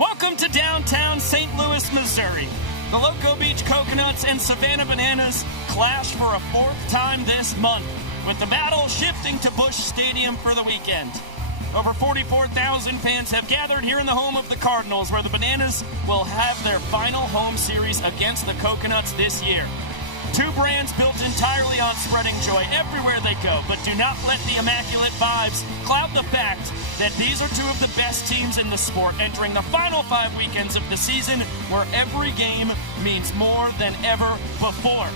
Welcome to downtown St. Louis, Missouri. The Loco Beach Coconuts and Savannah Bananas clash for a fourth time this month, with the battle shifting to Busch Stadium for the weekend. Over 44,000 fans have gathered here in the home of the Cardinals, where the Bananas will have their final home series against the Coconuts this year. Two brands built entirely on spreading joy everywhere they go, but do not let the immaculate vibes cloud the fact that these are two of the best teams in the sport, entering the final 5 weekends of the season, where every game means more than ever before.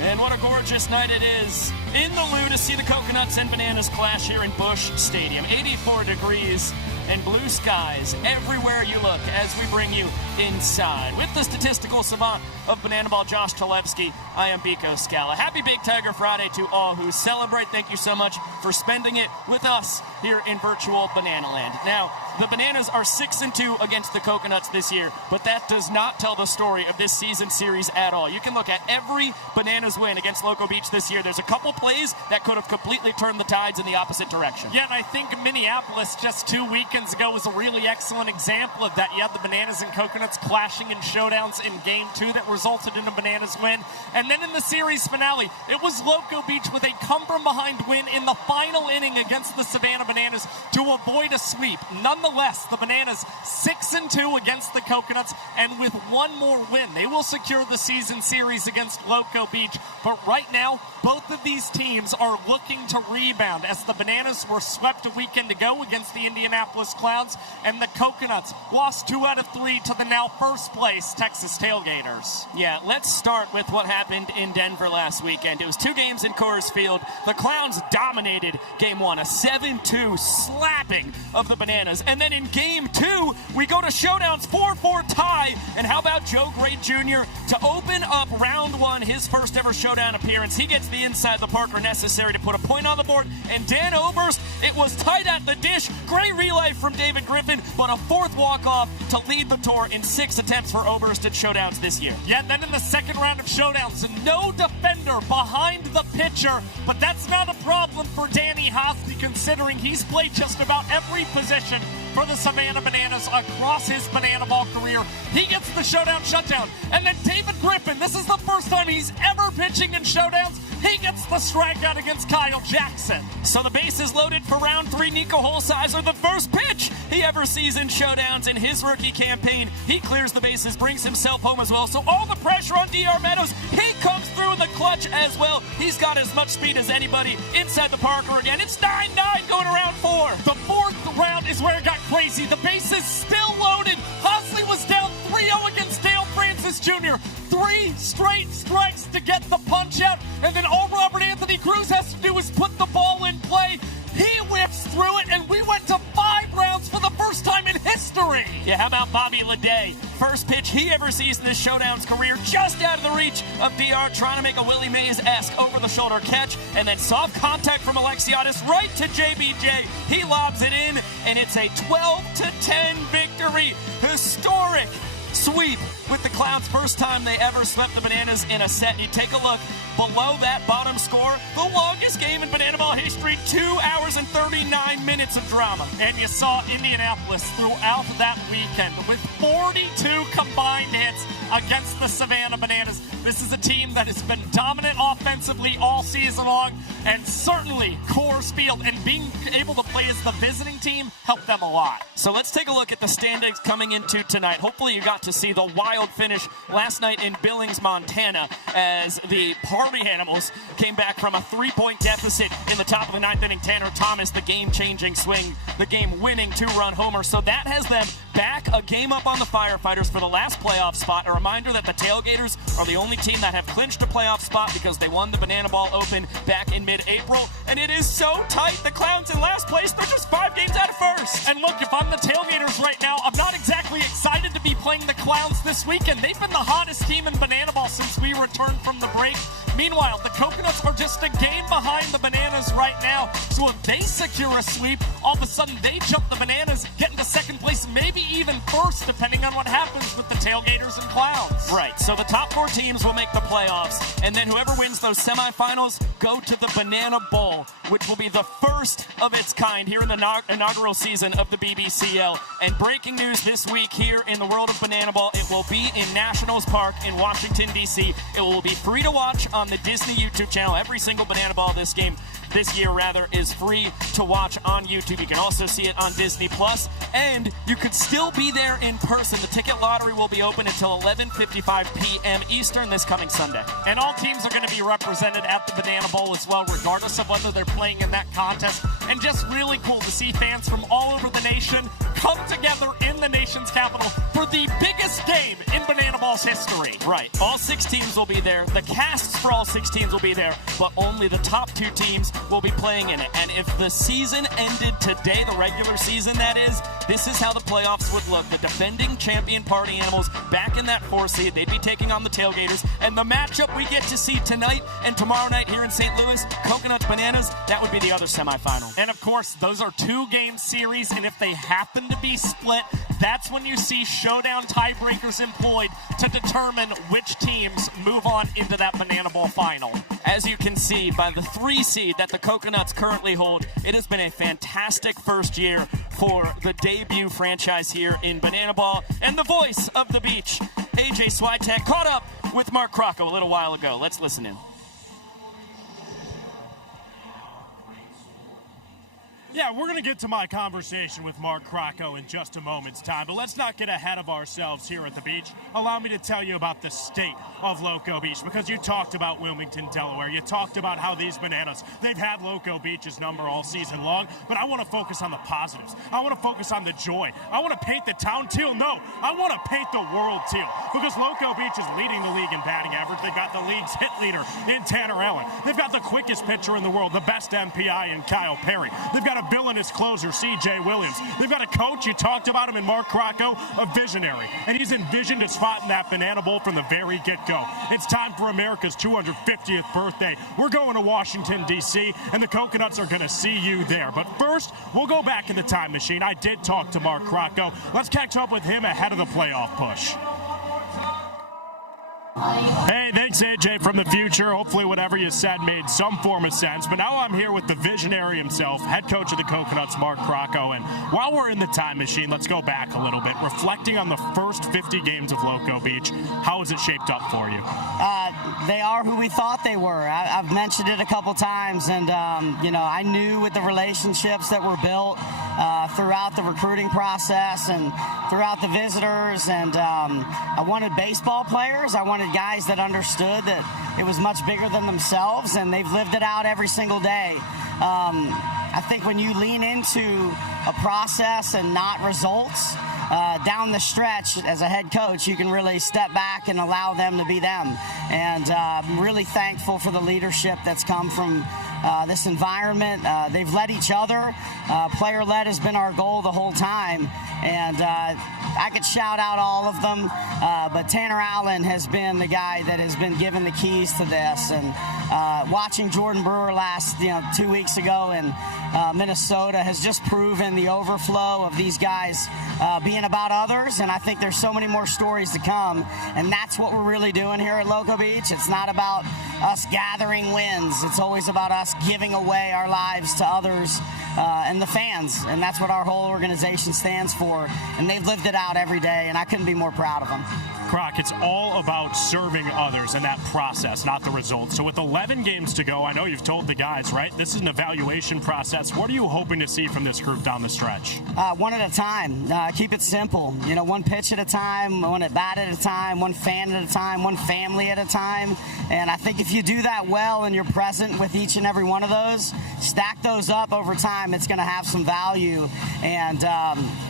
And what a gorgeous night it is in the Lou to see the Coconuts and Bananas clash here in Busch Stadium. 84 degrees and blue skies everywhere you look as we bring you inside. With the statistical savant of Banana Ball, Josh Talevsky, I am Biko Scala. Happy Big Tiger Friday to all who celebrate. Thank you so much for spending it with us here in virtual Banana Land. Now, the Bananas are 6-2 against the Coconuts this year, but that does not tell the story of this season series at all. You can look at every Bananas win against Loco Beach this year. There's a couple plays that could have completely turned the tides in the opposite direction. Yeah, and I think Minneapolis just 2 weekends ago was a really excellent example of that. You had the Bananas and Coconuts clashing in showdowns in Game 2 that resulted in a Bananas win. And then in the series finale, it was Loco Beach with a come-from-behind win in the final inning against the Savannah Bananas to avoid a sweep. Nonetheless, the Bananas 6-2 against the Coconuts, and with one more win, they will secure the season series against Loco Beach. But right now, both of these teams are looking to rebound, as the Bananas were swept a weekend ago against the Indianapolis Clowns, and the Coconuts lost 2 out of 3 to the now first place Texas Tailgaters. Yeah, let's start with what happened in Denver last weekend. It was 2 games in Coors Field. The Clowns dominated Game 1, a 7-2 slapping of the Bananas. And then in Game 2, we go to showdowns, 4-4 tie. And how about Joe Gray Jr. to open up round 1, his first ever showdown appearance? He gets the inside the Parker necessary to put a point on the board. And Dan Oberst, it was tight at the dish. Great relay from David Griffin, but a 4th walk-off to lead the tour in 6 attempts for Oberst at showdowns this year. Yeah, then in the second round of showdowns, no defender behind the pitcher, but that's not a problem for Danny Hosty, considering he's played just about every position for the Savannah Bananas across his Banana Ball career. He gets the showdown shutdown. And then David Griffin, this is the first time he's ever pitching in showdowns. He gets the strikeout against Kyle Jackson. So the base is loaded for round 3. Nico Holsizer, the first pitch he ever sees in showdowns in his rookie campaign. He clears the bases, brings himself home as well. So all the pressure on DR Meadows. He comes through in the clutch as well. He's got as much speed as anybody inside the Parker again. It's 9-9 going to round 4. The 4th round is where it got crazy. The base is still loaded. Hosley was down 3-0 against Dale Francis Jr. 3 straight strikes to get the punch out, and then all Robert Anthony Cruz has to do is put the ball in play. He whips through it, and we went to 5 rounds for the first time in history. Yeah, how about Bobby Leday? First pitch he ever sees in this showdown's career, just out of the reach of DR, trying to make a Willie Mays-esque over-the-shoulder catch, and then soft contact from Alexiadis right to JBJ. He lobs it in, and it's a 12-10 victory. Historic sweep with the Clowns, first time they ever swept the Bananas in a set. You take a look below that bottom score, the longest game in Banana Ball history, 2 hours and 39 minutes of drama. And you saw Indianapolis throughout that weekend with 42 combined hits against the Savannah Bananas. This is a team that has been dominant offensively all season long, and certainly Coors Field and being able to play as the visiting team helped them a lot. So let's take a look at the standings coming into tonight. Hopefully you got to see the wild finish last night in Billings, Montana, as the Party Animals came back from a 3-point deficit in the top of the 9th inning. Tanner Thomas, the game-changing swing, the game-winning 2-run homer. So that has them back a game up on the Firefighters for the last playoff spot. A reminder that the Tailgaters are the only team that have clinched a playoff spot because they won the Banana Ball Open back in mid-April. And it is so tight. The Clowns in last place. They're just 5 games out of first. And look, if I'm the Tailgaters right now, I'm not exactly excited to be playing the Clowns this weekend. They've been the hottest team in Banana Ball since we returned from the break. Meanwhile, the Coconuts are just a game behind the Bananas right now. So if they secure a sweep, all of a sudden they jump the Bananas, get into second place, maybe even first, depending on what happens with the Tailgaters and Clowns. Right, so the top 4 teams will make the playoffs, and then whoever wins those semifinals go to the Banana Bowl, which will be the first of its kind here in the inaugural season of the BBCL. And breaking news this week here in the world of Banana Ball, it will be in Nationals Park in Washington, D.C. It will be free to watch on the Disney YouTube channel. Every single Banana Ball this year is free to watch on YouTube. You can also see it on Disney Plus, and you could still be there in person. The ticket lottery will be open until 11:55 p.m. Eastern this coming Sunday. And all teams are going to be represented at the Banana Bowl as well, regardless of whether they're playing in that contest. And just really cool to see fans from all over the nation come together in the nation's capital for the biggest game in Banana Ball's history. Right. All 6 teams will be there. The casts for all 6 teams will be there, but only the top 2 teams will be playing in it. And if the season ended today, the regular season that is, this is how the playoffs would look. The defending champion Party Animals back in that 4 seed. They'd be taking on the Tailgaters. And the matchup we get to see tonight and tomorrow night here in St. Louis, Coconuts Bananas, that would be the other semifinal. And of course, those are 2-game series, and if they happen to be split, that's when you see showdown tiebreakers employed to determine which teams move on into that Banana Ball final. As you can see by the 3 seed that the Coconuts currently hold, it has been a fantastic first year for the debut franchise here in Banana Ball. And the voice of the beach, AJ Switek, caught up with Mark Crocco a little while ago. Let's listen in. Yeah, we're going to get to my conversation with Mark Crocco in just a moment's time, but let's not get ahead of ourselves here at the beach. Allow me to tell you about the state of Loco Beach, because you talked about Wilmington, Delaware. You talked about how these Bananas, they've had Loco Beach's number all season long, but I want to focus on the positives. I want to focus on the joy. I want to paint the town teal. No, I want to paint the world teal, because Loco Beach is leading the league in batting average. They've got the league's hit leader in Tanner Allen. They've got the quickest pitcher in the world, the best MPI in Kyle Perry. They've got a villainous closer, C.J. Williams. They've got a coach, you talked about him in Mark Crocco, a visionary. And he's envisioned a spot in that Banana Bowl from the very get-go. It's time for America's 250th birthday. We're going to Washington, D.C., and the Coconuts are going to see you there. But first, we'll go back in the time machine. I did talk to Mark Crocco. Let's catch up with him ahead of the playoff push. Hey, thanks, AJ, from the future. Hopefully whatever you said made some form of sense. But now I'm here with the visionary himself, head coach of the Coconuts, Mark Crocco. And while we're in the time machine, let's go back a little bit. Reflecting on the first 50 games of Loco Beach, how has it shaped up for you? They are who we thought they were. I've mentioned it a couple times, and, I knew with the relationships that were built throughout the recruiting process and throughout the visitors, and I wanted baseball players. I wanted guys that understood that it was much bigger than themselves, and they've lived it out every single day. I think when you lean into a process and not results, down the stretch as a head coach, you can really step back and allow them to be them. And I'm really thankful for the leadership that's come from this environment. They've led each other. Player-led has been our goal the whole time. And I could shout out all of them, but Tanner Allen has been the guy that has been given the keys to this. And watching Jordan Brewer last 2 weeks ago in Minnesota has just proven the overflow of these guys being about others. And I think there's so many more stories to come. And that's what we're really doing here at Loco Beach. It's not about us gathering wins. It's always about us giving away our lives to others and the fans. And that's what our whole organization stands for. And they've lived it out every day, and I couldn't be more proud of them. Croc, it's all about serving others and that process, not the results. So with 11 games to go, I know you've told the guys, right? This is an evaluation process. What are you hoping to see from this group down the stretch? One at a time. Keep it simple. One pitch at a time, one at bat at a time, one fan at a time, one family at a time. And I think if you do that well and you're present with each and every one of those, stack those up over time, it's going to have some value. And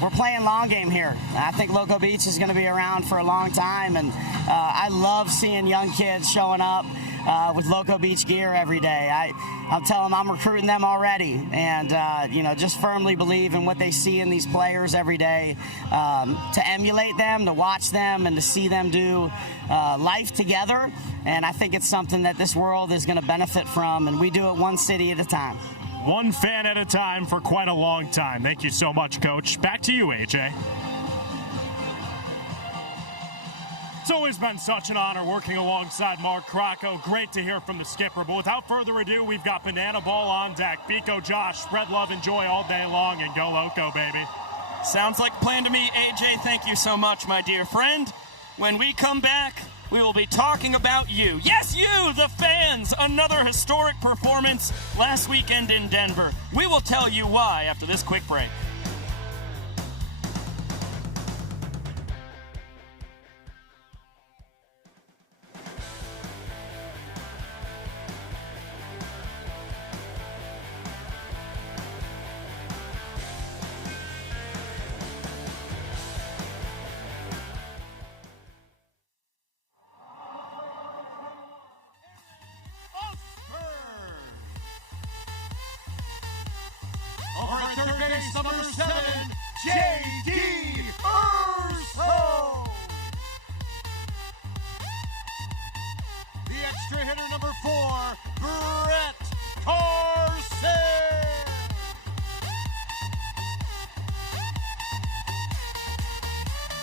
we're playing long game here. I think Loco Beach is going to be around for a long time. And I love seeing young kids showing up. with Loco Beach gear every day. I'll tell them I'm recruiting them already, and just firmly believe in what they see in these players every day, to emulate them, to watch them, and to see them do life together. And I think it's something that this world is going to benefit from, and we do it one city at a time. One fan at a time for quite a long time. Thank you so much, Coach. Back to you, AJ. It's always been such an honor working alongside Mark Crocco. Great to hear from the skipper. But without further ado, we've got Banana Ball on deck. Biko, Josh, spread love and joy all day long, and go Loco, baby. Sounds like a plan to me, AJ. Thank you so much, my dear friend. When we come back, we will be talking about you. Yes, you, the fans. Another historic performance last weekend in Denver. We will tell you why after this quick break. Third base, number 7, J.D. Urso. The extra hitter, number 4, Brett Carson.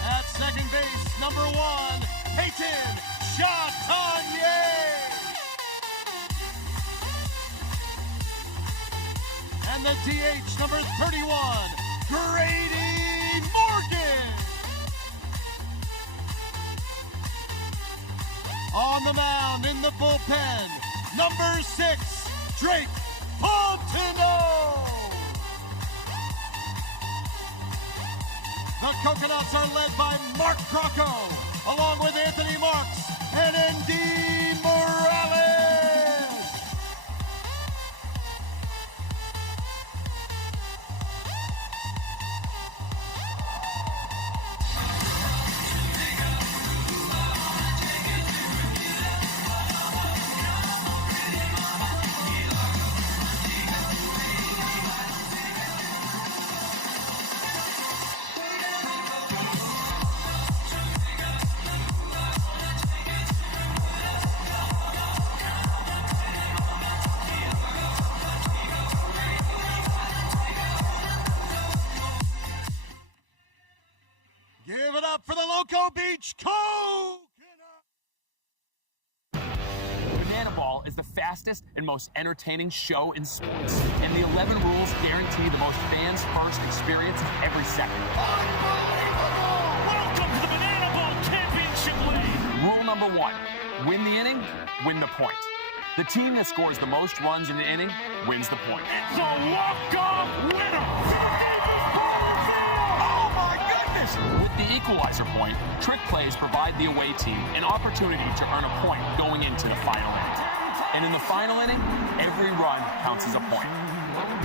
At second base, number 1, Peyton Chatagnier. And the DH, number 31, Grady Morgan. On the mound in the bullpen, number 6, Drake Fontino. The Coconuts are led by Mark Crocco, along with Anthony Marks and Andy Morales. Give it up for the Loco Beach Coconuts! Banana Ball is the fastest and most entertaining show in sports, and the 11 rules guarantee the most fans-first experience of every second. Welcome to the Banana Ball Championship League. Rule number 1, win the inning, win the point. The team that scores the most runs in the inning wins the point. It's a walk-off winner. Oh my goodness! With the Equalizer Point, trick plays provide the away team an opportunity to earn a point going into the final inning. And in the final inning, every run counts as a point.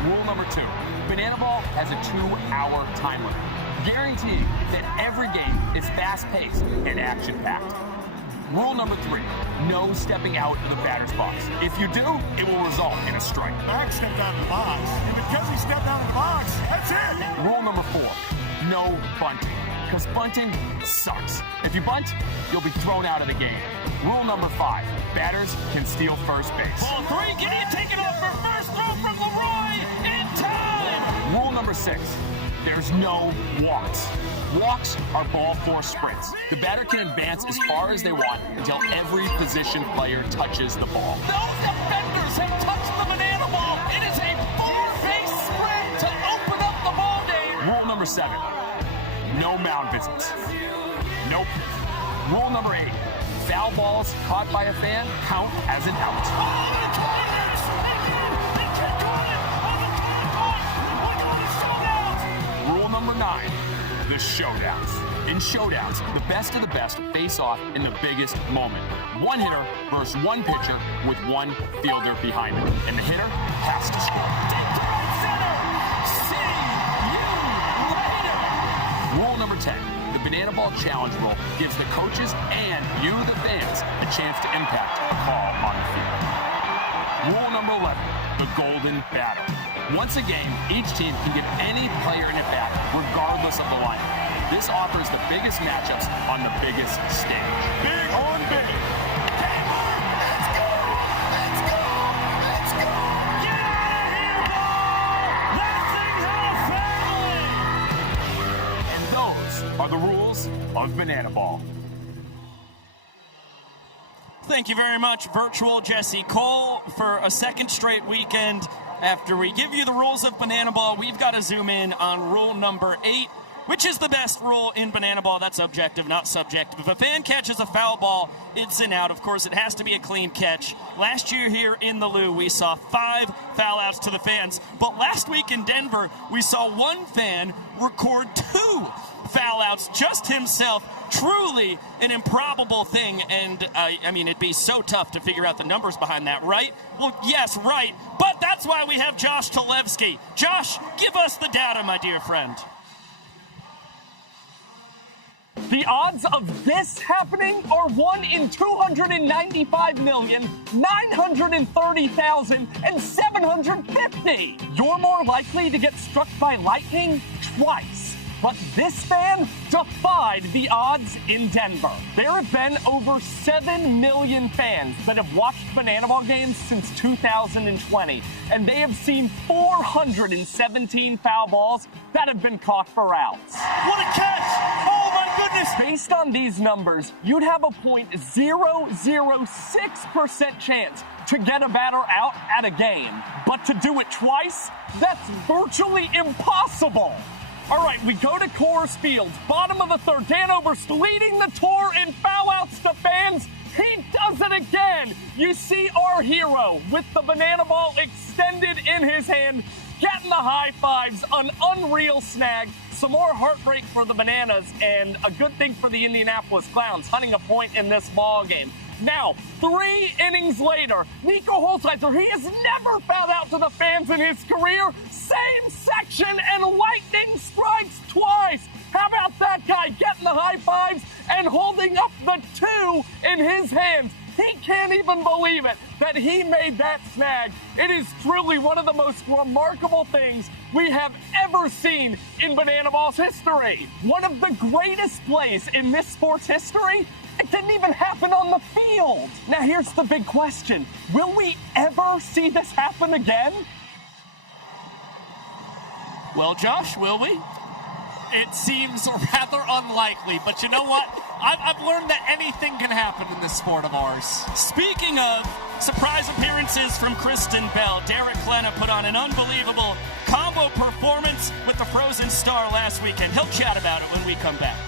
Rule number 2, Banana Ball has a 2-hour time limit, guaranteeing that every game is fast-paced and action-packed. Rule number 3, no stepping out of the batter's box. If you do, it will result in a strike. Max stepped out of the box, and because he stepped out of the box, that's it. Rule number 4, no bunting, because bunting sucks. If you bunt, you'll be thrown out of the game. Rule number 5, batters can steal first base. Ball 3, Gideon taken off for first, throw from Leroy, in time! Rule number 6, there's no walks. Walks are ball 4 sprints. The batter can advance as far as they want until every position player touches the ball. Those defenders have touched the banana ball. It is a 4-base sprint to open up the ball game. Rule number 7, no mound visits. Nope. Rule number 8, foul balls caught by a fan count as an out. Rule number 9, the showdowns. In showdowns, the best of the best face off in the biggest moment. One hitter versus one pitcher with one fielder behind him. And the hitter has to score. Rule number 10, the the Banana Ball Challenge rule gives the coaches and you, the fans, a chance to impact a call on the field. Rule number 11, the Golden Battle. Once a game, each team can give any player an at-bat, regardless of the lineup. This offers the biggest matchups on the biggest stage. Big on big. Let's go! Let's go! Let's go! Get out of here, ball! That thing has family! And those are the rules of Banana Ball. Thank you very much, virtual Jesse Cole, for a second straight weekend. After we give you the rules of Banana Ball, we've got to zoom in on rule number 8, which is the best rule in Banana Ball. That's objective, not subjective. If a fan catches a foul ball, it's an out. Of course, it has to be a clean catch. Last year here in the Lou, we saw 5 foul outs to the fans. But last week in Denver, we saw one fan record 2 foul outs just himself. Truly an improbable thing, and I mean, it'd be so tough to figure out the numbers behind that, right? Well, yes, right, but that's why we have Josh Talevsky. Josh, give us the data, my dear friend. The odds of this happening are 1 in 295,930,750. You're more likely to get struck by lightning twice. But this fan defied the odds in Denver. There have been over 7 million fans that have watched Banana Ball games since 2020, and they have seen 417 foul balls that have been caught for outs. What a catch! Oh my goodness! Based on these numbers, you'd have a 0.006% chance to get a batter out at a game. But to do it twice, that's virtually impossible. All right, we go to Coors Field, bottom of the third. Dan Oberst leading the tour in foul outs to fans. He does it again. You see our hero with the Banana Ball extended in his hand, getting the high fives, an unreal snag. Some more heartbreak for the Bananas, and a good thing for the Indianapolis Clowns, hunting a point in this ball game. Now, 3 innings later, Nico Holzheiser, he has never fouled out to the fans in his career. Same section, and lightning strikes twice. How about that guy getting the high fives and holding up the 2 in his hands? He can't even believe it that he made that snag. It is truly one of the most remarkable things we have ever seen in Banana Ball's history. One of the greatest plays in this sport's history. It didn't even happen on the field. Now here's the big question. Will we ever see this happen again? Well, Josh, will we? It seems rather unlikely, but you know what? I've learned that anything can happen in this sport of ours. Speaking of surprise appearances from Kristen Bell, Derek Klena put on an unbelievable combo performance with the Frozen Star last weekend. He'll chat about it when we come back.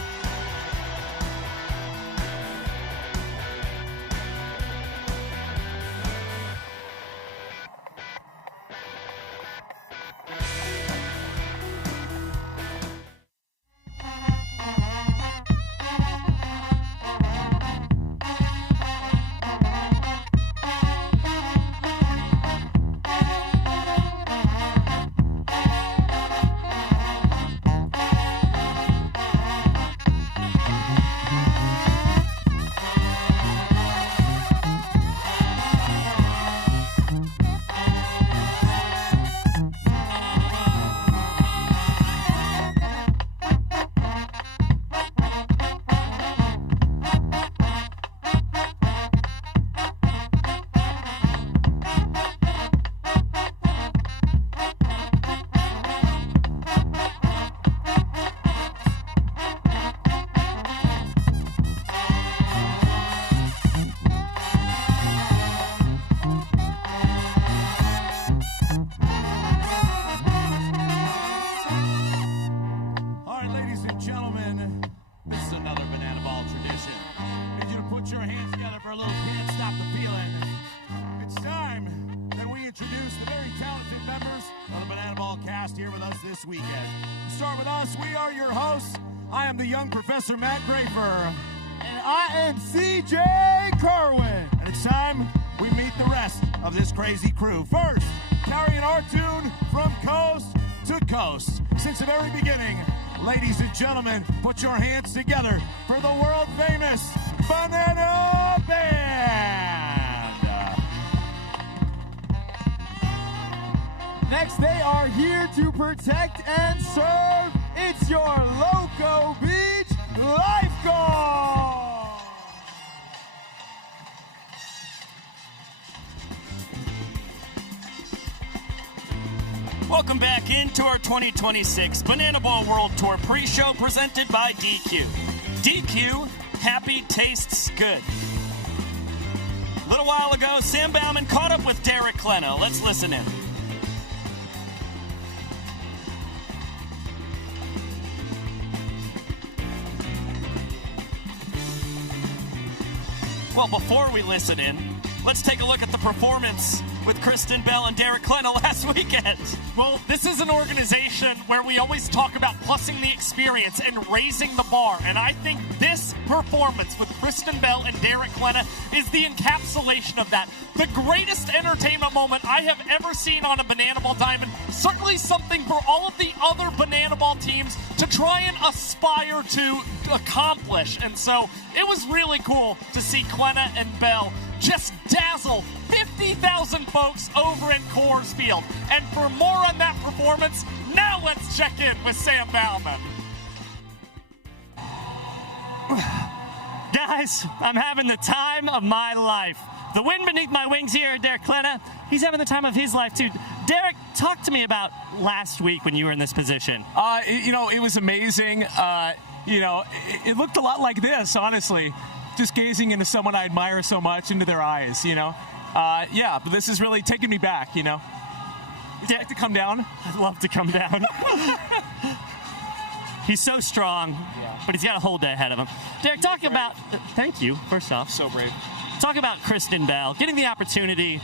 This weekend. Start with us. We are your hosts. I am the young Professor Matt Grafer. And I am CJ Kerwin. And it's time we meet the rest of this crazy crew. First, carrying our tune from coast to coast. Since the very beginning, Ladies and gentlemen, put your hands together for the world famous Banana Band. Next, they are here to protect and serve. It's your Loco Beach Lifeguard. Welcome back into our 2026 Banana Bowl World Tour pre-show presented by DQ. DQ, happy tastes good. A little while ago, Sam Bauman caught up with Derek Klena. Let's listen in. Well, before we listen in, let's take a look at the performance with Kristen Bell and Derek Klena last weekend. Well, this is an organization where we always talk about plussing the experience and raising the bar. And I think this performance with Kristen Bell and Derek Klena is the encapsulation of that. The greatest entertainment moment I have ever seen on a Banana Ball Diamond. Certainly something for all of the other Banana Ball teams to try and aspire to accomplish. And so it was really cool to see Klena and Bell just dazzle 50,000 folks over in Coors Field. And for more on that performance, now let's check in with Sam Bauman. Guys, I'm having the time of my life. The wind beneath my wings here, Derek Klena, he's having the time of his life too. Derek, talk to me about last week when you were in this position. It was amazing. It looked a lot like this, honestly. Just gazing into someone I admire so much, into their eyes, but this is really taking me back, Would you like to come down? I'd love to come down. He's so strong, but he's got a whole day ahead of him. Derek, talk about, thank you, first off. So brave. Talk about Kristen Bell, getting the opportunity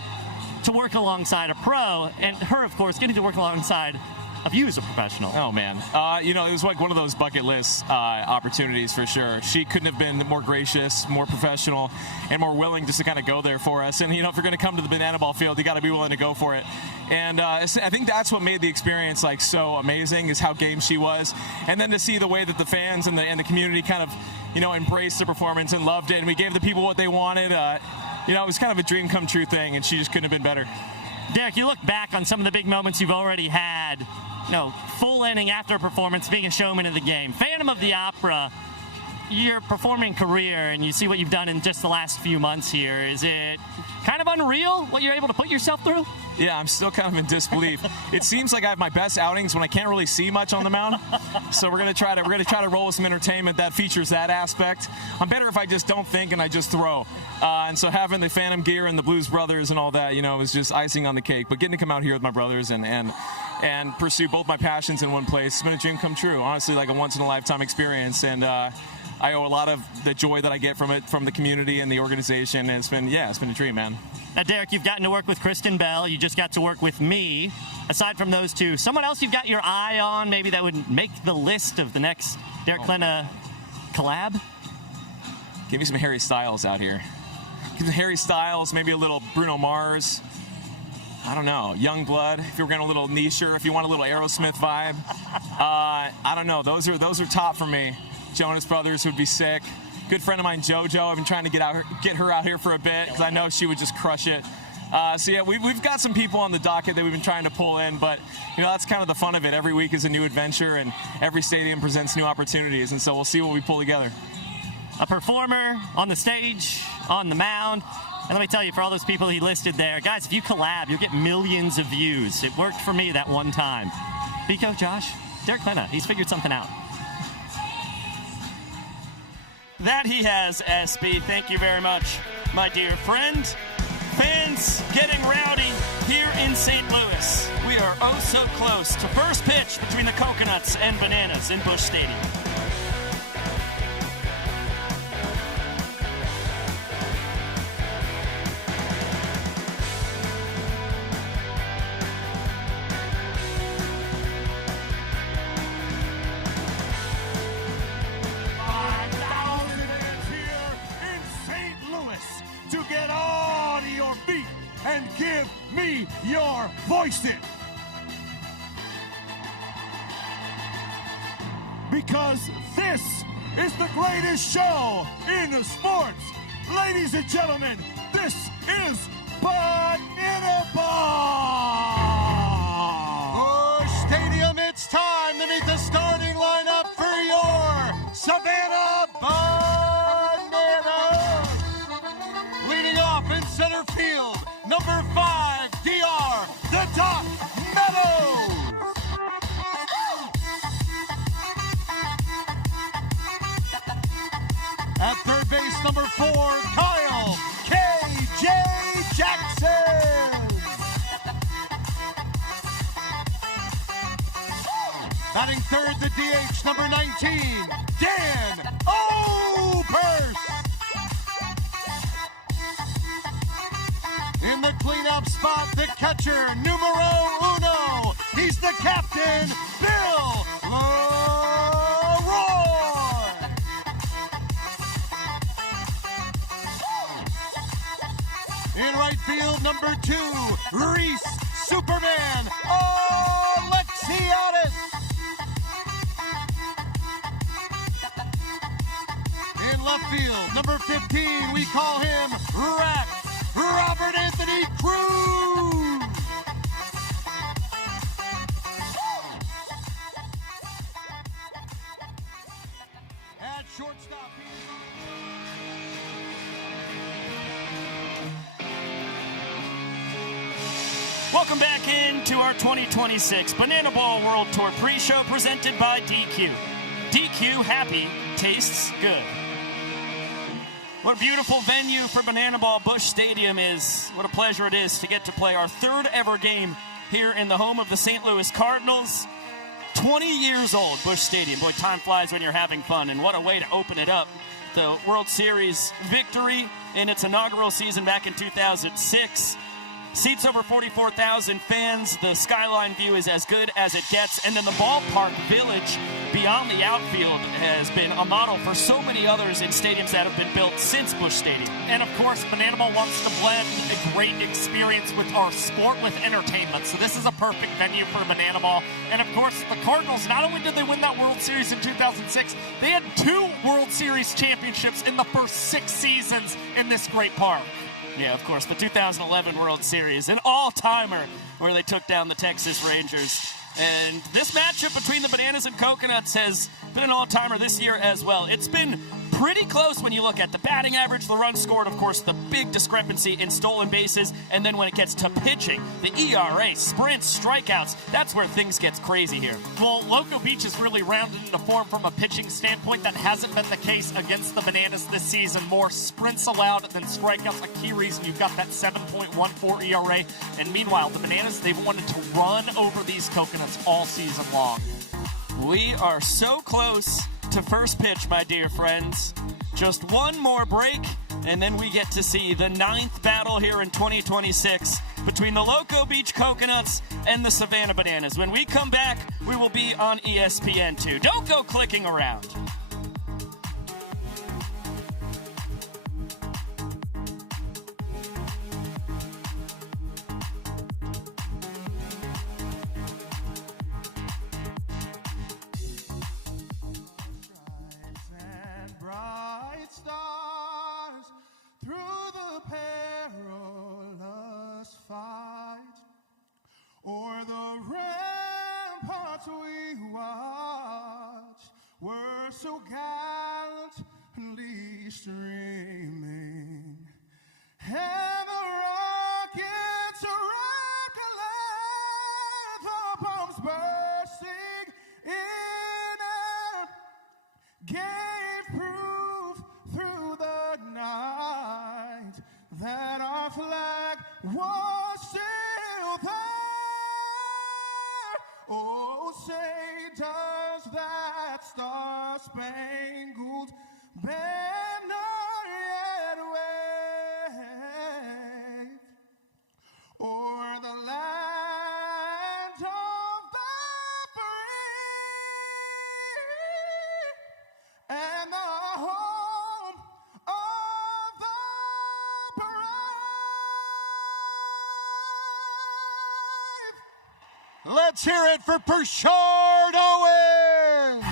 to work alongside a pro, and her, of course, getting to work alongside of you as a professional. Oh, man. It was like one of those bucket list opportunities for sure. She couldn't have been more gracious, more professional, and more willing just to kind of go there for us. And, if you're going to come to the Banana Ball field, you got to be willing to go for it. And I think that's what made the experience so amazing, is how game she was. And then to see the way that the fans and the community kind of, embraced the performance and loved it. And we gave the people what they wanted. It was kind of a dream come true thing, and she just couldn't have been better. Derek, you look back on some of the big moments you've already had. Full inning after a performance, being a showman of the game. Phantom of the Opera, your performing career, and you see what you've done in just the last few months here. Is it kind of unreal what you're able to put yourself through? Yeah, I'm still kind of in disbelief. It seems like I have my best outings when I can't really see much on the mound. So we're gonna try to roll with some entertainment that features that aspect. I'm better if I just don't think and I just throw. And so having the Phantom gear and the Blues Brothers and all that, was just icing on the cake. But getting to come out here with my brothers and pursue both my passions in one place, it's been a dream come true. Honestly, like a once in a lifetime experience. And I owe a lot of the joy that I get from it, from the community and the organization. And it's been a dream, man. Now, Derek, you've gotten to work with Kristen Bell. You just got to work with me. Aside from those two, someone else you've got your eye on, maybe that would make the list of the next Derek Klena collab? Give me some Harry Styles out here. Give me Harry Styles, maybe a little Bruno Mars. I don't know, Youngblood, if you're going a little nicher, if you want a little Aerosmith vibe. I don't know, those are top for me. Jonas Brothers would be sick. Good friend of mine, JoJo, I've been trying to get her out here for a bit because I know she would just crush it. We've got some people on the docket that we've been trying to pull in, but that's kind of the fun of it. Every week is a new adventure, and every stadium presents new opportunities, and so we'll see what we pull together. A performer on the stage, on the mound. And let me tell you, for all those people he listed there, guys, if you collab, you'll get millions of views. It worked for me that one time. Pico, Josh, Derek Klena, he's figured something out. That he has, SB. Thank you very much, my dear friend. Fans getting rowdy here in St. Louis. We are oh so close to first pitch between the Coconuts and Bananas in Busch Stadium. And give me your voices. because this is the greatest show in sports. Ladies and gentlemen, this is Banana Ball! Busch Stadium, it's time to meet the starting lineup for your Savannah Bananas. Leading off in center field, number 5, DR, the Doc Meadows. At third base, number 4, Kyle K.J. Jackson. Batting third, the DH, number 19, Dan Oberst. In the cleanup spot, the catcher, numero uno. He's the captain, Bill Leroy. In right field, number 2, Reese Superman Alexiadis. In left field, number 15, we call him Rex, Robert Anthony Cruz. At shortstop here. Welcome back into our 2026 Banana Ball World Tour pre-show presented by DQ. DQ happy tastes good. What a beautiful venue for Banana Ball Busch Stadium is. What a pleasure it is to get to play our third ever game here in the home of the St. Louis Cardinals. 20 years old, Busch Stadium. Boy, time flies when you're having fun, and what a way to open it up. The World Series victory in its inaugural season back in 2006. Seats over 44,000 fans. The skyline view is as good as it gets. And then the ballpark village beyond the outfield has been a model for so many others in stadiums that have been built since Busch Stadium. And of course, Banana Ball wants to blend a great experience with our sport with entertainment. So this is a perfect venue for Banana Ball. And of course, the Cardinals, not only did they win that World Series in 2006, they had 2 World Series championships in the first 6 seasons in this great park. Yeah, of course, the 2011 World Series, an all-timer where they took down the Texas Rangers. And this matchup between the Bananas and Coconuts has been an all-timer this year as well. It's been pretty close when you look at the batting average, the runs scored, of course, the big discrepancy in stolen bases, and then when it gets to pitching, the ERA, sprints, strikeouts, that's where things get crazy here. Well, Loco Beach is really rounded into form from a pitching standpoint. That hasn't been the case against the Bananas this season. More sprints allowed than strikeouts, a key reason you've got that 7.14 ERA. And meanwhile, the Bananas, they've wanted to run over these Coconuts all season long. We are so close to first pitch, my dear friends. Just one more break, and then we get to see the 9th battle here in 2026 between the Loco Beach Coconuts and the Savannah Bananas. When we come back, we will be on ESPN2. Don't go clicking around. Stars through the perilous fight, o'er the ramparts we watch were so gallantly streaming, and the rockets rock alive, the bombs bursting in air gave proof through the night that our flag was still there. Oh, say does that star-spangled banner yet wave o'er the land of the free and the home of the brave. Let's hear it for Bouchard Owens.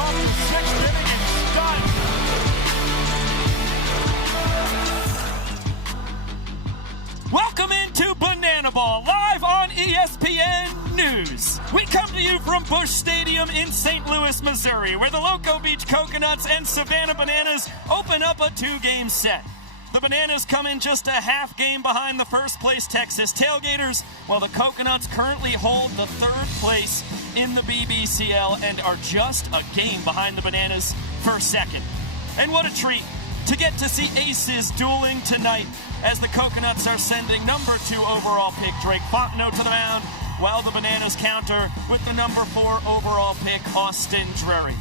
off the 6th inning and stunned. Welcome into Banana Ball, live on ESPN News. We come to you from Busch Stadium in St. Louis, Missouri, where the Loco Beach Coconuts and Savannah Bananas open up a 2-game set. The Bananas come in just a half game behind the first-place Texas Tailgaters, while the Coconuts currently hold the 3rd place in the BBCL and are just a game behind the Bananas for 2nd. And what a treat to get to see aces dueling tonight as the Coconuts are sending number 2 overall pick Drake Fontenot to the mound, while the Bananas counter with the number 4 overall pick Austin Drury.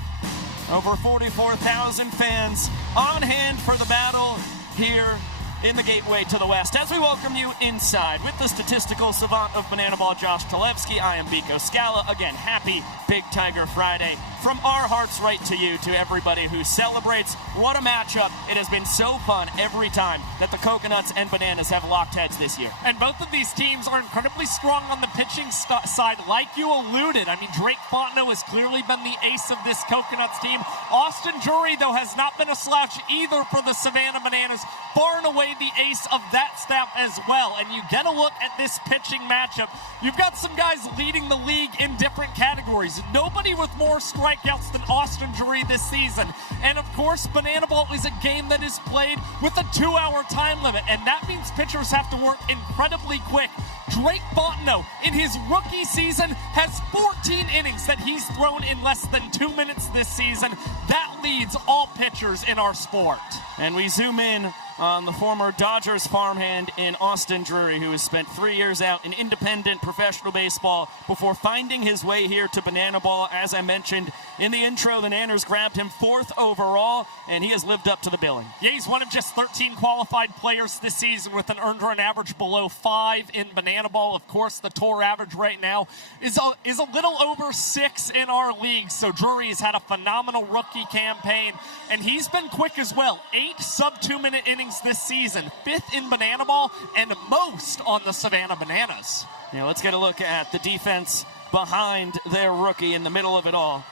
Over 44,000 fans on hand for the battle here in the gateway to the west. As we welcome you inside with the statistical savant of Banana Ball, Josh Talevsky, I am Biko Scala. Again, happy Big Tiger Friday. From our hearts right to you, to everybody who celebrates. What a matchup. It has been so fun every time that the Coconuts and Bananas have locked heads this year. And both of these teams are incredibly strong on the pitching side, like you alluded. I mean, Drake Fontenot has clearly been the ace of this Coconuts team. Austin Drury, though, has not been a slouch either for the Savannah Bananas. Far and away the ace of that staff as well. And you get a look at this pitching matchup. You've got some guys leading the league in different categories. Nobody with more strikeouts than Austin Drury this season. And of course, Banana Ball is a game that is played with a 2-hour time limit, and that means pitchers have to work incredibly quick. Drake Fontenot, in his rookie season, has 14 innings that he's thrown in less than 2 minutes this season. That leads all pitchers in our sport. And we zoom in on the former Dodgers farmhand in Austin Drury, who has spent 3 years out in independent professional baseball before finding his way here to Banana Ball. As I mentioned in the intro, the Nanners grabbed him 4th overall, and he has lived up to the billing. Yeah, he's one of just 13 qualified players this season with an earned run average below 5 in Banana Ball. Of course, the TOR average right now is a little over 6 in our league, so Drury has had a phenomenal rookie campaign, and he's been quick as well. 8 sub-2-minute innings this season, 5th in Banana Ball, and most on the Savannah Bananas. Yeah, let's get a look at the defense behind their rookie in the middle of it all.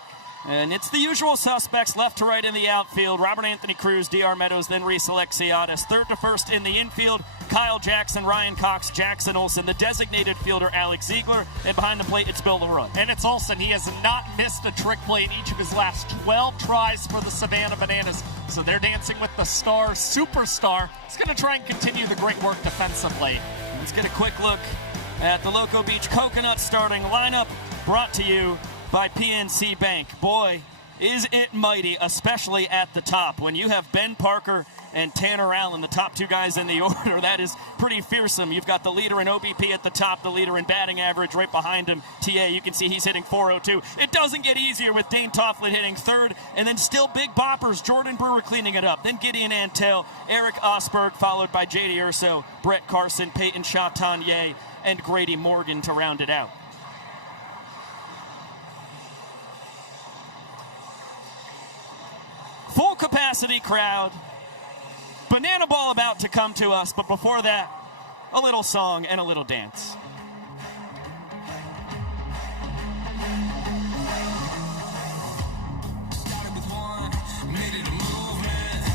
And it's the usual suspects left to right in the outfield. Robert Anthony Cruz, D.R. Meadows, then Reese Alexiadis. 3rd to 1st in the infield, Kyle Jackson, Ryan Cox, Jackson Olsen. The designated fielder, Alex Ziegler. And behind the plate, it's Bill LaRoy. And it's Olsen. He has not missed a trick play in each of his last 12 tries for the Savannah Bananas. So they're dancing with the star superstar. He's going to try and continue the great work defensively. Let's get a quick look at the Loco Beach Coconut starting lineup, brought to you by PNC Bank. Boy, is it mighty, especially at the top. When you have Ben Parker and Tanner Allen, the top 2 guys in the order, that is pretty fearsome. You've got the leader in OBP at the top, the leader in batting average right behind him, TA. You can see he's hitting .402. It doesn't get easier with Dane Tofflet hitting 3rd, and then still big boppers, Jordan Brewer cleaning it up, then Gideon Antell, Eric Osberg, followed by J.D. Urso, Brett Carson, Peyton Chatanier, and Grady Morgan to round it out. Full capacity crowd. Banana Ball about to come to us, but before that, a little song and a little dance. Started with one, made it a movement,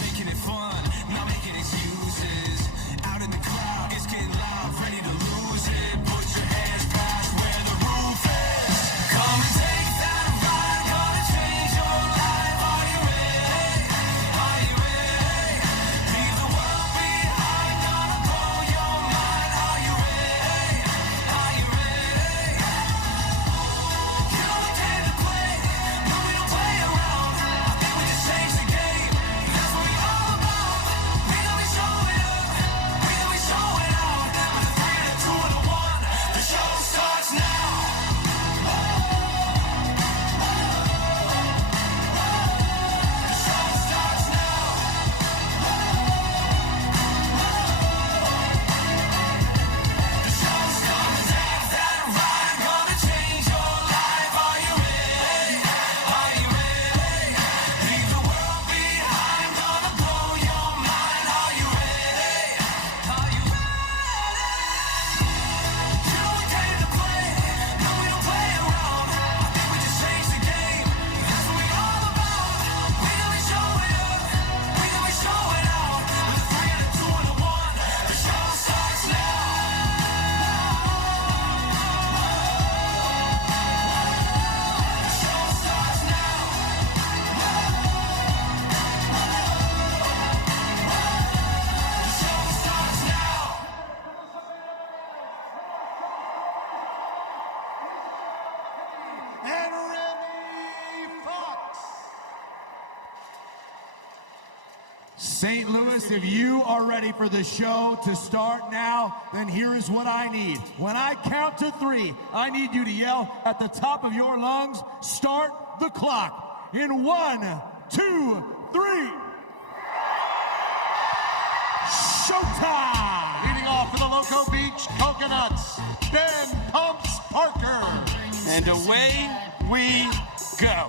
making it fun, not making excuses. Out in the crowd, it's getting loud, ready to lose it. Put your hands past where the roof is. Come and take that ride, gonna change your life. Are you ready? Are you ready? Leave the world behind, gonna blow your mind. Are you ready? St. Louis, if you are ready for the show to start now, then here is what I need. When I count to 3, I need you to yell at the top of your lungs, start the clock. In 1, 2, 3. Showtime! Leading off for the Loco Beach Coconuts, Ben Pumps Parker. And away we go.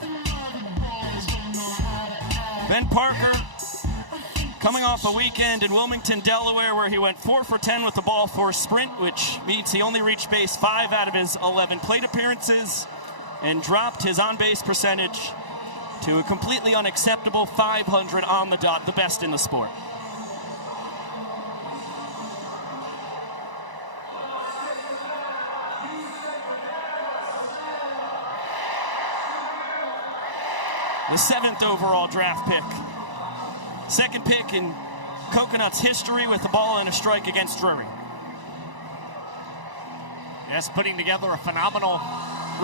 Ben Parker, coming off a weekend in Wilmington, Delaware, where he went 4 for 10 with the ball for a sprint, which means he only reached base 5 out of his 11 plate appearances, and dropped his on-base percentage to a completely unacceptable 500 on the dot, the best in the sport. The 7th overall draft pick. Second pick in Coconuts history with the ball and a strike against Drury. Yes, putting together a phenomenal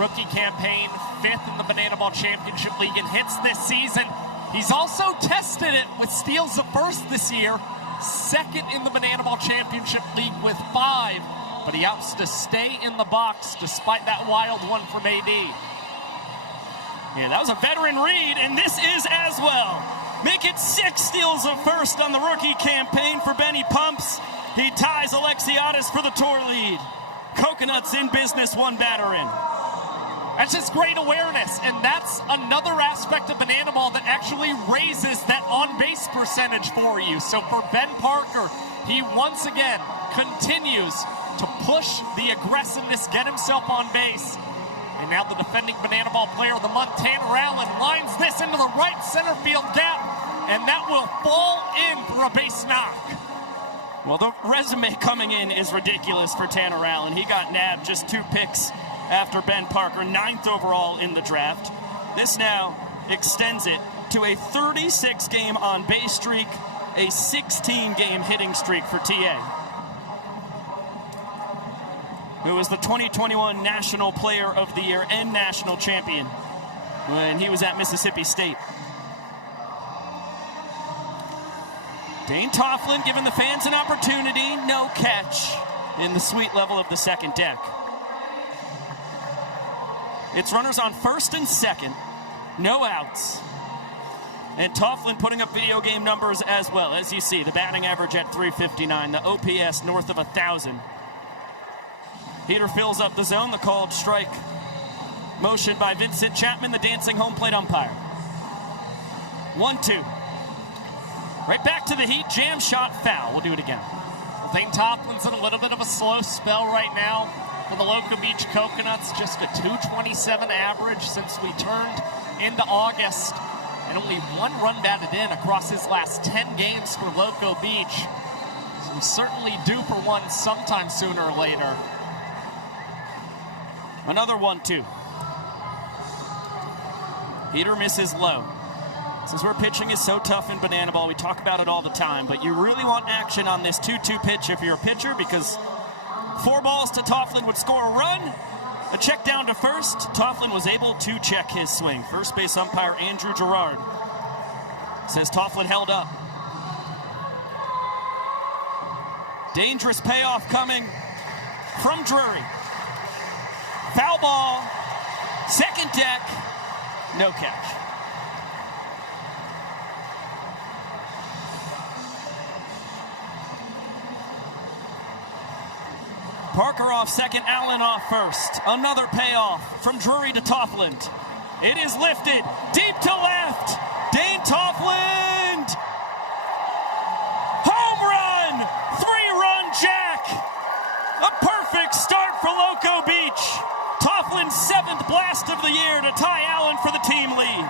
rookie campaign, 5th in the Banana Ball Championship League in hits this season. He's also tested it with steals of first this year, 2nd in the Banana Ball Championship League with 5, but he opts to stay in the box despite that wild one from AD. Yeah, that was a veteran read, and this is as well. Make it 6 steals of first on the rookie campaign for Benny Pumps. He ties Alexiadis for the tour lead. Coconuts in business, 1 batter in. That's just great awareness, and that's another aspect of Banana Ball that actually raises that on-base percentage for you. So for Ben Parker, he once again continues to push the aggressiveness, get himself on base. And now the defending Banana Ball player of the month, Tanner Allen, lines this into the right center field gap, and that will fall in for a base knock. Well, the resume coming in is ridiculous for Tanner Allen. He got nabbed just 2 picks after Ben Parker, 9th overall in the draft. This now extends it to a 36-game on-base streak, a 16-game hitting streak for TA, who was the 2021 National Player of the Year and National Champion when he was at Mississippi State. Dane Tofflin giving the fans an opportunity, no catch in the sweet level of the second deck. It's runners on first and second, no outs. And Tofflin putting up video game numbers as well. As you see, the batting average at 359, the OPS north of 1,000. Heater fills up the zone, the called strike. Motion by Vincent Chapman, the dancing home plate umpire. 1-2. Right back to the heat, jam shot, foul. We'll do it again. Well, Dane Tofflin's in a little bit of a slow spell right now for the Loco Beach Coconuts. Just a 227 average since we turned into August. And only 1 run batted in across his last 10 games for Loco Beach. So he's certainly due for one sometime sooner or later. Another 1-2. Heater misses low. Since where pitching is so tough in Banana Ball, we talk about it all the time, but you really want action on this 2-2 pitch if you're a pitcher, because 4 balls to Tofflin would score a run. A check down to first. Tofflin was able to check his swing. First base umpire Andrew Gerard says Tofflin held up. Dangerous payoff coming from Drury. Foul ball, second deck, no catch. Parker off second, Allen off first. Another payoff from Drury to Tofflin. It is lifted deep to left. Dane Tofflin. Home run! 3-run jack. A perfect start for Loco Beach. Tofflin's 7th blast of the year to tie Allen for the team lead.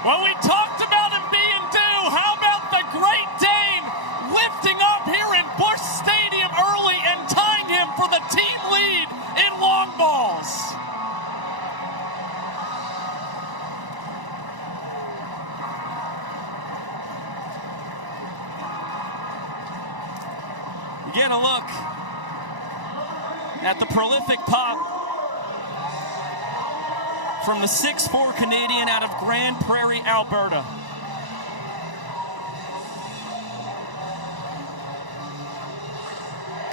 Well, we talked about him being due. How about the Great Dane lifting up here in Busch Stadium early and tying him for the team lead in long balls? You get a look at the prolific pop from the 6'4" Canadian out of Grand Prairie, Alberta.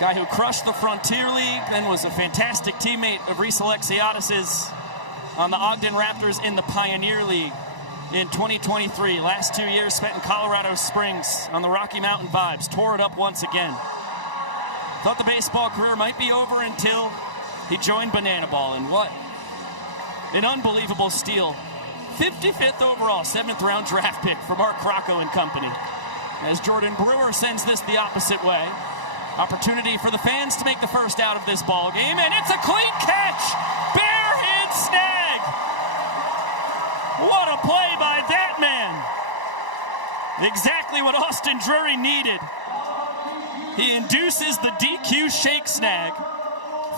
Guy who crushed the Frontier League and was a fantastic teammate of Reese Alexiadis's on the Ogden Raptors in the Pioneer League in 2023. Last 2 years spent in Colorado Springs on the Rocky Mountain Vibes. Tore it up once again. Thought the baseball career might be over until he joined Banana Ball. And what an unbelievable steal. 55th overall, 7th round draft pick for Mark Crocco and company. As Jordan Brewer sends this the opposite way. Opportunity for the fans to make the first out of this ball game, and it's a clean catch! Bare hand snag! What a play by that man! Exactly what Austin Drury needed. He induces the DQ shake snag.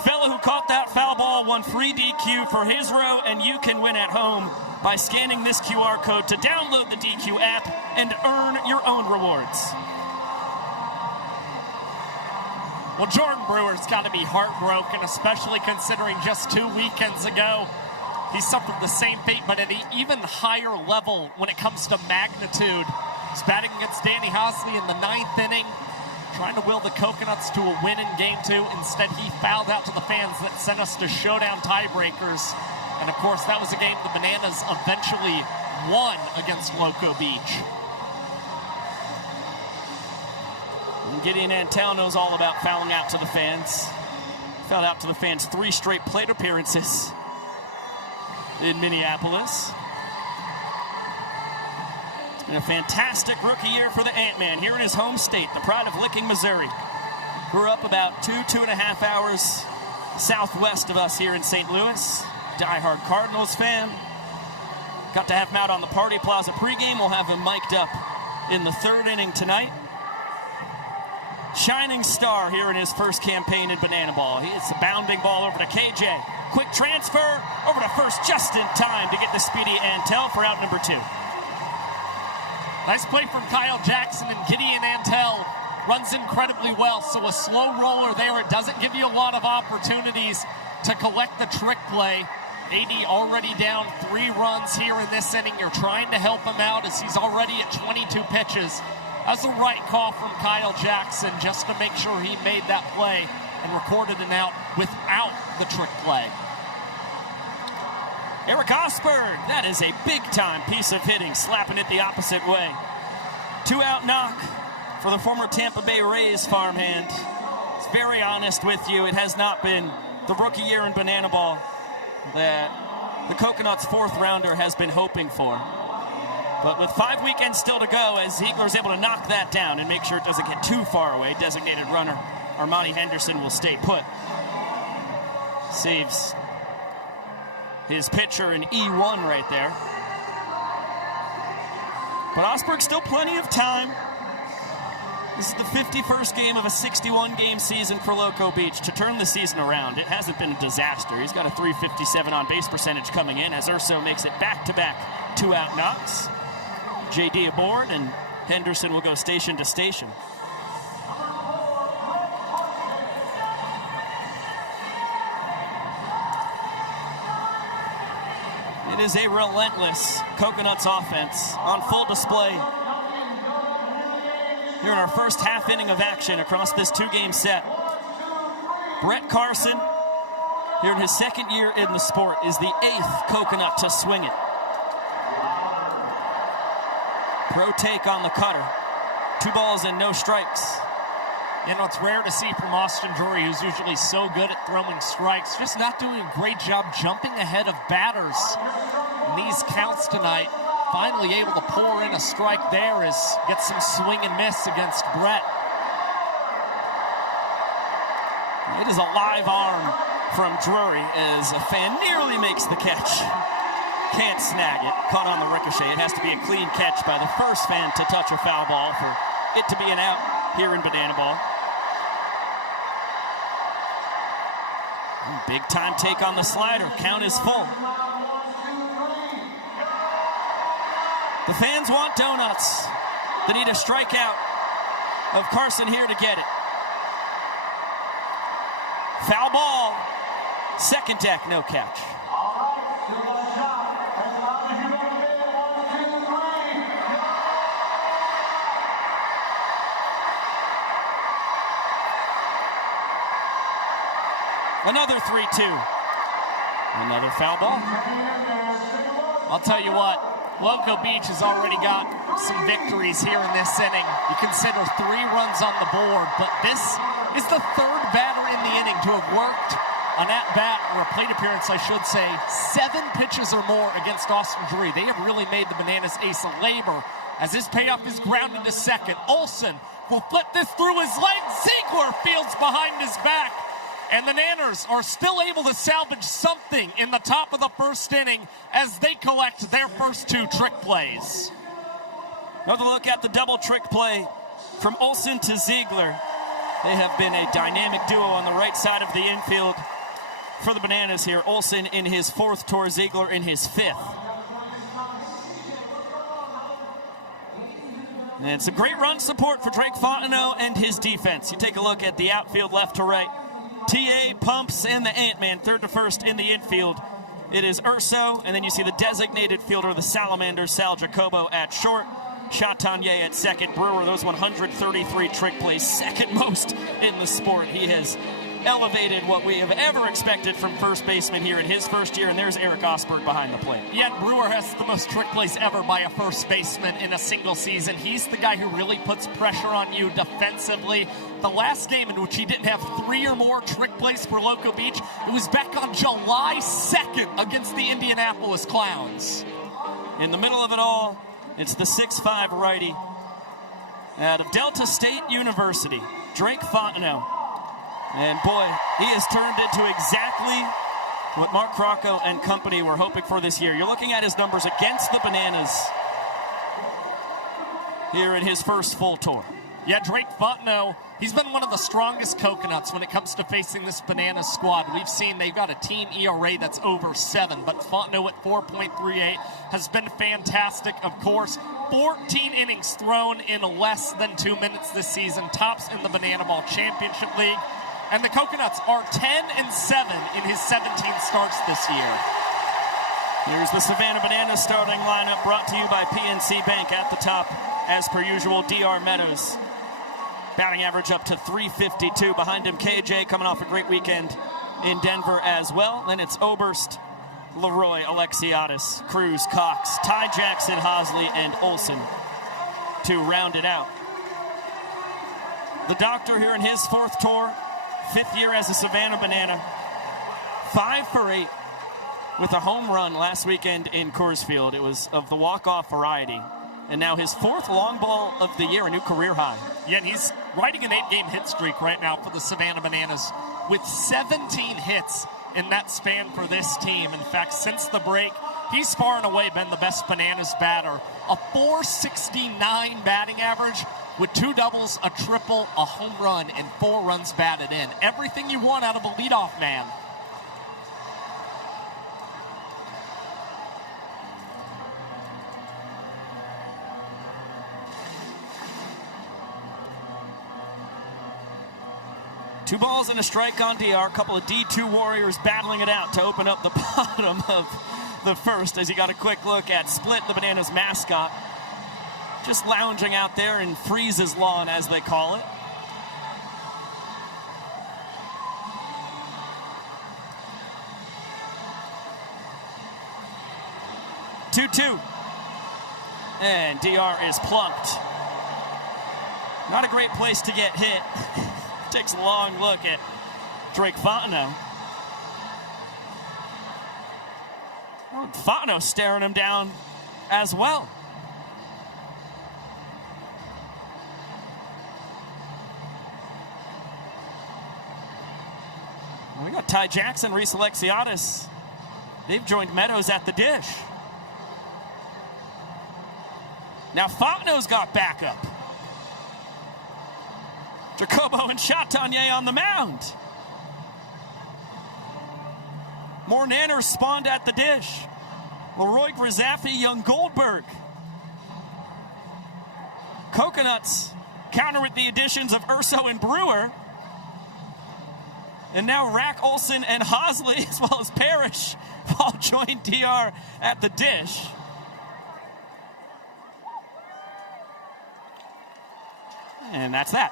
Fellow who caught that foul ball won free DQ for his row, and you can win at home by scanning this QR code to download the DQ app and earn your own rewards. Well, Jordan Brewer's got to be heartbroken, especially considering just 2 weekends ago he suffered the same fate, but at an even higher level when it comes to magnitude. He's batting against Danny Hosley in the 9th inning, trying to will the Coconuts to a win in Game 2. Instead, he fouled out to the fans that sent us to showdown tiebreakers. And, of course, that was a game the Bananas eventually won against Loco Beach. Gideon Antel knows all about fouling out to the fans. Fouled out to the fans 3 straight plate appearances in Minneapolis. It's been a fantastic rookie year for the Ant-Man here in his home state, the pride of Licking, Missouri. Grew up about 2.5 hours southwest of us here in St. Louis. Diehard Cardinals fan. Got to have him out on the Party Plaza pregame. We'll have him mic'd up in the 3rd inning tonight. Shining star here in his first campaign in Banana Ball. He hits the bounding ball over to KJ. Quick transfer over to first just in time to get the speedy Antel for out number 2. Nice play from Kyle Jackson, and Gideon Antel runs incredibly well. So a slow roller there. It doesn't give you a lot of opportunities to collect the trick play. AD already down 3 runs here in this inning. You're trying to help him out as he's already at 22 pitches. That's a right call from Kyle Jackson just to make sure he made that play and recorded an out without the trick play. Eric Osberg, that is a big-time piece of hitting, slapping it the opposite way. 2-out knock for the former Tampa Bay Rays farmhand. It's very honest with you. It has not been the rookie year in Banana Ball that the Coconuts' 4th rounder has been hoping for. But with 5 weekends still to go, as Ziegler's able to knock that down and make sure it doesn't get too far away, designated runner Armani Henderson will stay put. Saves his pitcher in E1 right there. But Osberg still plenty of time. This is the 51st game of a 61-game season for Loco Beach to turn the season around. It hasn't been a disaster. He's got a .357 on-base percentage coming in as Urso makes it back-to-back 2-out knocks. JD aboard, and Henderson will go station to station. It is a relentless Coconuts offense on full display here in our first half inning of action across this 2-game set. Brett Carson, here in his 2nd year in the sport, is the 8th Coconut to swing it. Pro take on the cutter. 2 balls and no strikes. You know, it's rare to see from Austin Drury, who's usually so good at throwing strikes, just not doing a great job jumping ahead of batters in these counts tonight. Finally able to pour in a strike there as gets some swing and miss against Brett. It is a live arm from Drury as a fan nearly makes the catch. Can't snag it. Caught on the ricochet. It has to be a clean catch by the first fan to touch a foul ball for it to be an out here in Banana Ball. Big time take on the slider. Count is full. The fans want donuts. They need a strikeout of Carson here to get it. Foul ball. 2nd deck, no catch. Another 3-2. Another foul ball. I'll tell you what, Loco Beach has already got some victories here in this inning. You consider 3 runs on the board, but this is the 3rd batter in the inning to have worked an at-bat, or a plate appearance, I should say, 7 pitches or more against Austin Drury. They have really made the Bananas ace of labor as his payoff is grounded to second. Olsen will flip this through his legs. Ziegler fields behind his back. And the Nanners are still able to salvage something in the top of the 1st inning as they collect their first 2 trick plays. Another look at the double trick play from Olsen to Ziegler. They have been a dynamic duo on the right side of the infield for the Bananas here. Olsen in his 4th tour, Ziegler in his 5th. And it's a great run support for Drake Fontenot and his defense. You take a look at the outfield left to right. TA, Pumps, and the Ant-Man, 3rd to 1st in the infield. It is Urso, and then you see the designated fielder, the Salamander, Sal Jacobo at short. Chatagnier at second. Brewer, those 133 trick plays, 2nd most in the sport. He has elevated what we have ever expected from first baseman here in his 1st year, and there's Eric Osberg behind the plate. Yet Brewer has the most trick plays ever by a first baseman in a single season. He's the guy who really puts pressure on you defensively. The last game in which he didn't have 3 or more trick plays for Loco Beach, it was back on July 2nd against the Indianapolis Clowns. In the middle of it all, it's the 6'5" righty out of Delta State University, Drake Fontenot. And boy, he has turned into exactly what Mark Crocco and company were hoping for this year. You're looking at his numbers against the Bananas here in his 1st full tour. Yeah, Drake Fontenot, he's been one of the strongest coconuts when it comes to facing this Bananas squad. We've seen they've got a team ERA that's over 7, but Fontenot at 4.38 has been fantastic, of course. 14 innings thrown in less than 2 minutes this season, tops in the Banana Ball Championship League. And the Coconuts are 10-7 in his 17 starts this year. Here's the Savannah Bananas starting lineup brought to you by PNC Bank. At the top, as per usual, DR Meadows. Batting average up to 352. Behind him, KJ coming off a great weekend in Denver as well. Then it's Oberst, Leroy, Alexiadis, Cruz, Cox, Ty Jackson, Hosley, and Olsen to round it out. The Doctor here in his 4th tour, 5th year as a Savannah Banana, 5 for 8 with a home run last weekend in Coors Field. It was of the walk-off variety. And now his 4th long ball of the year, a new career high. Yeah, and he's riding an 8-game hit streak right now for the Savannah Bananas with 17 hits in that span for this team. In fact, since the break, he's far and away been the best Bananas batter. A .469 batting average with 2 doubles, a triple, a home run, and 4 runs batted in. Everything you want out of a leadoff man. Two balls and a strike on DR. A couple of D2 Warriors battling it out to open up the bottom of the 1st as you got a quick look at Split, the Bananas mascot. Just lounging out there in Freeze's lawn, as they call it. Two. And DR is plunked. Not a great place to get hit. Takes a long look at Drake Fontenot. Fontenot staring him down as well. We got Ty Jackson, Reese Alexiadis. They've joined Meadows at the dish. Now Fontenot's got backup. Jacobo and Chatagnier on the mound. More Nanners spawned at the dish. Leroy Grizzaffi, Young Goldberg. Coconuts counter with the additions of Urso and Brewer. And now Rack, Olsen, and Hosley, as well as Parrish, all join DR at the dish. And that's that.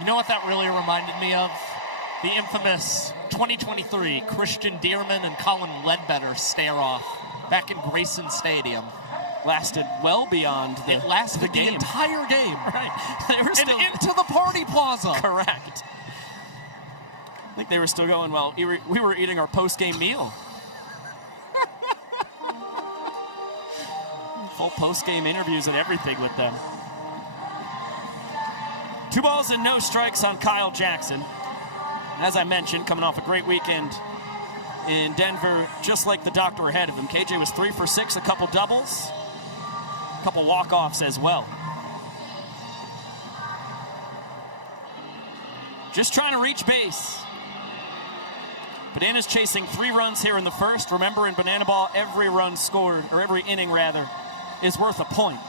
You know what that really reminded me of? The infamous 2023 Christian Dearman and Colin Ledbetter stare-off back in Grayson Stadium. Lasted well beyond the It lasted the game. entire game. Right. They were still And into the party plaza. correct. I think they were still going, well, we were eating our post-game meal. Full post-game interviews and everything with them. 2 balls and no strikes on Kyle Jackson. As I mentioned, coming off a great weekend in Denver, just like the doctor ahead of him. KJ was 3 for 6, a couple doubles, a couple walk-offs as well. Just trying to reach base. Bananas chasing 3 runs here in the first. Remember, in Banana Ball, every run scored, or every inning rather, is worth a point.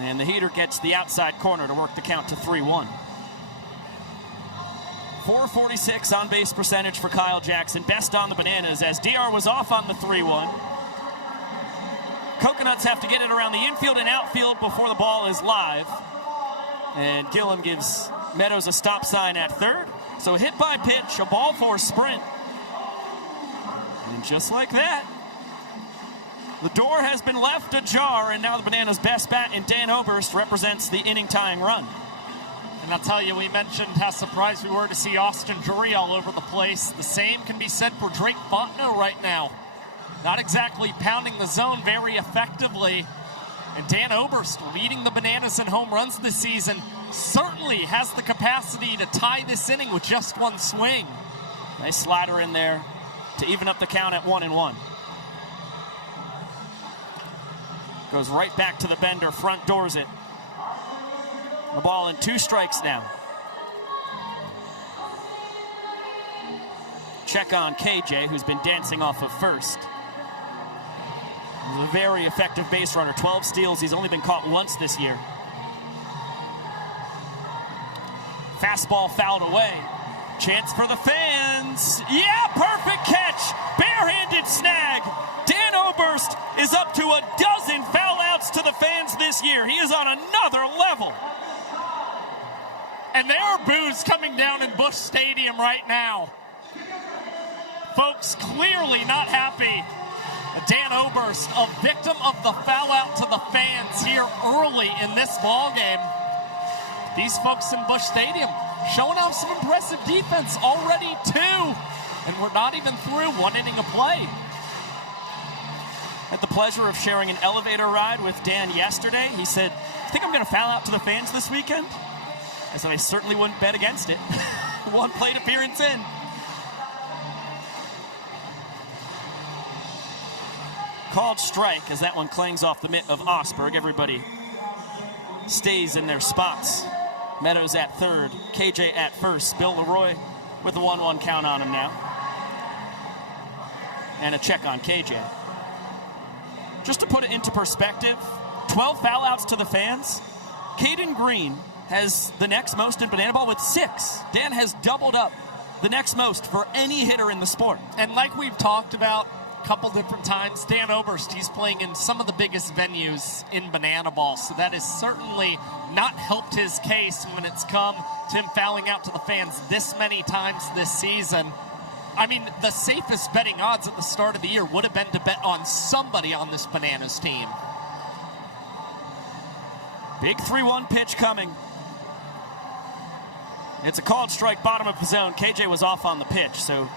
And the heater gets the outside corner to work the count to 3-1. 446 on base percentage for Kyle Jackson. Best on the Bananas as DR was off on the 3-1. Coconuts have to get it around the infield and outfield before the ball is live. And Gillum gives Meadows a stop sign at third. So hit by pitch, a ball for a sprint. And just like that, the door has been left ajar, and now the Bananas' best bat in Dan Oberst represents the inning-tying run. And I'll tell you, we mentioned how surprised we were to see Austin Drury all over the place. The same can be said for Drake Fontenot right now. Not exactly pounding the zone very effectively. And Dan Oberst, leading the Bananas in home runs this season, certainly has the capacity to tie this inning with just one swing. Nice slider in there to even up the count at 1-1. Goes right back to the bender, front doors it. The ball in 2 strikes now. Check on KJ, who's been dancing off of first. He's a very effective base runner, 12 steals. He's only been caught once this year. Fastball fouled away. Chance for the fans. Yeah, perfect catch. Barehanded snag. Dan Oberst is up to a dozen foul outs to the fans this year. He is on another level. And there are boos coming down in Busch Stadium right now. Folks clearly not happy. Dan Oberst, a victim of the foul out to the fans here early in this ball game. These folks in Busch Stadium showing off some impressive defense already, too. And we're not even through 1 inning of play. Had the pleasure of sharing an elevator ride with Dan yesterday. He said, "I think I'm going to foul out to the fans this weekend." I said, "I certainly wouldn't bet against it." 1 plate appearance in. Called strike as that one clangs off the mitt of Osberg. Everybody stays in their spots. Meadows at third, KJ at first. Bill Leroy with the 1-1 count on him now. And a check on KJ. Just to put it into perspective, 12 foul outs to the fans. Caden Green has the next most in Banana Ball with 6. Dan has doubled up the next most for any hitter in the sport. And like we've talked about a couple different times, Dan Oberst, he's playing in some of the biggest venues in Banana Ball, so that has certainly not helped his case when it's come to him fouling out to the fans this many times this season. I mean, the safest betting odds at the start of the year would have been to bet on somebody on this Bananas team. Big 3-1 pitch coming. It's a called strike, bottom of the zone. KJ was off on the pitch, so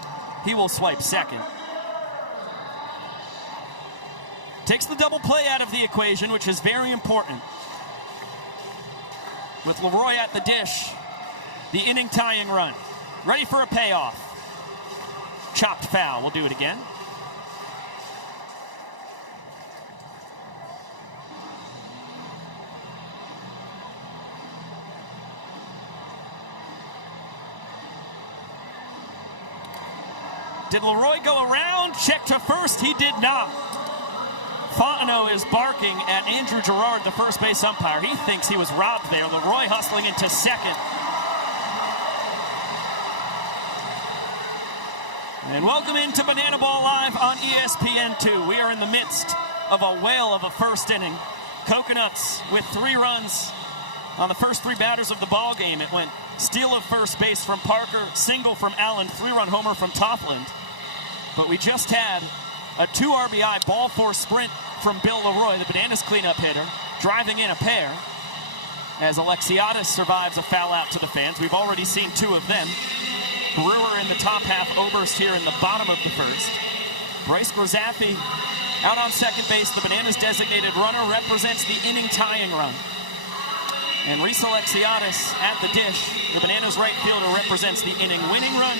he will swipe second. Takes the double play out of the equation, which is very important. With Leroy at the dish, the inning tying run. Ready for a payoff. Chopped foul. We'll do it again. Did Leroy go around? Check to first. He did not. Fontenot is barking at Andrew Gerard, the first base umpire. He thinks he was robbed there. Leroy hustling into second. And welcome into Banana Ball Live on ESPN2. We are in the midst of a whale of a first inning. Coconuts with 3 runs on the first 3 batters of the ball game. It went steal of first base from Parker, single from Allen, 3-run homer from Toppland. But we just had a 2 RBI ball 4 sprint from Bill Leroy, the Bananas cleanup hitter, driving in a pair as Alexiadis survives a foul out to the fans. We've already seen 2 of them. Brewer in the top half, Oberst here in the bottom of the first. Bryce Grozaffi out on second base. The Bananas designated runner represents the inning tying run. And Reese Alexiadis at the dish. The Bananas right fielder represents the inning winning run.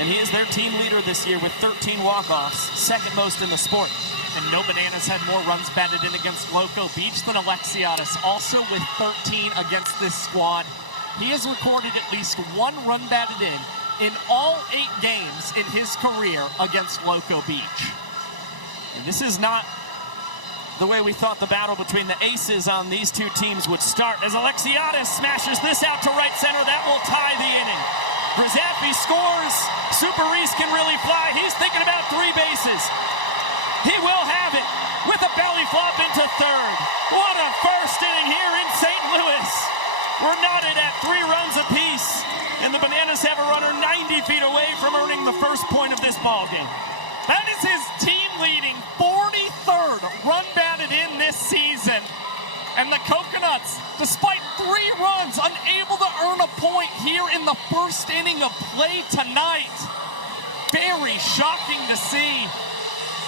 And he is their team leader this year with 13 walk-offs, second most in the sport. And no Bananas had more runs batted in against Loco Beach than Alexiadis, also with 13 against this squad. He has recorded at least 1 run batted in all 8 games in his career against Loco Beach. And this is not the way we thought the battle between the aces on these 2 teams would start. As Alexiadis smashes this out to right center, that will tie the inning. Grozaffi scores. Super Reese can really fly. He's thinking about 3 bases. He will have it with a belly flop into third. What a first inning here in St. Louis. We're knotted at 3 runs apiece, and the Bananas have a runner 90 feet away from earning the first point of this ball game. That is his team-leading 43rd run batted in this season. And the Coconuts, despite 3 runs, unable to earn a point here in the first inning of play tonight. Very shocking to see.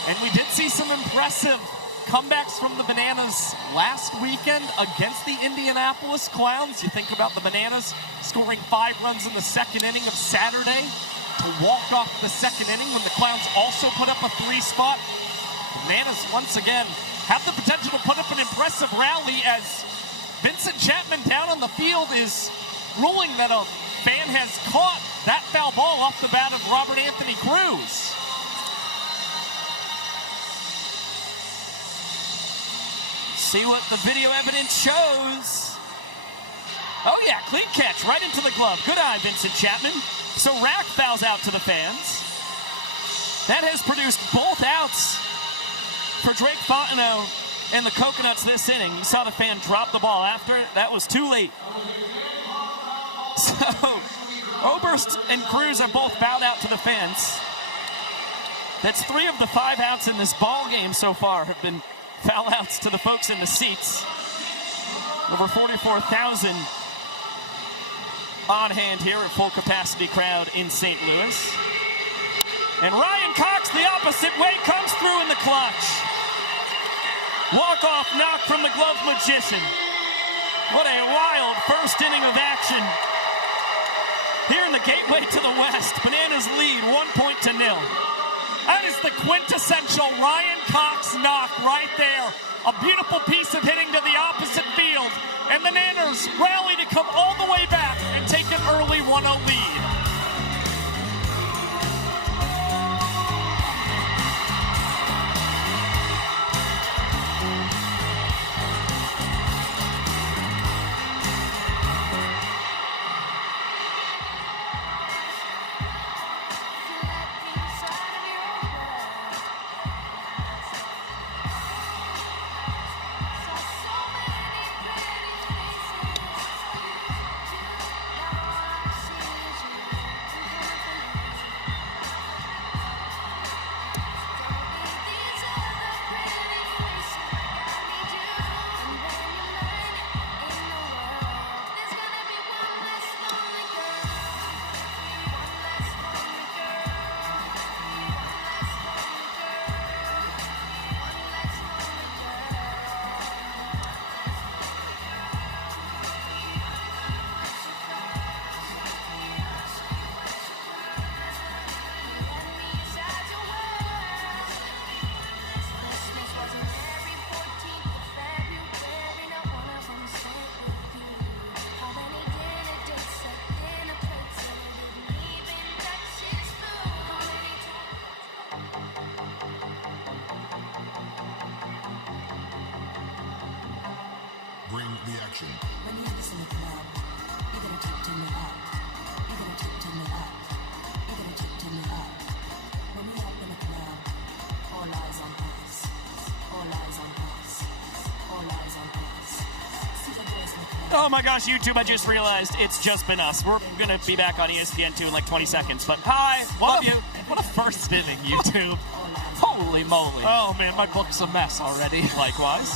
And we did see some impressive comebacks from the Bananas last weekend against the Indianapolis Clowns. You think about the Bananas scoring 5 runs in the second inning of Saturday to walk off the second inning when the Clowns also put up a 3 spot. The Bananas once again have the potential to put up an impressive rally as Vincent Chapman down on the field is ruling that a fan has caught that foul ball off the bat of Robert Anthony Cruz. See what the video evidence shows. Oh yeah, clean catch right into the glove. Good eye, Vincent Chapman. So Rack fouls out to the fans. That has produced both outs for Drake Fontenot and the Coconuts this inning. You saw the fan drop the ball after. That was too late. So Oberst and Cruz are both fouled out to the fence. That's 3 of the 5 outs in this ball game so far have been foul outs to the folks in the seats. Over 44,000 on hand here at full capacity crowd in St. Louis. And Ryan Cox the opposite way comes through in the clutch. Walk-off knock from the glove magician. What a wild first inning of action. Here in the gateway to the west, Bananas lead 1-0. That is the quintessential Ryan Cox knock right there. A beautiful piece of hitting to the opposite field. And the Bananas rally to come all the way back and take an early 1-0 lead. Oh my gosh, YouTube, I just realized it's just been us. We're going to be back on ESPN2 in like 20 seconds. But hi, love you. What a first inning, YouTube. Holy moly. Oh man, my book's a mess already. Likewise.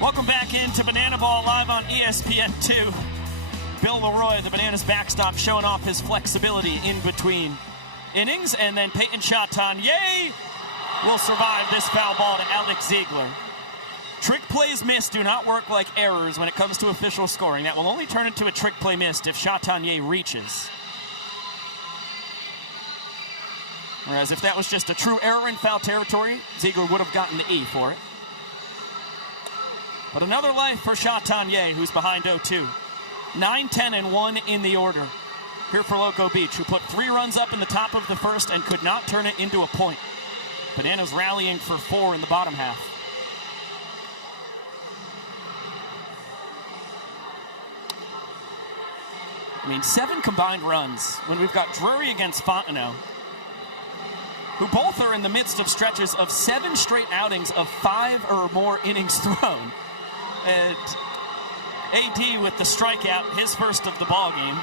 Welcome back into Banana Ball live on ESPN2. Bill Leroy, the Bananas backstop, showing off his flexibility in between innings. And then Peyton Chatagnier will survive this foul ball to Alex Ziegler. Trick plays missed do not work like errors when it comes to official scoring. That will only turn into a trick play missed if Chatagnier reaches. Whereas if that was just a true error in foul territory, Ziegler would have gotten the E for it. But another life for Chatagnier, who's behind 0-2. 9-10-1 in the order here for Loco Beach, who put 3 runs up in the top of the first and could not turn it into a point. Bananas rallying for 4 in the bottom half. I mean, 7 combined runs when we've got Drury against Fontenot, who both are in the midst of stretches of 7 straight outings of 5 or more innings thrown. And AD with the strikeout, his first of the ball game.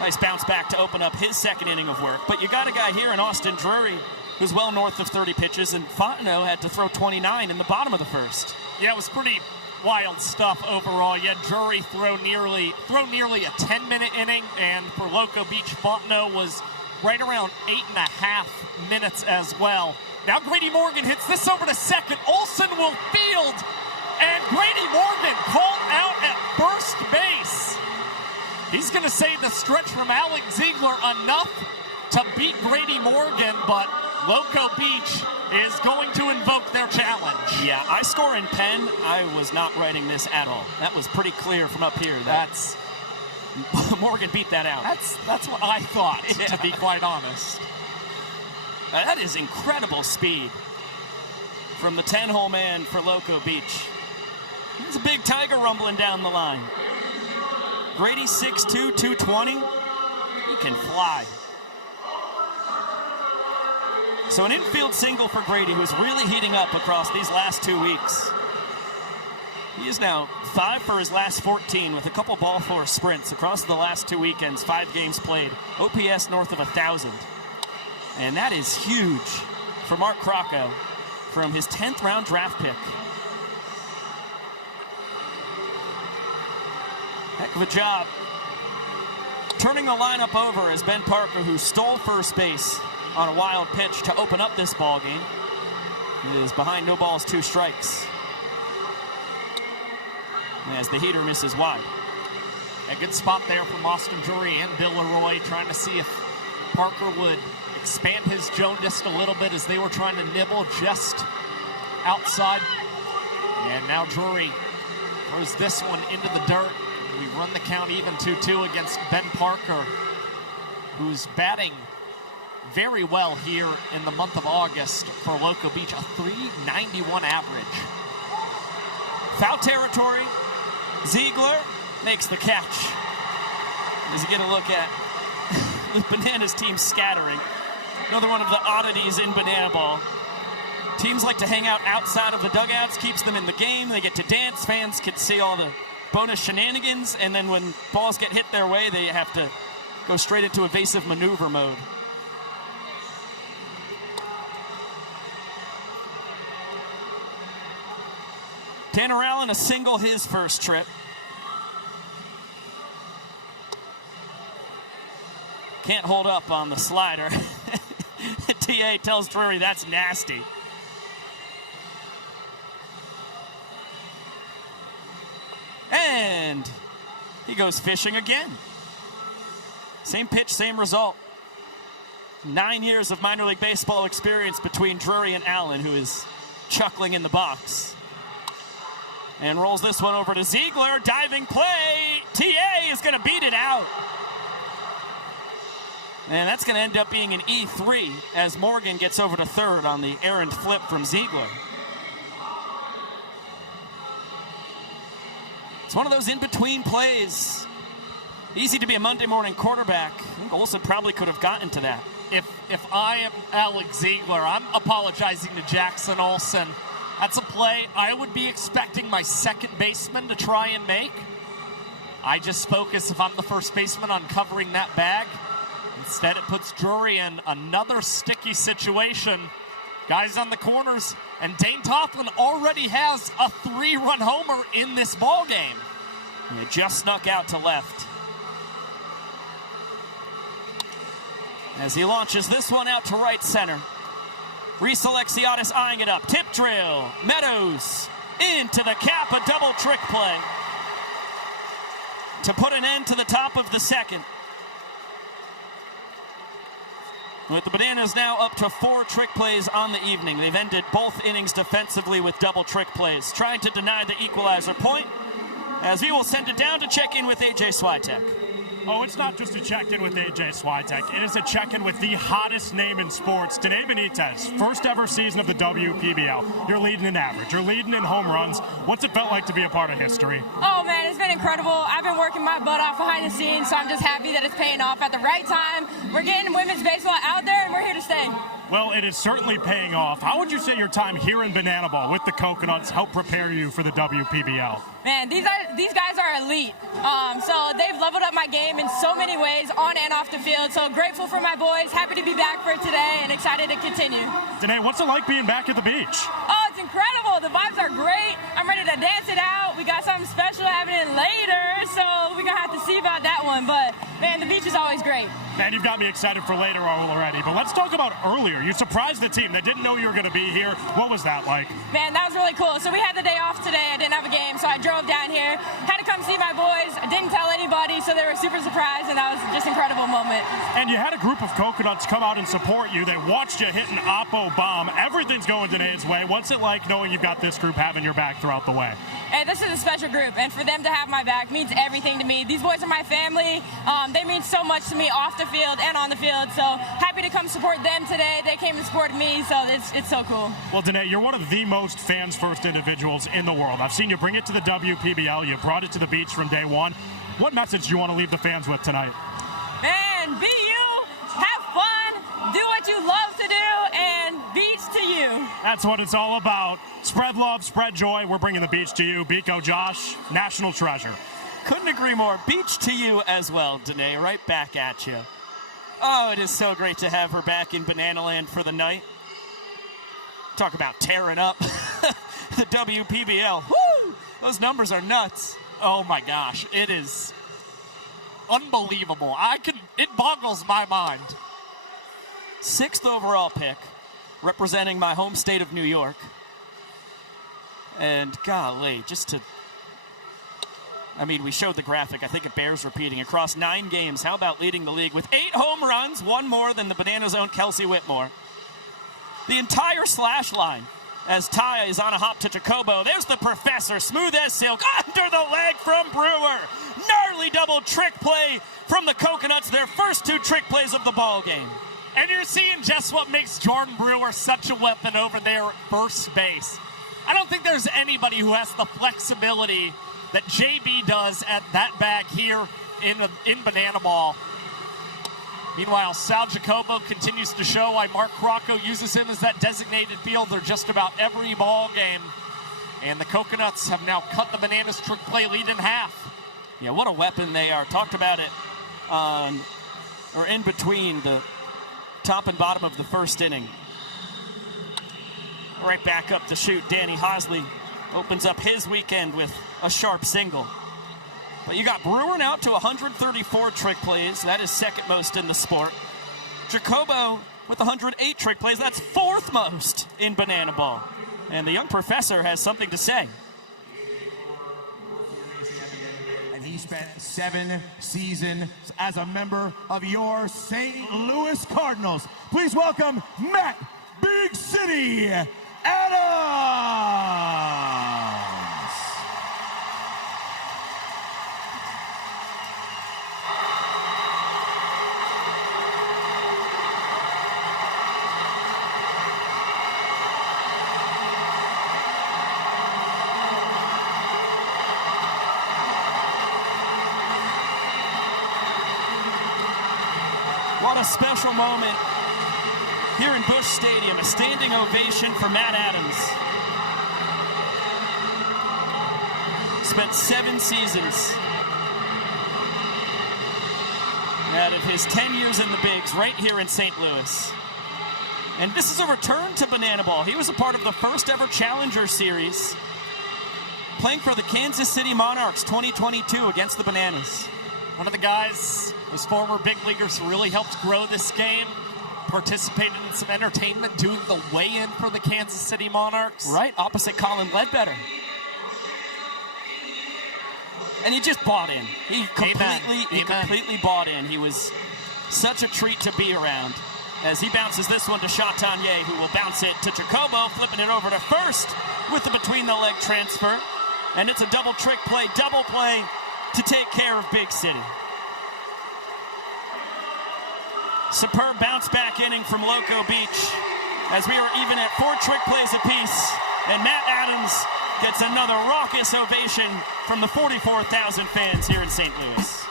Nice bounce back to open up his second inning of work. But you got a guy here in Austin Drury who's well north of 30 pitches, and Fontenot had to throw 29 in the bottom of the first. Yeah, it was pretty wild stuff overall. You had Drury throw nearly a 10-minute inning, and for Loco Beach, Fontenot was right around 8.5 minutes as well. Now Grady Morgan hits this over to second. Olsen will field, and Grady Morgan called out at first base. He's going to save the stretch from Alex Ziegler enough to beat Grady Morgan, but Loco Beach is going to invoke their challenge. Yeah, I score in pen. I was not writing this at all. That was pretty clear from up here. That's Morgan beat that out. That's what I thought, to be quite honest. That is incredible speed from the 10-hole man for Loco Beach. There's a big tiger rumbling down the line. Grady 6'2", 220. He can fly. So an infield single for Grady, who's really heating up across these last 2 weeks. He is now 5 for his last 14 with a couple ball four sprints across the last 2 weekends, 5 games played. OPS north of 1,000. And that is huge for Mark Crocco from his 10th round draft pick. Heck of a job turning the lineup over as Ben Parker, who stole first base on a wild pitch to open up this ball game, is behind no balls, 2 strikes. As the heater misses wide. A good spot there from Austin Drury and Bill Leroy, trying to see if Parker would expand his zone just a little bit as they were trying to nibble just outside. And now Drury throws this one into the dirt. We run the count even 2-2 against Ben Parker, who's batting very well here in the month of August for Loco Beach, a .391 average. Foul territory. Ziegler makes the catch. As you get a look at the Bananas team scattering. Another one of the oddities in Banana Ball. Teams like to hang out outside of the dugouts, keeps them in the game. They get to dance. Fans can see all the bonus shenanigans. And then when balls get hit their way, they have to go straight into evasive maneuver mode. Tanner Allen a single his first trip. Can't hold up on the slider. TA tells Drury that's nasty. And he goes fishing again. Same pitch, same result. 9 years of minor league baseball experience between Drury and Allen, who is chuckling in the box. And rolls this one over to Ziegler. Diving play. TA is going to beat it out. And that's going to end up being an E3 as Morgan gets over to third on the errant flip from Ziegler. It's one of those in-between plays. Easy to be a Monday morning quarterback. I think Olsen probably could have gotten to that. If I am Alex Ziegler, I'm apologizing to Jackson Olsen. That's a play I would be expecting my second baseman to try and make. I just focus, if I'm the first baseman, on covering that bag. Instead, it puts Drury in another sticky situation. Guys on the corners, and Dane Toughlin already has a 3-run homer in this ball game. He just snuck out to left. As he launches this one out to right center. Reese Alexiadis eyeing it up. Tip drill. Meadows into the cap. A double trick play to put an end to the top of the second. With the Bananas now up to 4 trick plays on the evening. They've ended both innings defensively with double trick plays, trying to deny the equalizer point, as we will send it down to check in with AJ Swiatek. Oh, it's not just a check-in with AJ Swiatek. It is a check-in with the hottest name in sports, Danae Benitez. First ever season of the WPBL. You're leading in average. You're leading in home runs. What's it felt like to be a part of history? Oh, man, it's been incredible. I've been working my butt off behind the scenes, so I'm just happy that it's paying off at the right time. We're getting women's baseball out there, and we're here to stay. Well, it is certainly paying off. How would you say your time here in Banana Ball with the Coconuts helped prepare you for the WPBL? Man, these guys are elite. So they've leveled up my game in so many ways, on and off the field. So grateful for my boys. Happy to be back for today and excited to continue. Danae, what's it like being back at the beach? Oh, it's incredible. The vibes are great. I'm ready to dance it out. We got something special happening later, so we're going to have to see about that one. But, man, the beach is always great. Man, you've got me excited for later already. But let's talk about earlier. You surprised the team. They didn't know you were going to be here. What was that like? Man, that was really cool. So we had the day off today. I didn't have a game, so I drove down here. Had to come see my boys. I didn't tell anybody, so they were super surprised, and that was just an incredible moment. And you had a group of Coconuts come out and support you. They watched you hit an Oppo bomb. Everything's going Danae's way. What's it like knowing you've got this group having your back throughout the way? Hey, this is a special group, and for them to have my back means everything to me. These boys are my family. They mean so much to me off the field and on the field, so happy to come support them today. They came and supported me, so it's so cool. Well, Danae, you're one of the most fans-first individuals in the world. I've seen you bring it to the WPBL. You brought it to the beach from day one. What message do you want to leave the fans with tonight? Man, be you, have fun, do what you love to do, and beach to you. That's what it's all about. Spread love, spread joy. We're bringing the beach to you. Biko, Josh, national treasure. Couldn't agree more. Beach to you as well, Danae. Right back at you. Oh, it is so great to have her back in Banana Land for the night. Talk about tearing up the WPBL. Woo! Those numbers are nuts. Oh my gosh, it is unbelievable. It boggles my mind. 6th overall pick, representing my home state of New York. And golly, we showed the graphic. I think it bears repeating. Across 9 games, how about leading the league with 8 home runs, 1 more than the Bananas' own Kelsey Whitmore. The entire slash line as Ty is on a hop to Jacobo. There's the professor, smooth as silk, under the leg from Brewer. Gnarly double trick play from the Coconuts, their first 2 trick plays of the ball game. And you're seeing just what makes Jordan Brewer such a weapon over there at first base. I don't think there's anybody who has the flexibility that JB does at that bag here in Banana Ball. Meanwhile, Sal Jacobo continues to show why Mark Crocco uses him as that designated fielder just about every ball game. And the Coconuts have now cut the Bananas trick play lead in half. Yeah, what a weapon they are. Talked about it in between the top and bottom of the first inning. Right back up to shoot. Danny Hosley opens up his weekend with a sharp single. But you got Brewer now to 134 trick plays. That is second most in the sport. Jacobo with 108 trick plays. That's 4th most in Banana Ball. And the young professor has something to say. And he spent 7 seasons as a member of your St. Louis Cardinals. Please welcome Matt Big City Adams. What a special moment here in Busch Stadium. A standing ovation for Matt Adams. Spent 7 seasons out of his 10 years in the bigs right here in St. Louis. And this is a return to Banana Ball. He was a part of the first ever Challenger Series, playing for the Kansas City Monarchs 2022 against the Bananas. One of the guys, those former big leaguers who really helped grow this game, participated in some entertainment doing the weigh-in for the Kansas City Monarchs. Right, opposite Colin Ledbetter. And he just bought in. He completely bought in. He was such a treat to be around. As he bounces this one to Chatagnier, who will bounce it to Jacobo, flipping it over to first with the between-the-leg transfer. And it's a double trick play, double play to take care of Big City. Superb bounce-back inning from Loco Beach, as we are even at 4 trick plays apiece. And Matt Adams gets another raucous ovation from the 44,000 fans here in St. Louis.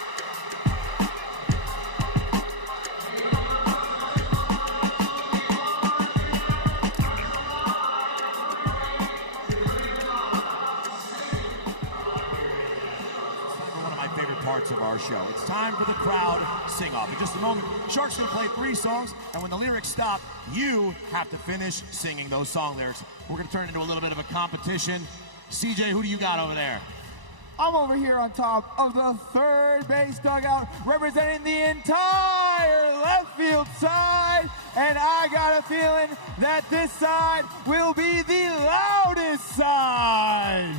One of my favorite parts of our show. It's time for the crowd sing-off. In just a moment, Shark's going to play 3 songs, and when the lyrics stop, you have to finish singing those song lyrics. We're going to turn into a little bit of a competition. CJ, who do you got over there? I'm over here on top of the third base dugout, representing the entire left field side, and I got a feeling that this side will be the loudest side.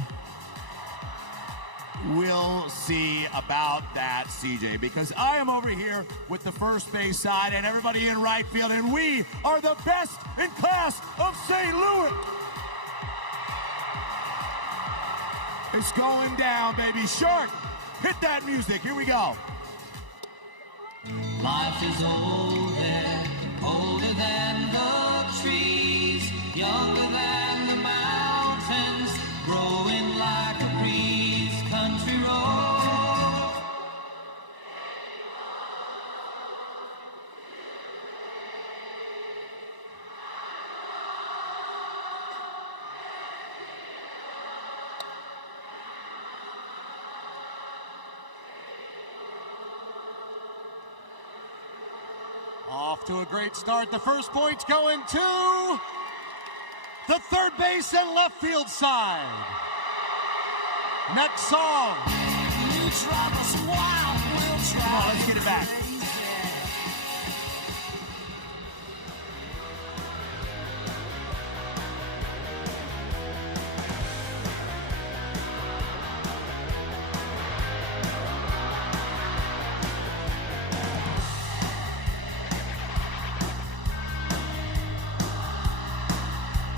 We'll see about that, CJ, because I am over here with the first base side and everybody in right field, and we are the best in class of St. Louis. It's going down, baby. Shark, hit that music. Here we go. Life is older than the trees, younger than the mountains, growing like a breeze, country road. Off to a great start. The first point's going to the third base and left field side. Next song. You drive us wild, we'll try. Come on, let's get it back.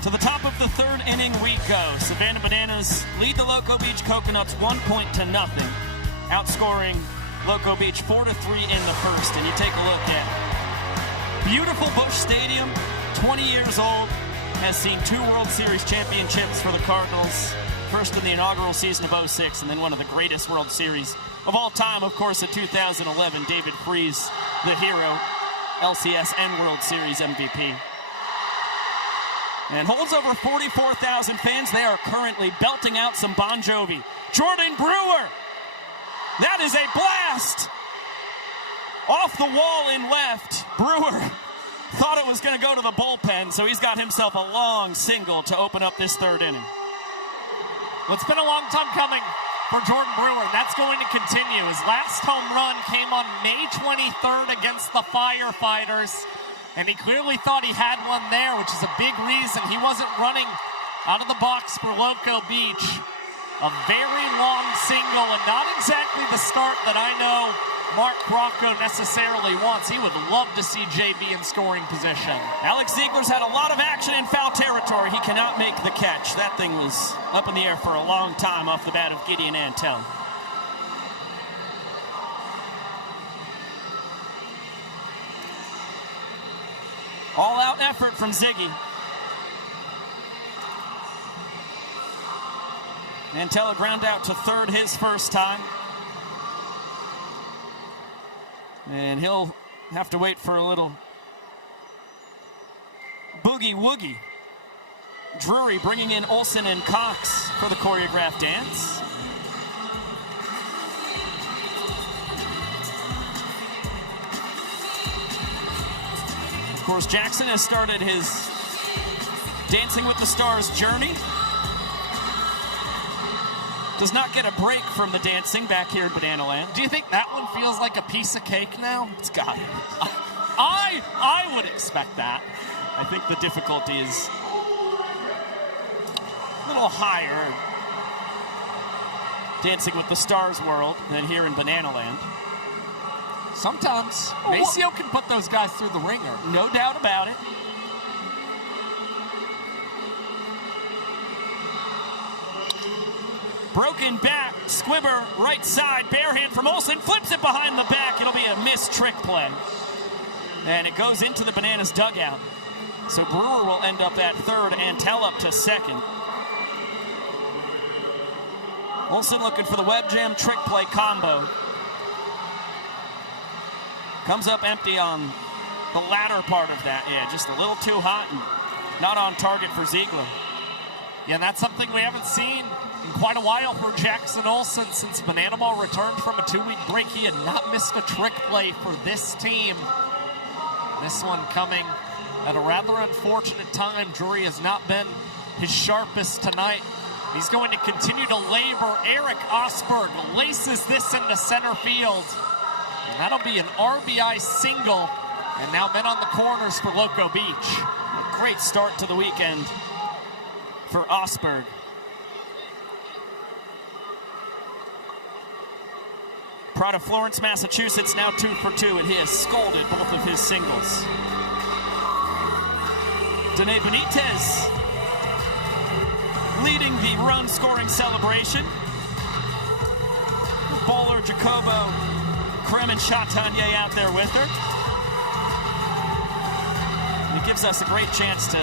To the top of the third inning we go. Savannah Bananas lead the Loco Beach Coconuts 1 point to nothing, outscoring Loco Beach 4-3 in the first. And you take a look at beautiful Busch Stadium, 20 years old, has seen 2 World Series championships for the Cardinals, first in the inaugural season of '06, and then one of the greatest World Series of all time, of course, in 2011, David Freese, the hero, LCS and World Series MVP. And holds over 44,000 fans. They are currently belting out some Bon Jovi. Jordan Brewer. That is a blast. Off the wall in left. Brewer thought it was going to go to the bullpen, so he's got himself a long single to open up this third inning. Well, it's been a long time coming for Jordan Brewer, and that's going to continue. His last home run came on May 23rd against the Firefighters. And he clearly thought he had one there, which is a big reason he wasn't running out of the box for Loco Beach. A very long single, and not exactly the start that I know Mark Crocco necessarily wants. He would love to see JB in scoring position. Alex Ziegler's had a lot of action in foul territory. He cannot make the catch. That thing was up in the air for a long time off the bat of Gideon Antell. All-out effort from Ziggy. Antella ground out to third his first time. And he'll Have to wait for a little boogie woogie. Drury bringing in Olsen and Cox for the choreographed dance. Of course, Jackson has started his Dancing with the Stars journey. Does not get a break from the dancing back here at Banana Land. Do you think that one feels like a piece of cake now? It's got it. I would expect that. I think the difficulty is a little higher Dancing with the Stars world than here in Banana Land. Sometimes Maceo can put those guys through the ringer. No doubt about it. Broken back, Squibber, right side, bare hand from Olsen, flips it behind the back. It'll be a missed trick play. And it goes into the Bananas dugout. So Brewer will end up at third and Tell up to second. Olsen looking for the web jam trick play combo. Comes up empty on the latter part of that. Yeah, just a little too hot and not on target for Ziegler. Yeah, and that's something we haven't seen in quite a while for Jackson Olsen since Banana Ball returned from a 2-week break. He had not missed a trick play for this team. This one coming at a rather unfortunate time. Drury has not been his sharpest tonight. He's going to continue to labor. Eric Osberg laces this into center field. And that'll be an RBI single. And now men on the corners for Loco Beach. A great start to the weekend for Osberg. Pride of Florence, Massachusetts, now 2 for 2, and he has scolded both of his singles. Dene Benitez leading the run-scoring celebration. Baller Jacobo, Krem, and Chatanier out there with her. And it gives us a great chance to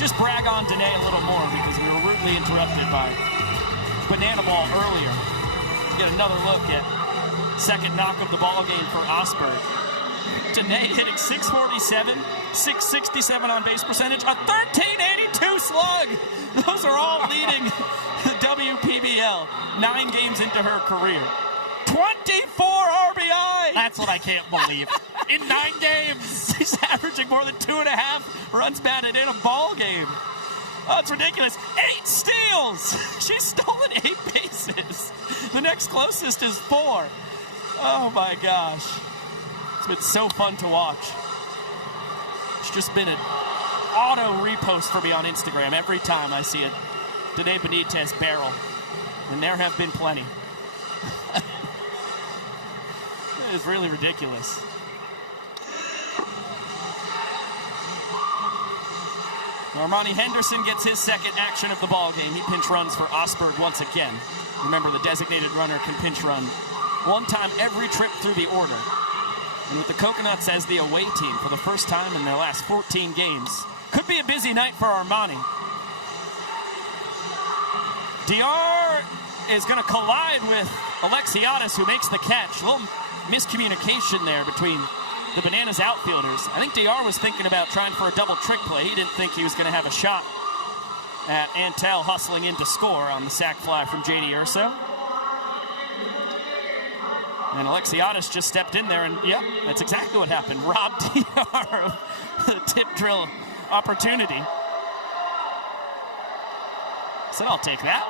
just brag on Dene a little more because we were rudely interrupted by Banana Ball earlier. Get another look at second knock of the ball game for Osberg. Dene hitting .647, .667 on base percentage, a .1382 slug. Those are all leading the WPBL 9 games into her career. 24 RBI. That's what I can't believe. In 9 games. She's averaging more than 2.5 runs batted in a ball game. Oh, it's ridiculous. 8 steals. She's stolen 8 bases. The next closest is 4. Oh my gosh. It's been so fun to watch. It's just been an auto repost for me on Instagram every time I see a Dene Benitez barrel. And there have been plenty. It is really ridiculous. Armani Henderson gets his second action of the ball game. He pinch runs for Osberg once again. Remember, the designated runner can pinch run one time every trip through the order. And with the Coconuts as the away team for the first time in their last 14 games, could be a busy night for Armani. DR is going to collide with Alexiadis, who makes the catch. A little miscommunication there between the Bananas outfielders. I think DR was thinking about trying for a double trick play. He didn't think he was going to have a shot at Antel hustling in to score on the sac fly from J.D. Urso. And Alexiadis just stepped in there, and yep, that's exactly what happened. Robbed DR of the tip drill opportunity. Said, I'll take that.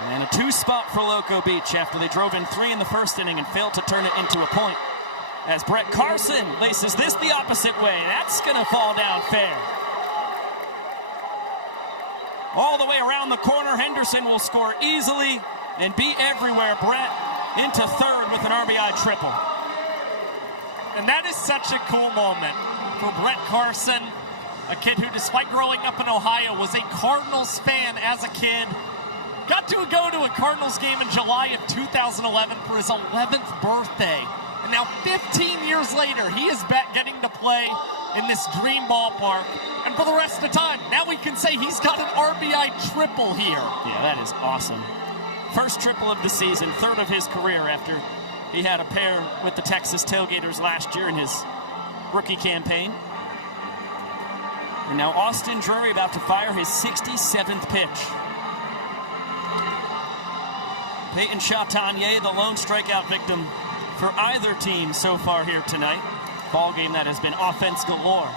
And a 2 spot for Loco Beach after they drove in 3 in the first inning and failed to turn it into a point. As Brett Carson laces this the opposite way. That's going to fall down fair. All the way around the corner, Henderson will score easily and be everywhere. Brett into third with an RBI triple. And that is such a cool moment for Brett Carson, a kid who, despite growing up in Ohio, was a Cardinals fan as a kid. Got to go to a Cardinals game in July of 2011 for his 11th birthday. And now 15 years later, he is back getting to play in this dream ballpark. And for the rest of the time, now we can say he's got an RBI triple here. Yeah, that is awesome. First triple of the season, third of his career after He had a pair with the Texas Tailgaters last year in his rookie campaign. And now Austin Drury about to fire his 67th pitch. Peyton Chatagnier, the lone strikeout victim for either team so far here tonight. Ball game that has been offense galore.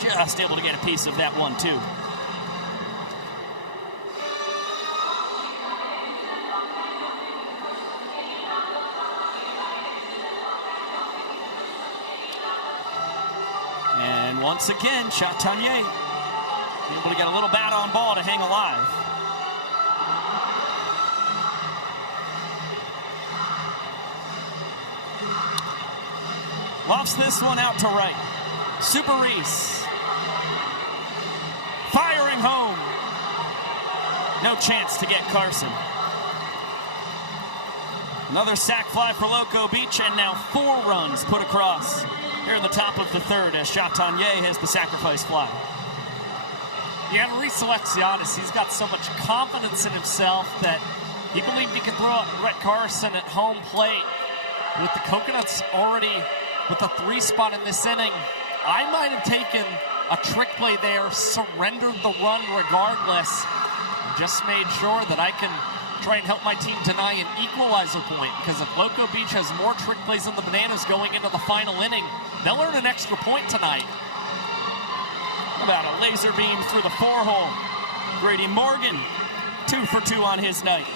Just able to get a piece of that one, too. And once again, Chatagnier able to get a little bat on ball to hang alive. Lofts this one out to right. Super Reese. Firing home. No chance to get Carson. Another sac fly for Loco Beach, and now 4 runs put across here in the top of the third as Chatagnier has the sacrifice fly. Yeah, Reese Alexiadis, he's got so much confidence in himself that he believed he could throw out Brett Carson at home plate. With the Coconuts already with a 3 spot in this inning, I might have taken a trick play there, surrendered the run regardless, just made sure that I can try and help my team deny an equalizer point, because if Loco Beach has more trick plays than the Bananas going into the final inning, they'll earn an extra point tonight. About a laser beam through the 4-hole. Grady Morgan, 2 for 2 on his night.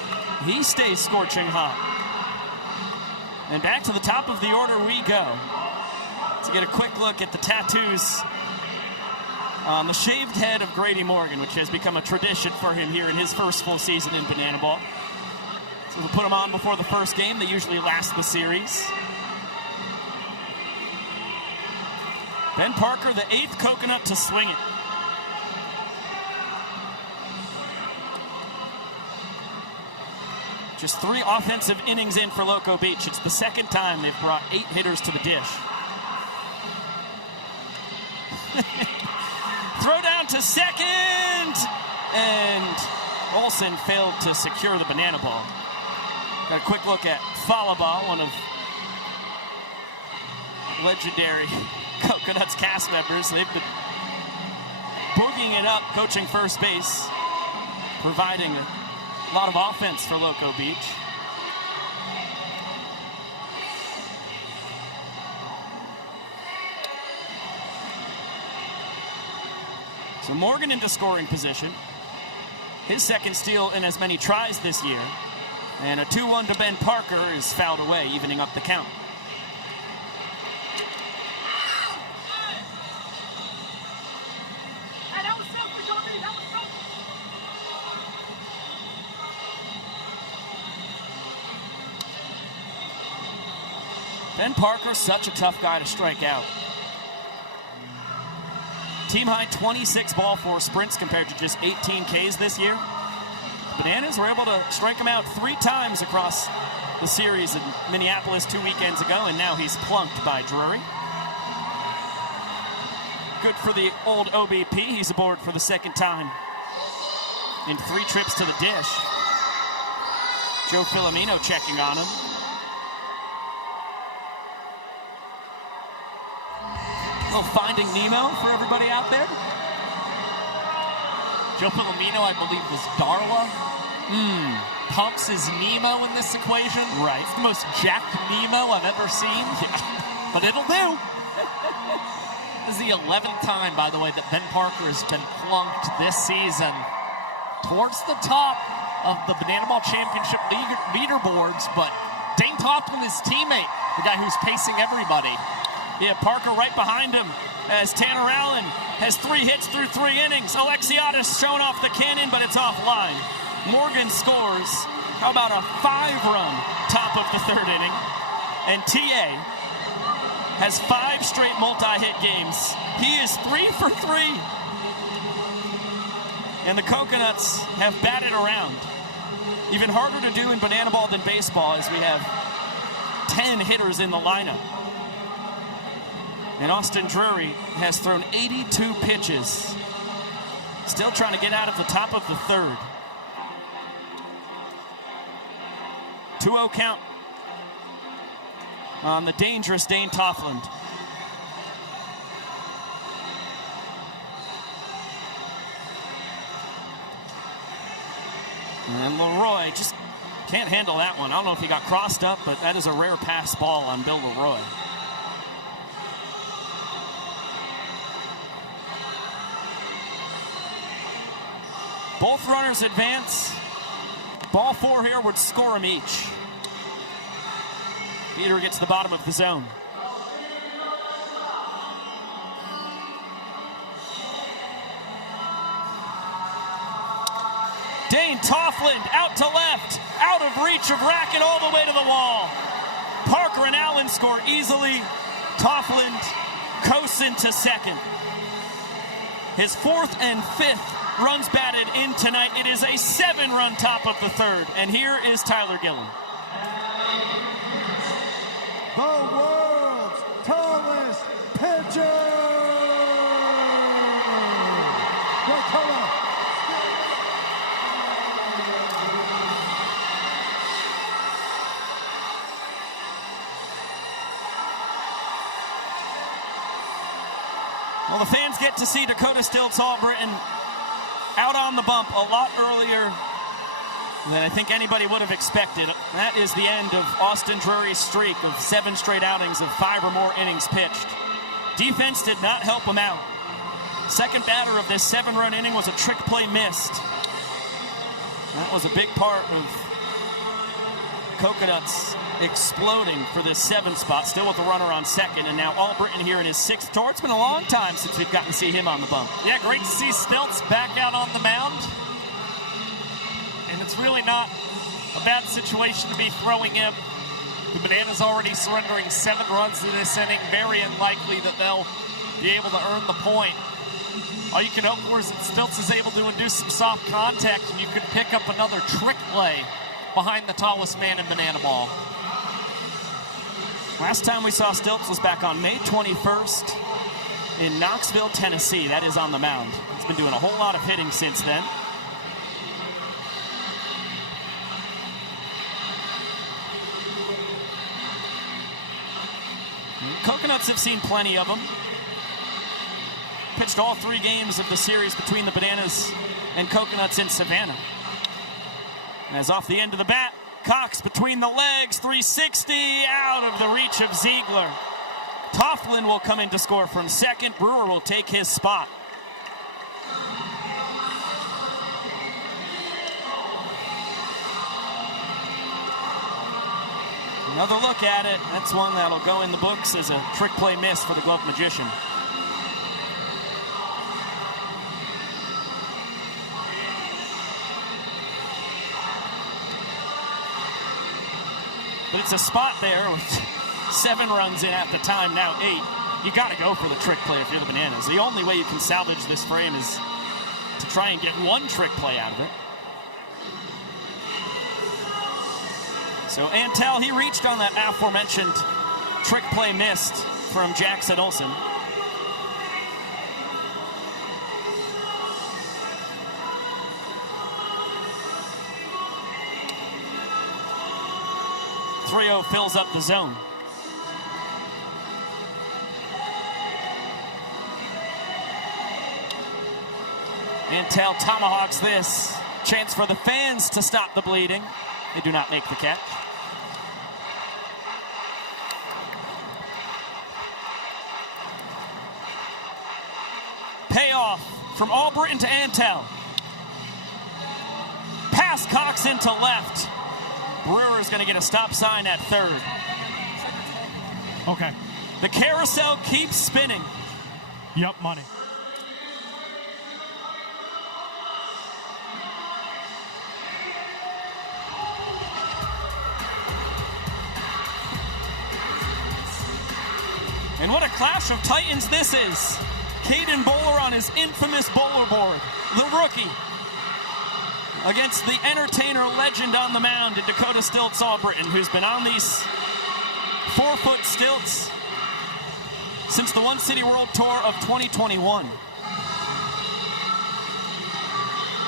He stays scorching hot. And back to the top of the order we go. To get a quick look at the tattoos on the shaved head of Grady Morgan, which has become a tradition for him here in his first full season in Banana Ball. So we'll put them on before the first game. They usually last the series. Ben Parker, the 8th Coconut to swing it. Just 3 offensive innings in for Loco Beach. It's the second time they've brought 8 hitters to the dish. Throw down to second, and Olsen failed to secure the banana ball. Got a quick look at Falaba, one of legendary Coconuts cast members. They've been boogieing it up, coaching first base, providing a lot of offense for Loco Beach. So Morgan into scoring position. His second steal in as many tries this year. And a 2-1 to Ben Parker is fouled away, evening up the count. Ben Parker, such a tough guy to strike out. Team high 26 ball four sprints compared to just 18 Ks this year. The Bananas were able to strike him out 3 times across the series in Minneapolis 2 weekends ago, and now he's plunked by Drury. Good for the old OBP. He's aboard for the second time in 3 trips to the dish. Joe Filomeno checking on him. Finding Nemo for everybody out there. Joe Filomeno, I believe, was Darla. Pumps is Nemo in this equation. Right. It's the most jacked Nemo I've ever seen. Yeah. But it'll do. This is the 11th time, by the way, that Ben Parker has been plunked this season towards the top of the Banana Ball Championship leaderboards, but Dane Tothman, his teammate, the guy who's pacing everybody. Yeah, Parker right behind him as Tanner Allen has 3 hits through 3 innings. Alexiadis showing off the cannon, but it's offline. Morgan scores. How about a 5-run top of the 3rd inning? And TA has 5 straight multi-hit games. He is 3 for 3. And the Coconuts have batted around. Even harder to do in banana ball than baseball, as we have 10 hitters in the lineup. And Austin Drury has thrown 82 pitches. Still trying to get out of the top of the 3rd. 2-0 count on the dangerous Dane Toffland. And Leroy just can't handle that one. I don't know if he got crossed up, but that is a rare pass ball on Bill Leroy. Both runners advance. Ball 4 here would score them each. Peter gets the bottom of the zone. Dane Toffland out to left, out of reach of Rackett all the way to the wall. Parker and Allen score easily. Toffland coasts into second. His 4th and 5th runs batted in tonight. It is a 7-run top of the 3rd. And here is Tyler Gillen. The world's tallest pitcher, Loco. Well, the fans get to see Dakota Stiltz Albritton out on the bump a lot earlier than I think anybody would have expected. That is the end of Austin Drury's streak of 7 straight outings of 5 or more innings pitched. Defense did not help him out. Second batter of this 7-run inning was a trick play missed. That was a big part of Coconuts exploding for this 7th spot, still with the runner on second, and now Albritton here in his 6th tour. It's been a long time since we've gotten to see him on the bump. Yeah, great to see Stiltz back out on the mound. And it's really not a bad situation to be throwing him. The Bananas already surrendering 7 runs in this inning. Very unlikely that they'll be able to earn the point. All you can hope for is that Stiltz is able to induce some soft contact, and you could pick up another trick play behind the tallest man in Banana Ball. Last time we saw Stiltz was back on May 21st in Knoxville, Tennessee. That is on the mound. He's been doing a whole lot of hitting since then. Coconuts have seen plenty of them. Pitched all 3 games of the series between the Bananas and Coconuts in Savannah. As off the end of the bat, Cox between the legs, 360, out of the reach of Ziegler. Toffland will come in to score from second. Brewer will take his spot. Another look at it. That's one that'll go in the books as a trick play miss for the Glove Magician. But it's a spot there with 7 runs in at the time, now 8. You got to go for the trick play if you're the Bananas. The only way you can salvage this frame is to try and get 1 trick play out of it. So Antel, he reached on that aforementioned trick play missed from Jackson Olsen. .30 fills up the zone. Antel tomahawks this. Chance for the fans to stop the bleeding. They do not make the catch. Payoff from Albritton to Antel. Pass Cox into left. Brewer is going to get a stop sign at third. Okay. The carousel keeps spinning. Yup, money. And what a clash of titans this is. Caden Bowler on his infamous bowler board. The rookie. Against the entertainer legend on the mound in Dakota Stiltz Albritton, who's been on these 4-foot stilts since the One City World Tour of 2021.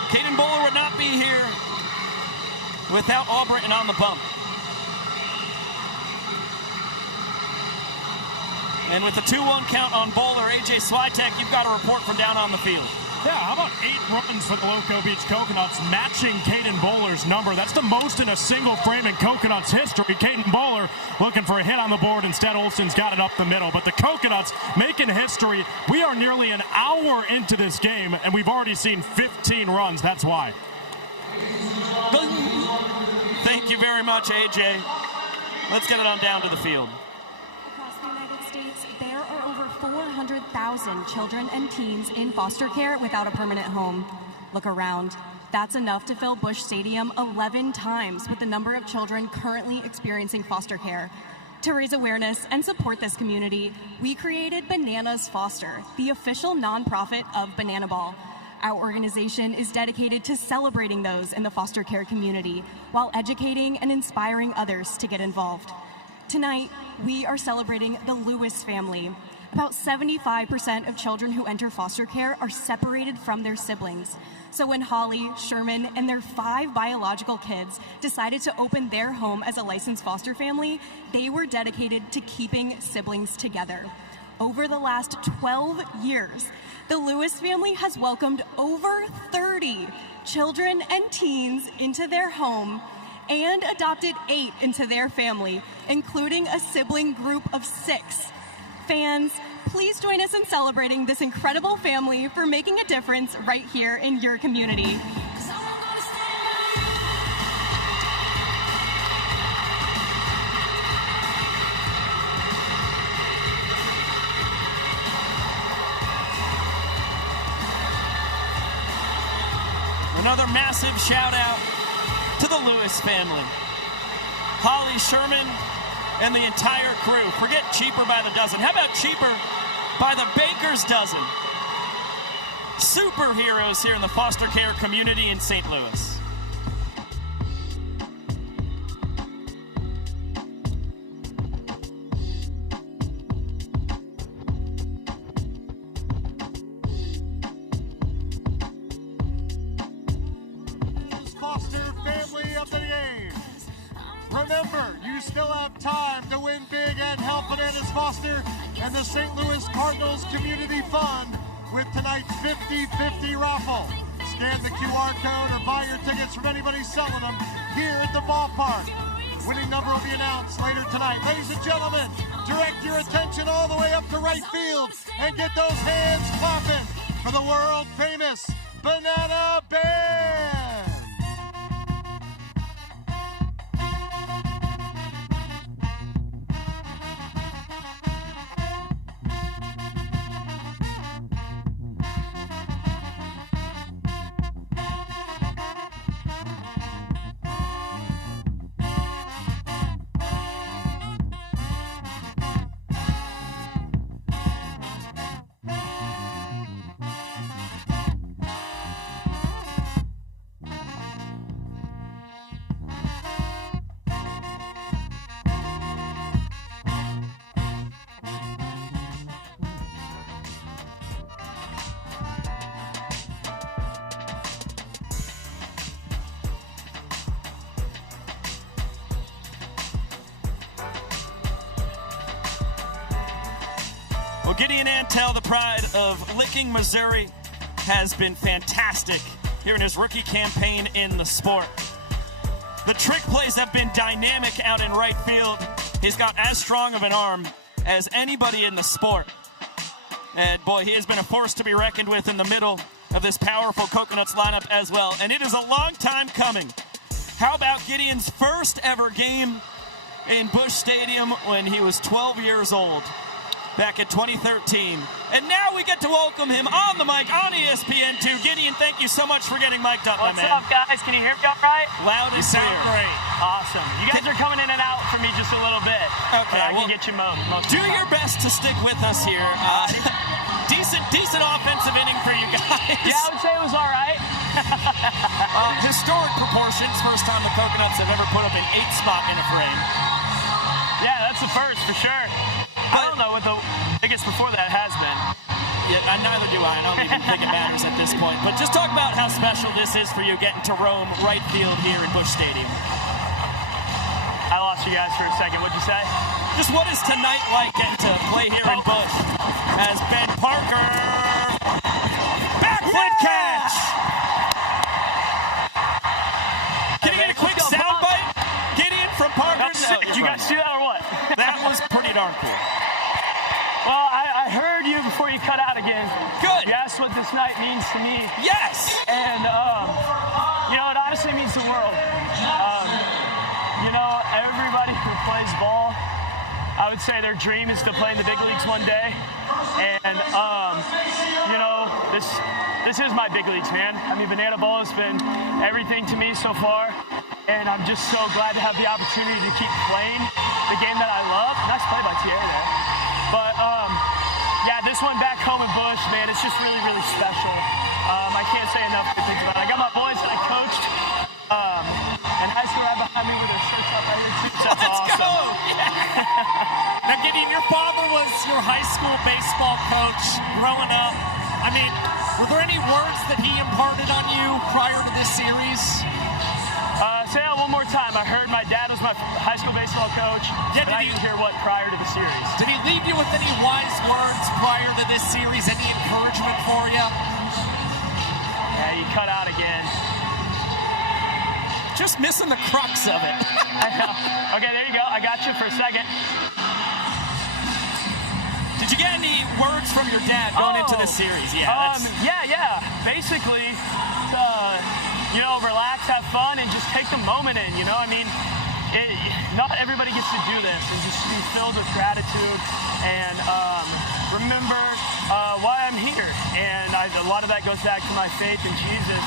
Caden Bowler would not be here without Albritton on the bump. And with the 2-1 count on bowler A.J. Switek, you've got a report from down on the field. Yeah, how about 8 runs for the Loco Beach Coconuts, matching Caden Bowler's number? That's the most in a single frame in Coconuts history. Caden Bowler looking for a hit on the board. Instead, Olsen's got it up the middle. But the Coconuts making history. We are nearly an hour into this game, and we've already seen 15 runs. That's why. Thank you very much, AJ. Let's get it on down to the field. Across the United States, there are over 400,000 children and teens in foster care without a permanent home. Look around. That's enough to fill Busch Stadium 11 times with the number of children currently experiencing foster care. To raise awareness and support this community, we created Bananas Foster, the official nonprofit of Banana Ball. Our organization is dedicated to celebrating those in the foster care community while educating and inspiring others to get involved. Tonight, we are celebrating the Lewis family. About 75% of children who enter foster care are separated from their siblings. So when Holly, Sherman, and their 5 biological kids decided to open their home as a licensed foster family, they were dedicated to keeping siblings together. Over the last 12 years, the Lewis family has welcomed over 30 children and teens into their home and adopted 8 into their family, including a sibling group of 6. Fans, please join us in celebrating this incredible family for making a difference right here in your community. Another massive shout out to the Lewis family. Holly, Sherman, and the entire crew. Forget cheaper by the dozen. How about cheaper by the baker's dozen? Superheroes here in the foster care community in St. Louis. Foster family of the game. Remember, you still have time to win big and help Bananas Foster and the St. Louis Cardinals Community Fund with tonight's 50-50 raffle. Scan the QR code or buy your tickets from anybody selling them here at the ballpark. Winning number will be announced later tonight. Ladies and gentlemen, direct your attention all the way up to right field and get those hands clapping for the world famous Banana Band. Well, Gideon Antel, the pride of Licking, Missouri, has been fantastic here in his rookie campaign in the sport. The trick plays have been dynamic out in right field. He's got as strong of an arm as anybody in the sport. And boy, he has been a force to be reckoned with in the middle of this powerful Coconuts lineup as well. And it is a long time coming. How about Gideon's first ever game in Busch Stadium when he was 12 years old? Back in 2013. And now we get to welcome him on the mic on ESPN2. Gideon, thank you so much for getting mic'd up, my man. What's up, guys? Can you hear me all right? Loud and clear. Great. Awesome. You guys are coming in and out for me just a little bit. Okay, I can get you most do your best to stick with us here. Decent offensive inning for you guys. Yeah, I would say it was all right. Historic proportions. First time the Coconuts have ever put up an 8 spot in a frame. Yeah, that's the first for sure. I don't know what the biggest before that has been. Yeah, neither do I. I don't even think it matters at this point. But just talk about how special this is for you getting to roam right field here in Busch Stadium. I lost lost you guys for a second. What'd you say? Just what is tonight like getting to play here in Busch? As Ben Parker, backflip catch! Can you get a quick soundbite? Gideon from Parker? No, did you guys see that or what? That was pretty darn cool. Well, I heard you before you cut out again. Good. You asked what this night means to me. Yes. And, it honestly means the world. Everybody who plays ball, I would say their dream is to play in the big leagues one day. And, this is my big leagues, man. I mean, banana ball has been everything to me so far. And I'm just so glad to have the opportunity to keep playing the game that I love. Nice play by Thierry there. But, this one back home in Busch, man, it's just really, really special. I can't say enough good things about it. I got my boys that I coached in high school right behind me with their shirts up right here, too. So that's awesome. Go! Yeah. Now, Gideon, your father was your high school baseball coach growing up. I mean, were there any words that he imparted on you prior to this series? Say that one more time. I heard my dad was my high school baseball coach, but I didn't hear what prior to the series. Did he leave you with any wise words prior to this series? Any encouragement for you? Yeah, you cut out again. Just missing the crux of it. Okay, there you go. I got you for a second. Did you get any words from your dad going into this series? Yeah. Basically, relax, have fun, and just take the moment in. I mean, not everybody gets to do this, and just be filled with gratitude and remember why I'm here. And a lot of that goes back to my faith in Jesus.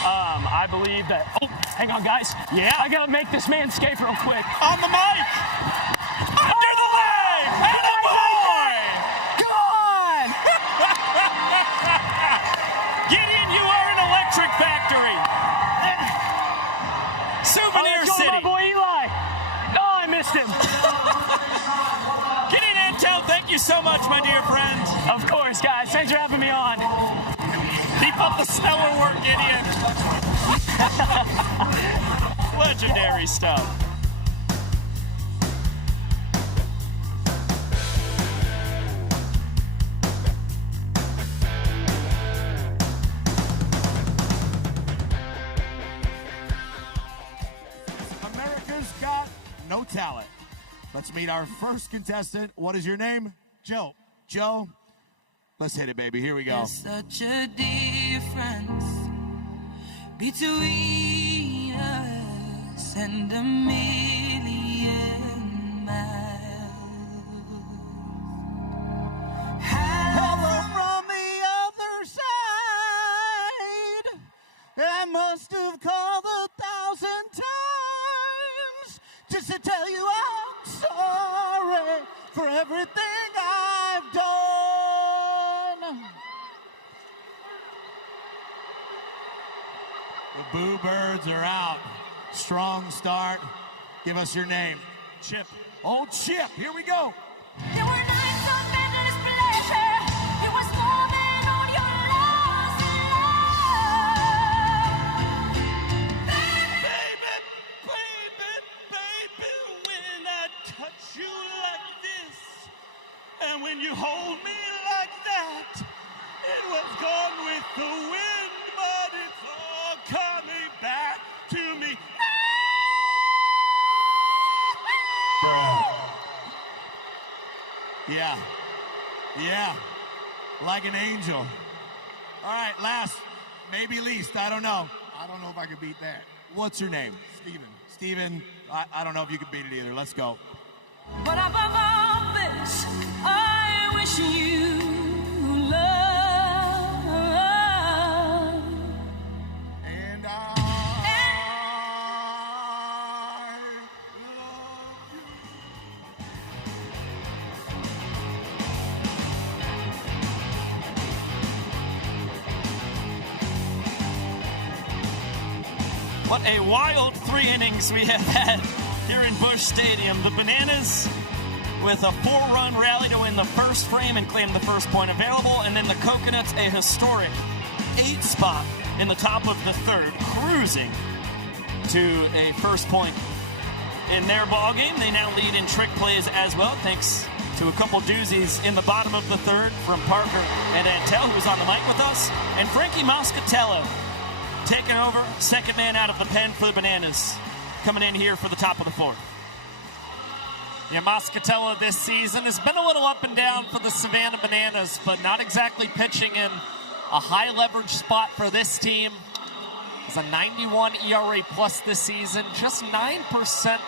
I believe that. Oh, hang on, guys. Yeah, I gotta make this man skate real quick. On the mic. Under the leg. And a boy. Come on. Gideon, you are an electric factory. Souvenir City. My boy Eli. Oh, I missed him. Gideon Antel, thank you so much, my dear friend. Of course, guys. Thanks for having me on. Keep up the stellar work, Gideon. Legendary stuff. America's Got No Talent. Let's meet our first contestant. What is your name? Joe. Joe? Let's hit it, baby. Here we go. There's such a difference between us and a million miles. Hello from the other side. I must have called 1,000 times just to tell you I'm sorry for everything I've done. The Boo Birds are out. Strong start. Give us your name. Chip. Oh, Chip. Here we go. There were nights of endless pleasure. It was falling on your lost love. Baby, when I touch you like this, and when you hold me like that, it was gone with the wind, but it's all coming back to me. Yeah. Like an angel. All right, last, maybe least, I don't know. I don't know if I could beat that. What's your name? Steven. Steven, I don't know if you could beat it either. Let's go. But above all this, I wish you love. And I love you. What a wild 3 innings we have had here in Busch Stadium. The Bananas with a 4-run rally to win the first frame and claim the first point available, and then the Coconuts a historic 8 spot in the top of the third, cruising to a first point in their ball game. They now lead in trick plays as well, thanks to a couple doozies in the bottom of the third from Parker and Antel, who was on the mic with us, and Frankie Moscatello taking over, second man out of the pen for the Bananas, coming in here for the top of the fourth. Yeah, Moscatello this season has been a little up and down for the Savannah Bananas, but not exactly pitching in a high leverage spot for this team. It's a 91 ERA plus this season, just 9%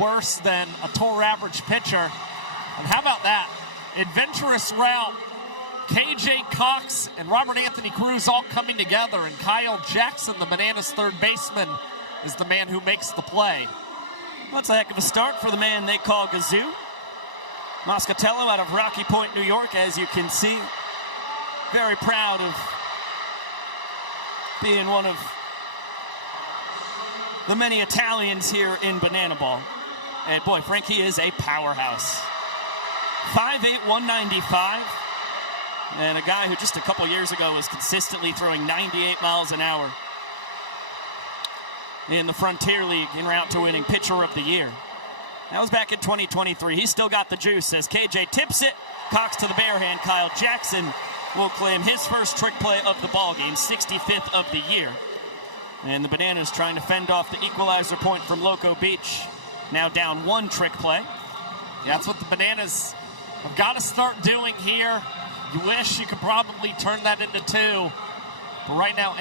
worse than a tour average pitcher. And how about that? Adventurous route. KJ Cox and Robert Anthony Cruz all coming together, and Kyle Jackson, the Bananas third baseman, is the man who makes the play. Well, that's a heck of a start for the man they call Gazoo. Moscatello out of Rocky Point, New York, as you can see. Very proud of being one of the many Italians here in Banana Ball. And boy, Frankie is a powerhouse. 5'8", 195. And a guy who just a couple years ago was consistently throwing 98 miles an hour in the Frontier League en route to winning Pitcher of the Year. That was back in 2023. He's still got the juice as KJ tips it. Cox to the bare hand. Kyle Jackson will claim his first trick play of the ballgame, 65th of the year. And the Bananas trying to fend off the equalizer point from Loco Beach. Now down one trick play. Yeah, that's what the Bananas have got to start doing here. You wish you could probably turn that into two. But right now,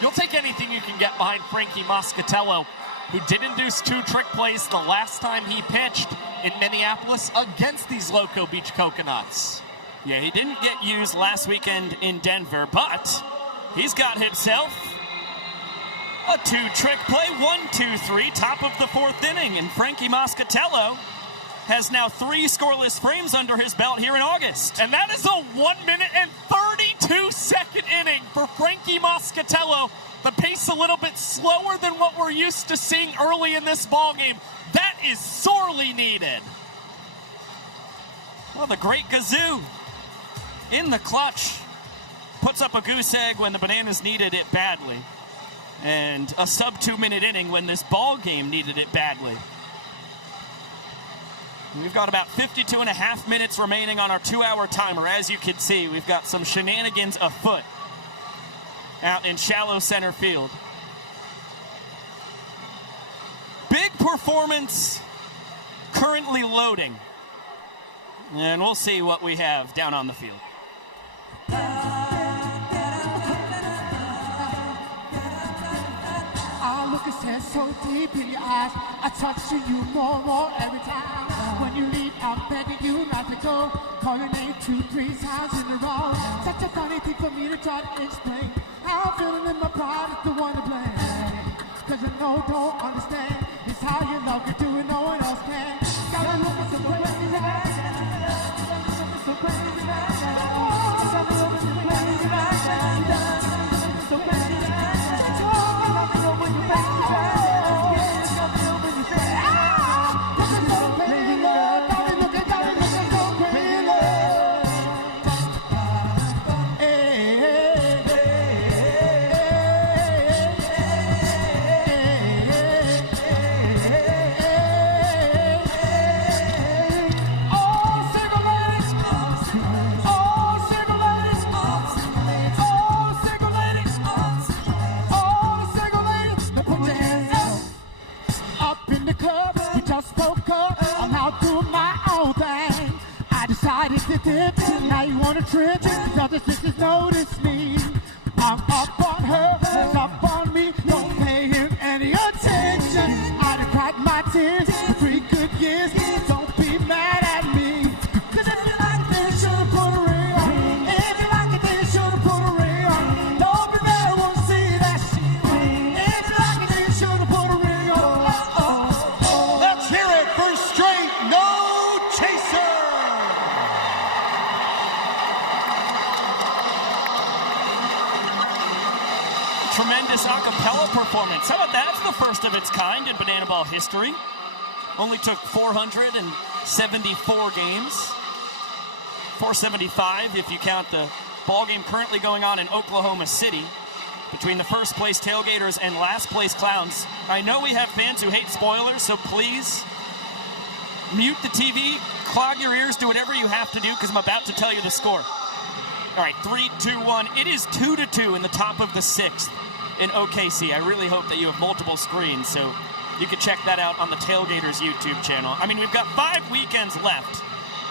you'll take anything you can get behind Frankie Moscatello, who did induce two trick plays the last time he pitched in Minneapolis against these Loco Beach Coconuts. Yeah, he didn't get used last weekend in Denver, but he's got himself a two-trick play, 1-2-3, top of the fourth inning, and Frankie Moscatello has now 3 scoreless frames under his belt here in August. And that is a 1 minute and 32-second inning for Frankie Moscatello. The pace a little bit slower than what we're used to seeing early in this ballgame. That is sorely needed. Well, the great Gazoo in the clutch puts up a goose egg when the Bananas needed it badly. And a sub-2-minute inning when this ball game needed it badly. We've got about 52 and a half minutes remaining on our 2-hour timer. As you can see, we've got some shenanigans afoot out in shallow center field. Big performance currently loading. And we'll see what we have down on the field. I look and stare so deep in your eyes. I talk to you more and more every time. When you leave, I'm begging you not to go. Call your name 2-3 times in a row. Such a funny thing for me to try to explain. How I'm feeling in my pride is the one to blame. Cause I know don't understand. It's how you love you do it, no one else can. Gotta look at so crazy right now. So crazy right now. Gotta look at so crazy right now. So crazy right now. Gotta look when you face it right now. Gotta look when you say ah. Look at so crazy love. Gotta look at so crazy love. Hey, hey, to dip, now you wanna trip, cause other sisters notice me. I'm up on her, she's up on me, don't pay him any attention. I done cried my tears for 3 good years, don't be mad at me. Cause if you like this, should've put a ring on. If you like it, then you should've put a ring on. Don't be mad, I wanna see that shit. If you like it, then you should've put a ring on. Let's hear it for Straight No Chaser. Tremendous a cappella performance. How about that? It's the first of its kind in Banana Ball history. Only took 474 games. 475 if you count the ball game currently going on in Oklahoma City. between the first place tailgaters and last place clowns. I know we have fans who hate spoilers, so please mute the TV, clog your ears, do whatever you have to do, because I'm about to tell you the score. All right, 3, 2, 1. It is 2-2 in the top of the 6th in OKC. I really hope that you have multiple screens, so you can check that out on the Tailgaters YouTube channel. I mean, we've got 5 weekends left,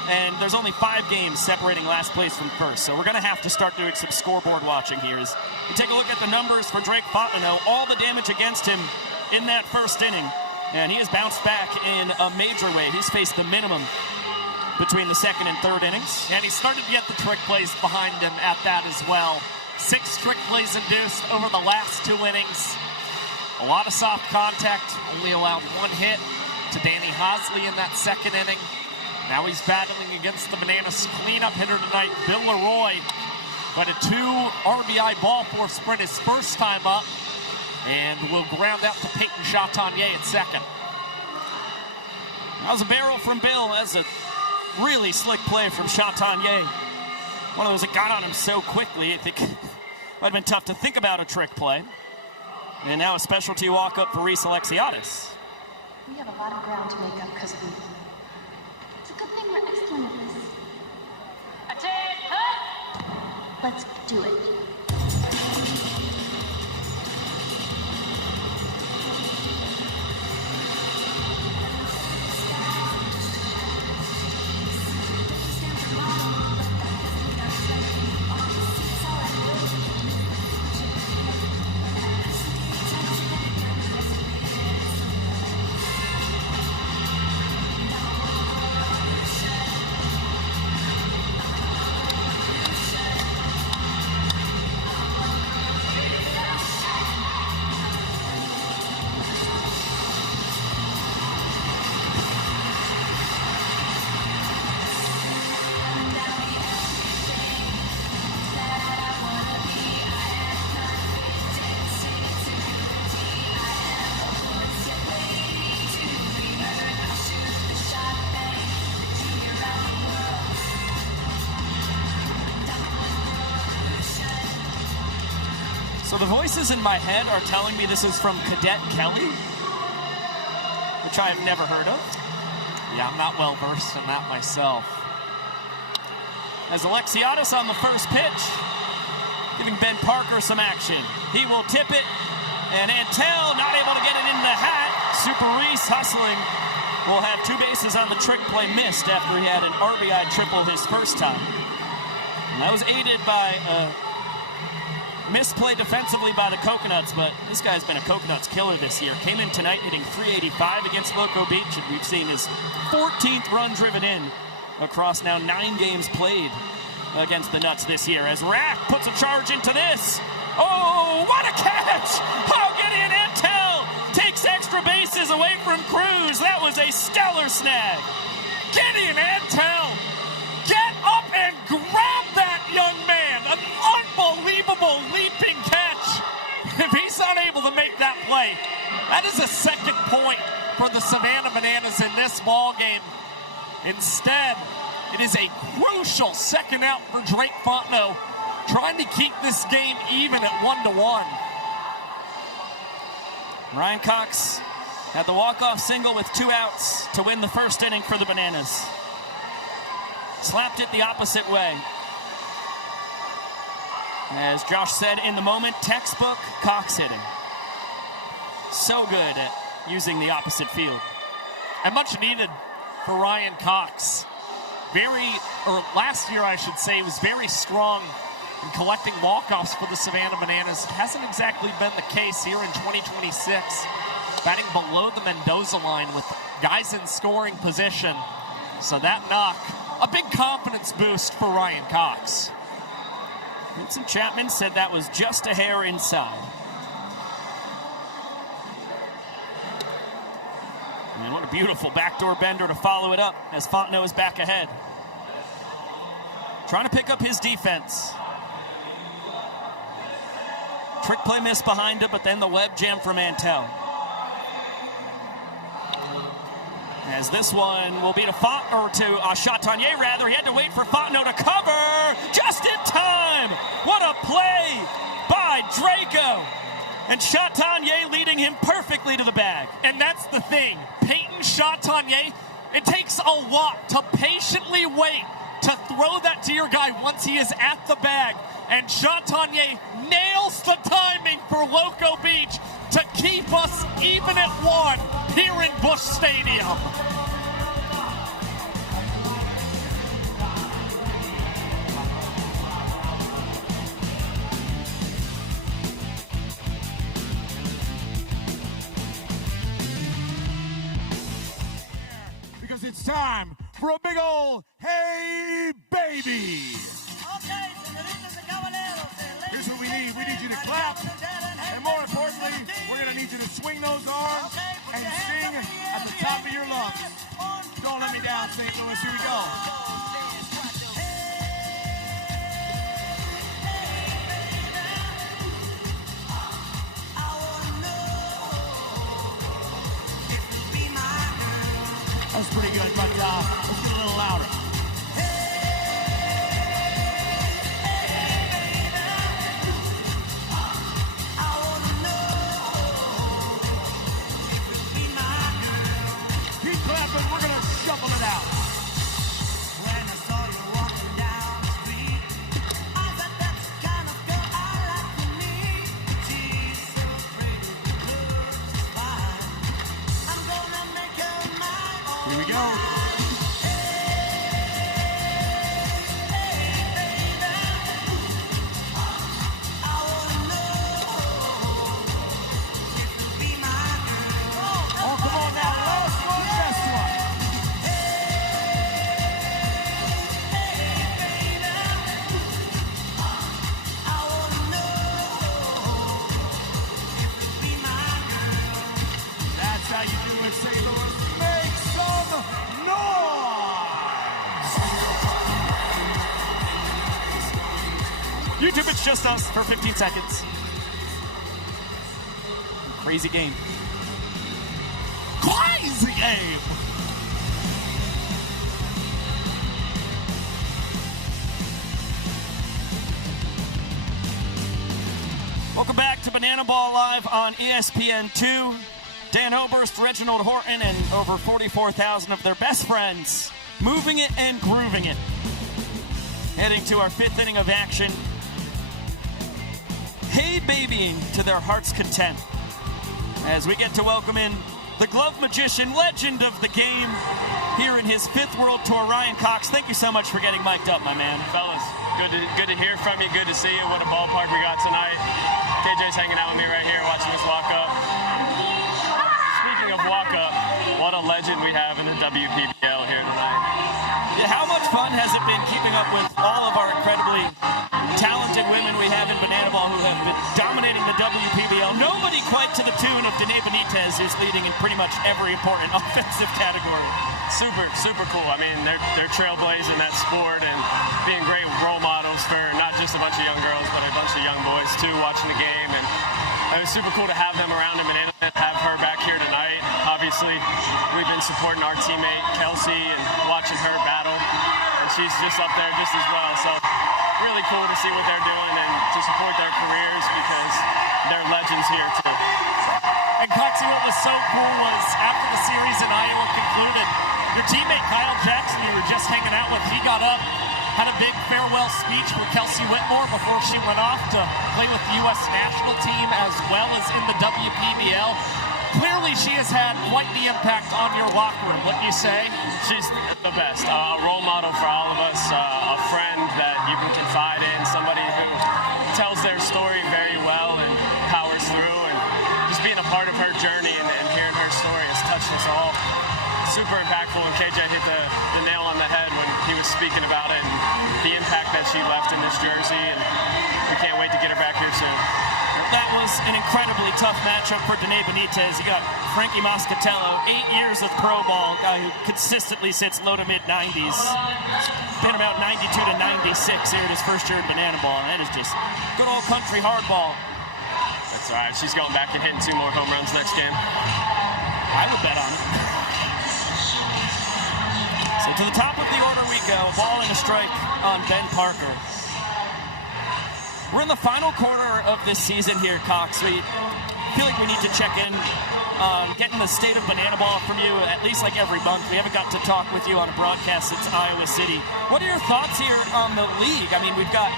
and there's only 5 games separating last place from first, so we're going to have to start doing some scoreboard watching here. As you take a look at the numbers for Drake Fontenot, all the damage against him in that first inning, and he has bounced back in a major way. He's faced the minimum between the second and third innings. And he started to get the trick plays behind him at that as well. 6 trick plays induced over the last 2 innings. A lot of soft contact, only allowed 1 hit to Danny Hosley in that second inning. Now he's battling against the Bananas cleanup hitter tonight, Bill Leroy. But a 2 RBI ball four sprint his first time up, and will ground out to Peyton Chatagnier at second. That was a barrel from Bill. That's a really slick play from Chatagnier. One of those that got on him so quickly, I think it might have been tough to think about a trick play. And now a specialty walk-up for Reese Alexiadis. We have a lot of ground to make up because of you. It's a good thing we're excellent at this. Let's do it. So the voices in my head are telling me this is from Cadet Kelly, which I have never heard of. Yeah, I'm not well versed in that myself. As Alexiadis on the first pitch, giving Ben Parker some action. He will tip it, and Antel not able to get it in the hat. Super Reese hustling. Will have 2 bases on the trick play missed after he had an RBI triple his first time. And that was aided by a misplay defensively by the Coconuts, but this guy's been a Coconuts killer this year. Came in tonight hitting .385 against Loco Beach, and we've seen his 14th run driven in across now 9 games played against the Nuts this year. As Rack puts a charge into this. Oh, what a catch! Oh, Gideon Antel takes extra bases away from Cruz. That was a stellar snag. Gideon Antel, get up and grab that young man. An unbelievable leaping catch. If he's unable to make that play, that is a second point for the Savannah Bananas in this ball game. Instead, it is a crucial second out for Drake Fontenot, trying to keep this game even at 1-1. Ryan Cox had the walk-off single with 2 outs to win the first inning for the Bananas. Slapped it the opposite way. As Josh said in the moment, textbook Cox hitting. So good at using the opposite field. And much needed for Ryan Cox. Last year I should say, was very strong in collecting walk-offs for the Savannah Bananas. Hasn't exactly been the case here in 2026. Batting below the Mendoza line with guys in scoring position. So that knock, a big confidence boost for Ryan Cox. Vincent Chapman said that was just a hair inside. And what a beautiful backdoor bender to follow it up as Fontenot is back ahead. Trying to pick up his defense. Trick play miss behind him, but then the web jam from Antel. As this one will be to Chatagnier rather. He had to wait for Fontenot to cover just in time. What a play by Draco. And Chatagnier leading him perfectly to the bag. And that's the thing. Peyton Chatagnier, it takes a lot to patiently wait to throw that to your guy once he is at the bag. And Chatagnier nails the timing for Loco Beach to keep us even at 1 here in Busch Stadium. Because it's time for a big ol' hey baby. Here's what we need. We need you to clap. And more importantly, we're going to need you to swing those arms and sing at the top of your lungs. Don't let me down, St. Louis. Here we go. That was pretty good, but let's get a little louder. Keep clapping, we're gonna shuffle it out. When I saw you walking down the street, I said that's the kind of girl I like to meet. She's so pretty, looks fine. I'm gonna make her mine. Here we go. Oh, come on now, last one, best one. That's how you do it, St. Louis. Make some noise! YouTube, it's just us for 15 seconds. Crazy game. Crazy game! Welcome back to Banana Ball Live on ESPN2. Dan Oberst, Reginald Horton, and over 44,000 of their best friends moving it and grooving it. Heading to our 5th inning of action. Hey babying to their heart's content. As we get to welcome in the glove magician, legend of the game, here in his 5th World Tour, Ryan Cox. Thank you so much for getting mic'd up, my man. Fellas, good to hear from you. Good to see you. What a ballpark we got tonight. KJ's hanging out with me right here watching us walk up. Speaking of walk up, what a legend we have in the WPBL here tonight. Yeah, how much fun has it been keeping up with all of our incredibly talented women we have in Banana Ball who have been dominating the WPBL? Nobody quite to the tune of Danae Benitez, who's leading in pretty much every important offensive category. Super cool. I mean, they're trailblazing that sport and being great role models for not just a bunch of young girls, but a bunch of young boys too, watching the game. And it was super cool to have them around and have her back here tonight. Obviously, we've been supporting our teammate Kelsey and watching her battle, and she's just up there just as well. So really cool to see what they're doing and to support their careers because they're legends here too. And Coxie, what was so cool was after the series in Iowa concluded, your teammate Kyle Jackson, you were just hanging out with, he got up, had a big farewell speech for Kelsey Whitmore before she went off to play with the U.S. national team as well as in the WPBL. Clearly, she has had quite the impact on your locker room. Wouldn't you say? She's the best. A role model for all of us, a friend that you can confide in, somebody who tells their story very well and powers through, and just being a part of her journey and hearing her story has touched us all. Super impactful, and KJ hit the nail on the head when he was speaking about it and the impact that she left in this jersey, and we can't wait to get her back here soon. That was an incredibly tough matchup for Danae Benitez. You got Frankie Moscatello, 8 years of pro ball, guy who consistently sits low to mid 90s. Been about 92 to 96 here at his first year in Banana Ball, and that is just good old country hardball. That's all right. She's going back and hitting 2 more home runs next game. I would bet on it. So to the top of the order we go, a ball and a strike on Ben Parker. 1-0 to We're in the final quarter of this season here, Cox. I feel like we need to check in on getting the state of banana ball from you at least like every month. We haven't got to talk with you on a broadcast since Iowa City. What are your thoughts here on the league? I mean, we've got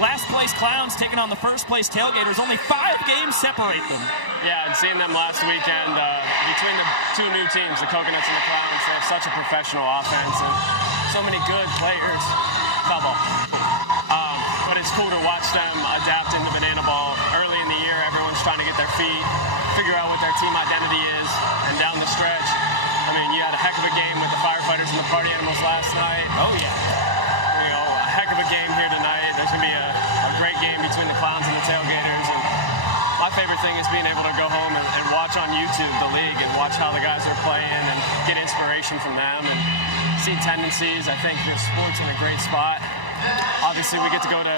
last place Clowns taking on the first place Tailgaters. Only 5 games separate them. Yeah, and seeing them last weekend, between the two new teams, the Coconuts and the Clowns, they have such a professional offense and so many good players. Foul ball. But it's cool to watch them adapt into banana ball. Early in the year, everyone's trying to get their feet, figure out what their team identity is, and down the stretch, I mean, you had a heck of a game with the Firefighters and the Party Animals last night. Oh, yeah. You know, a heck of a game here tonight. There's going to be a great game between the Clowns and the Tailgaters. And my favorite thing is being able to go home and watch on YouTube the league and watch how the guys are playing and get inspiration from them and see tendencies. I think the sport's in a great spot. Obviously, we get to go to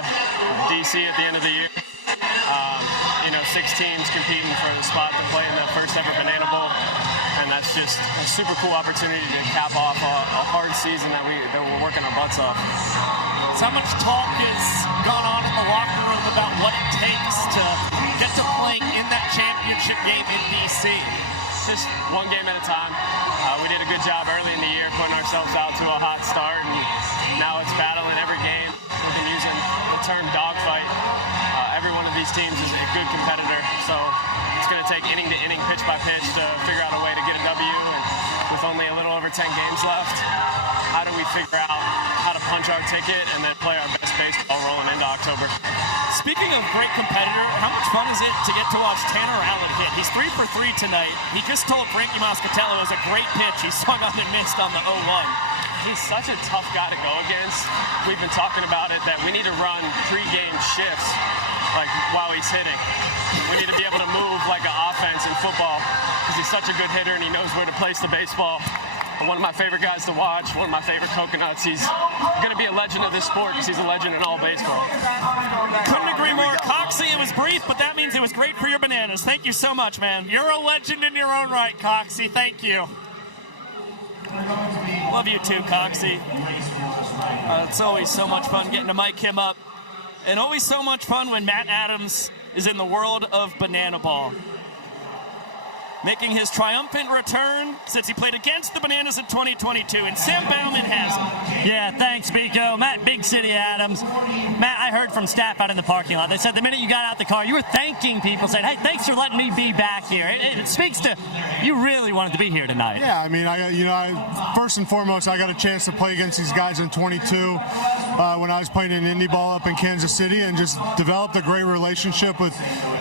D.C. at the end of the year. 6 teams competing for the spot to play in the first ever Banana Bowl. And that's just a super cool opportunity to cap off a hard season that we're working our butts off. So much talk has gone on in the locker room about what it takes to get to play in that championship game in D.C. Just one game at a time. We did a good job early in the year putting ourselves out to a hot start, and now it's battling every game. We've been using the term dogfight. Every one of these teams is a good competitor, so it's going to take inning to inning, pitch by pitch to figure out a way to get a W. And with only a little over 10 games left, how do we figure out how to punch our ticket and then play our best baseball rolling into October? Speaking of great competitor, how much fun is it to get to watch Tanner Allen hit? He's 3 for 3 tonight. He just told Frankie Moscatello it was a great pitch. He swung on and missed on the 0-1. He's such a tough guy to go against. We've been talking about it, that we need to run pre-game shifts like while he's hitting. We need to be able to move like an offense in football because he's such a good hitter and he knows where to place the baseball. One of my favorite guys to watch, one of my favorite Coconuts. He's going to be a legend of this sport because he's a legend in all baseball. Couldn't agree more. Coxie, it was brief, but that means it was great for your bananas. Thank you so much, man. You're a legend in your own right, Coxie. Thank you. Love you too, Coxie. It's always so much fun getting to mic him up. And always so much fun when Matt Adams is in the world of banana ball. Making his triumphant return since he played against the Bananas in 2022, and Sam Bauman has him. Yeah, thanks, Biko. Matt, Big City Adams. Matt, I heard from staff out in the parking lot. They said the minute you got out the car, you were thanking people, saying, hey, thanks for letting me be back here. It speaks to you really wanted to be here tonight. Yeah, I mean, I first and foremost, I got a chance to play against these guys in 22 when I was playing in Indy ball up in Kansas City, and just developed a great relationship with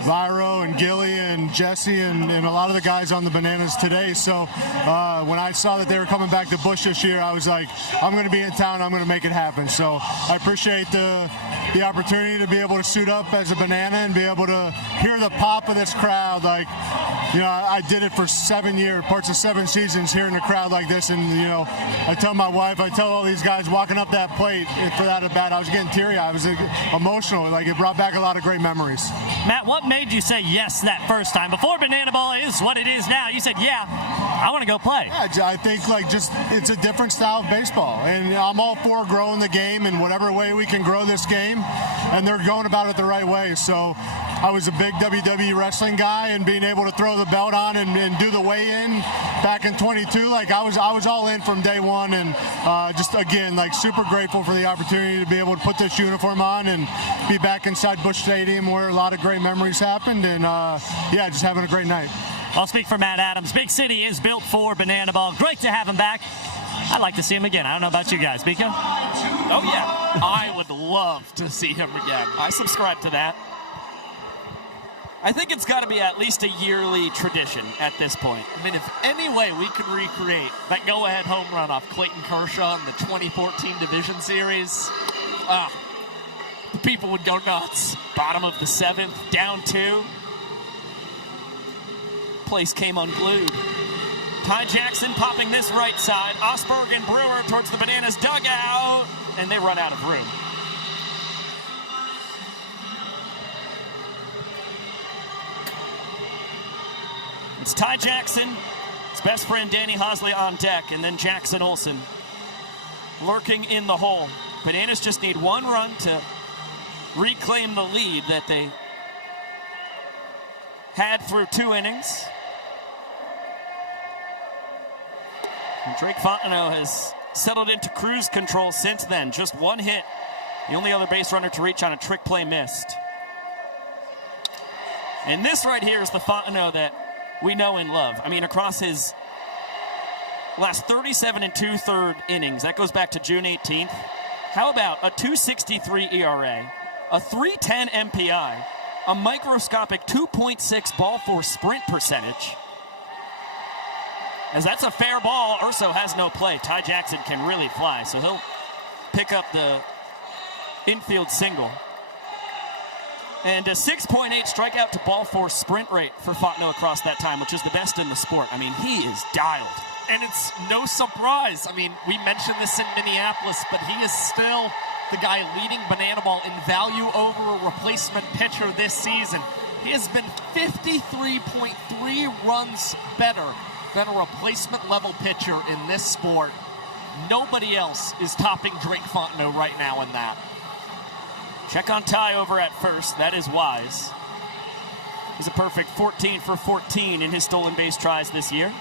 Lyro and Gilly and Jesse and a lot of the guys on the Bananas today. So when I saw that they were coming back to Busch this year, I was like, I'm going to be in town. I'm going to make it happen. So I appreciate the opportunity to be able to suit up as a Banana and be able to hear the pop of this crowd. Like, I did it for 7 years, parts of 7 seasons, hearing a crowd like this. And, I tell my wife, I tell all these guys walking up that plate for that at bat, I was getting teary-eyed. I was emotional. Like, it brought back a lot of great memories. Matt, what made you say yes that first time? Before Banana Ball is what it is now, you said, yeah, I want to go play. Yeah, I think it's a different style of baseball. And I'm all for growing the game in whatever way we can grow this game. And they're going about it the right way. So I was a big WWE wrestling guy, and being able to throw the belt on and do the weigh-in back in 22, like I was all in from day one. And just, again, like super grateful for the opportunity to be able to put this uniform on and be back inside Busch Stadium where a lot of great memories happened. And, just having a great night. I'll speak for Matt Adams. Big City is built for Banana Ball. Great to have him back. I'd like to see him again. I don't know about you guys. Biko? Oh, yeah. I would love to see him again. I subscribe to that. I think it's got to be at least a yearly tradition at this point. I mean, if any way we could recreate that go-ahead home run off Clayton Kershaw in the 2014 Division Series, the people would go nuts. Bottom of the 7th, down 2. Place came unglued. Ty Jackson popping this right side. Osberg and Brewer towards the Bananas dugout, and they run out of room. It's Ty Jackson, his best friend Danny Hosley on deck, and then Jackson Olsen lurking in the hole. Bananas just need one run to reclaim the lead that they had through 2 innings. And Drake Fontenot has settled into cruise control since then. Just 1 hit. The only other base runner to reach on a trick play missed. And this right here is the Fontenot that we know and love. I mean, across his last 37 and 2/3 innings, that goes back to June 18th. How about a 2.63 ERA, a 3.10 MPI, a microscopic 2.6 ball force sprint percentage? As that's a fair ball, Urso has no play. Ty Jackson can really fly, so he'll pick up the infield single. And a 6.8 strikeout to ball force sprint rate for Fontenot across that time, which is the best in the sport. I mean, he is dialed. And it's no surprise. I mean, we mentioned this in Minneapolis, but he is still the guy leading Banana Ball in value over a replacement pitcher this season. He has been 53.3 runs better than a replacement level pitcher in this sport. Nobody else is topping Drake Fontenot right now in that. Check on Ty over at first. That is wise. He's a perfect 14 for 14 in his stolen base tries this year.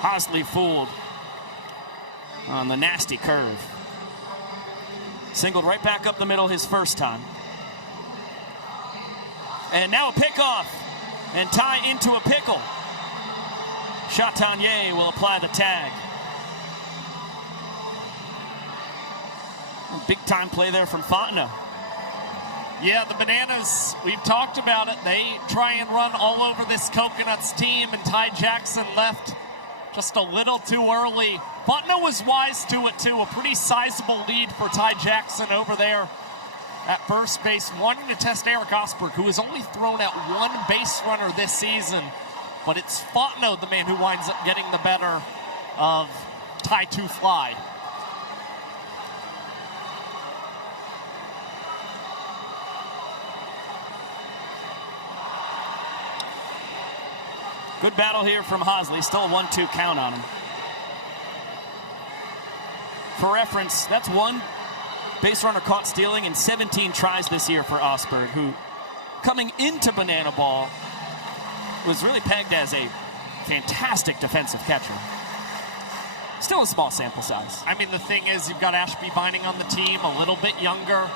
Hosley fooled on the nasty curve. Singled right back up the middle his first time. And now a pickoff. And Ty into a pickle. Chatagnier will apply the tag. Big time play there from Fontenot. Yeah, the Bananas, we've talked about it. They try and run all over this Coconuts team, and Ty Jackson left just a little too early. Fontenot was wise to it, too. A pretty sizable lead for Ty Jackson over there at first base, wanting to test Eric Osberg, who has only thrown out 1 base runner this season. But it's Fontenot, the man who winds up getting the better of Ty to fly. Good battle here from Hosley. Still a 1-2 count on him. For reference, that's 1 base runner caught stealing in 17 tries this year for Osberg, who, coming into Banana Ball, was really pegged as a fantastic defensive catcher. Still a small sample size. I mean, the thing is, you've got Ashby Vining on the team, a little bit younger.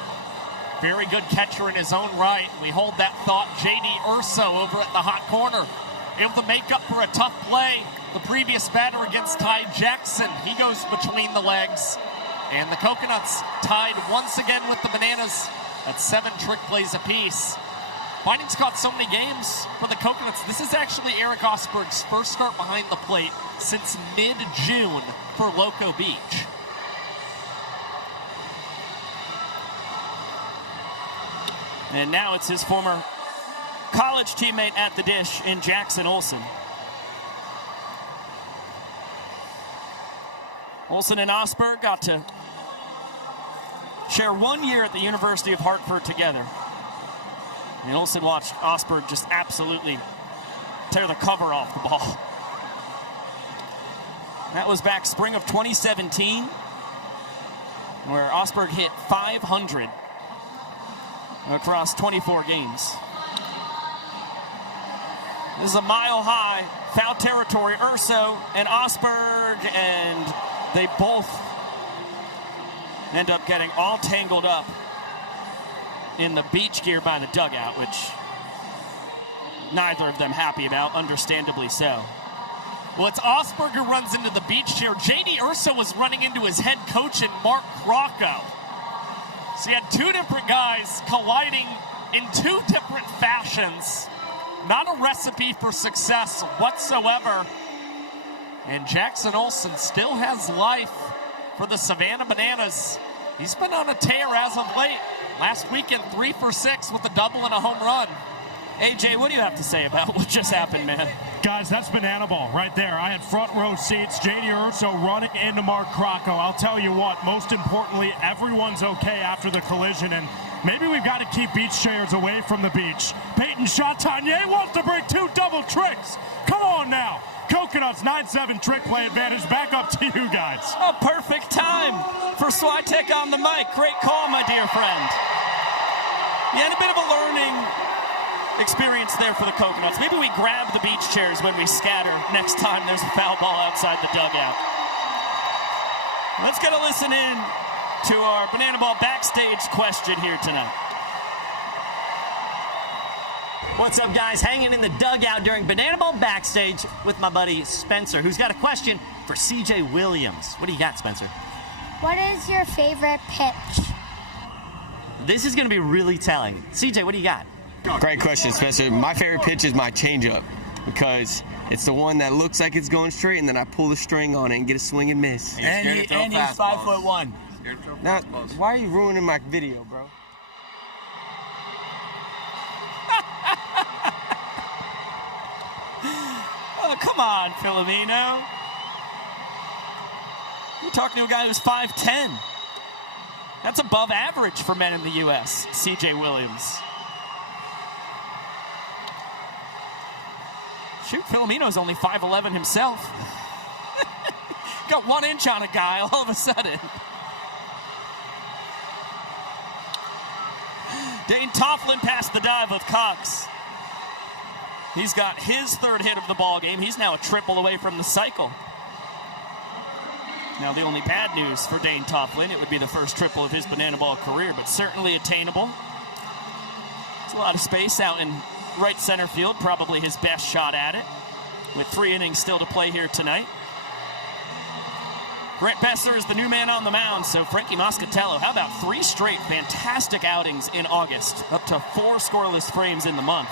Very good catcher in his own right. We hold that thought. J.D. Urso over at the hot corner, able to make up for a tough play. The previous batter against Ty Jackson, he goes between the legs. And the Coconuts tied once again with the Bananas at 7 trick plays apiece. Vining's caught so many games for the Coconuts. This is actually Eric Osberg's first start behind the plate since mid-June for Loco Beach. And now it's his former college teammate at the dish in Jackson Olsen. Olsen and Osberg got to share 1 year at the University of Hartford together. And Olsen watched Osberg just absolutely tear the cover off the ball. That was back spring of 2017, where Osberg hit .500 across 24 games. This is a mile high, foul territory. Urso and Osberg, and they both end up getting all tangled up in the beach gear by the dugout, which neither of them happy about, understandably so. Well, it's Osberg who runs into the beach chair. J.D. Urso was running into his head coach in Mark Crocco. So you had 2 different guys colliding in 2 different fashions. Not a recipe for success whatsoever. And Jackson Olsen still has life for the Savannah Bananas. He's been on a tear as of late. Last weekend, 3 for 6 with a double and a home run. AJ, what do you have to say about what just happened, man? Guys, that's Banana Ball right there. I had front row seats. J.D. Urso running into Mark Crocco. I'll tell you what, most importantly, everyone's okay after the collision. And Maybe we've got to keep beach chairs away from the beach. Peyton Chatagnier wants to bring 2 double tricks. Come on now. Coconuts 9-7 trick play advantage. Back up to you guys. A perfect time for Swiatek on the mic. Great call, my dear friend. Yeah, and a bit of a learning experience there for the Coconuts. Maybe we grab the beach chairs when we scatter next time there's a foul ball outside the dugout. Let's get a listen in to our Banana Ball backstage question here tonight. What's up, guys? Hanging in the dugout during Banana Ball backstage with my buddy Spencer, who's got a question for CJ Williams. What do you got, Spencer? What is your favorite pitch? This is going to be really telling. CJ, what do you got? Great question, Spencer. My favorite pitch is my changeup because it's the one that looks like it's going straight, and then I pull the string on it and get a swing and miss. And he's 5'1". Now, why are you ruining my video, bro? Oh, come on, Filomeno. You're talking to a guy who's 5'10". That's above average for men in the U.S., CJ Williams. Shoot, Filomeno's only 5'11" himself. Got 1 inch on a guy all of a sudden. Dane Tofflin passed the dive of Cox. He's got his 3rd hit of the ball game. He's now a triple away from the cycle. Now, the only bad news for Dane Tofflin, it would be the first triple of his Banana Ball career, but certainly attainable. There's a lot of space out in right center field, probably his best shot at it, with 3 innings still to play here tonight. Brett Besser is the new man on the mound, so Frankie Moscatello, how about 3 straight fantastic outings in August, up to 4 scoreless frames in the month.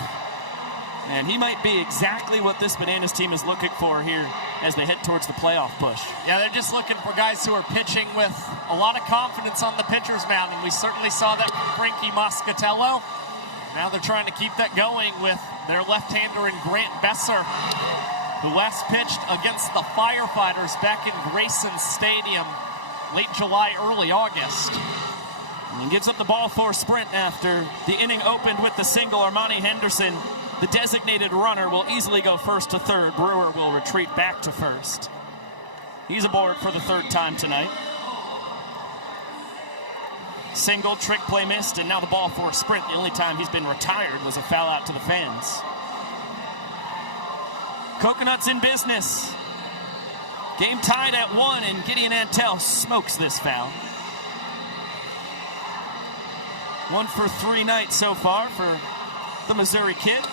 And he might be exactly what this Bananas team is looking for here as they head towards the playoff push. Yeah, they're just looking for guys who are pitching with a lot of confidence on the pitcher's mound, and we certainly saw that from Frankie Moscatello. Now they're trying to keep that going with their left-hander in Grant Besser, who last pitched against the Firefighters back in Grayson Stadium late July, early August. And he gives up the ball for a sprint after the inning opened with the single. Armani Henderson, the designated runner, will easily go first to third. Brewer will retreat back to first. He's aboard for the 3rd time tonight. Single, trick play missed, and now the ball for a sprint. The only time he's been retired was a foul out to the fans. Coconuts in business. Game tied at 1, and Gideon Antell smokes this foul. 1 for 3 nights so far for the Missouri kid.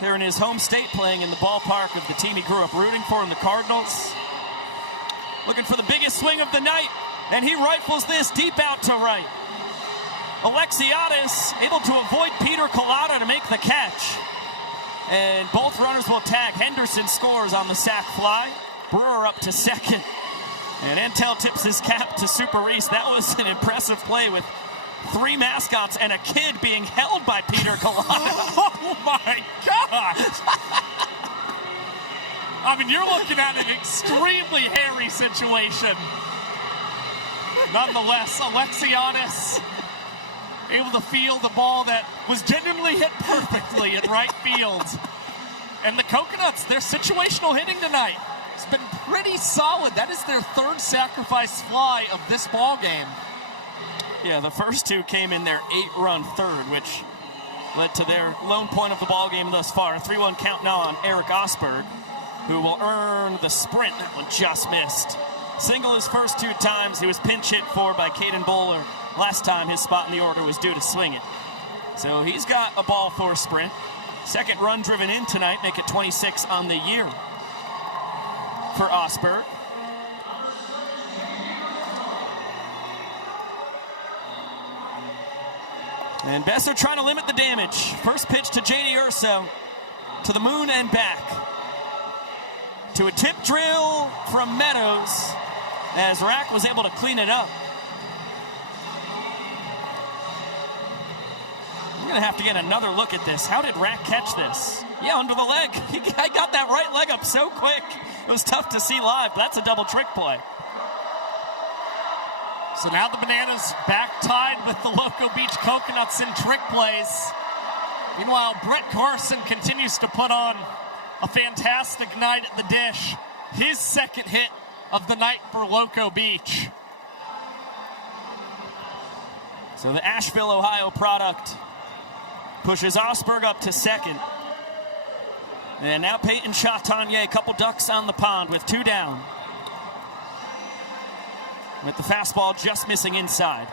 Here in his home state, playing in the ballpark of the team he grew up rooting for in the Cardinals. Looking for the biggest swing of the night, and he rifles this deep out to right. Alexiadis able to avoid Peter Collada to make the catch. And both runners will tag. Henderson scores on the sac fly. Brewer up to second. And Antell tips his cap to Super Reese. That was an impressive play with 3 mascots and a kid being held by Peter Collada. Oh my God! I mean, you're looking at an extremely hairy situation. Nonetheless, Alexiadis able to field the ball that was genuinely hit perfectly in right field. And the Coconuts, their situational hitting tonight has been pretty solid. That is their 3rd sacrifice fly of this ball game. Yeah, the first 2 came in their 8-run 3rd, which led to their lone point of the ball game thus far. A 3-1 count now on Eric Osberg, who will earn the sprint. That one just missed. Single his first 2 times. He was pinch hit for by Caden Bowler. Last time his spot in the order was due to swing it. So he's got a ball for a sprint. 2nd run driven in tonight, make it 26 on the year for Osberg. And Besser trying to limit the damage. First pitch to J.D. Urso, to the moon and back. To a tip drill from Meadows, as Rack was able to clean it up. We're going to have to get another look at this. How did Rack catch this? Yeah, under the leg. I got that right leg up so quick. It was tough to see live, but that's a double trick play. So now the Bananas back tied with the Loco Beach Coconuts in trick plays. Meanwhile, Brett Carson continues to put on a fantastic night at the dish. His second hit of the night for Loco Beach. So the Asheville, Ohio product pushes Osberg up to second. And now Peyton Chatagnier, a couple ducks on the pond with 2 down. With the fastball just missing inside.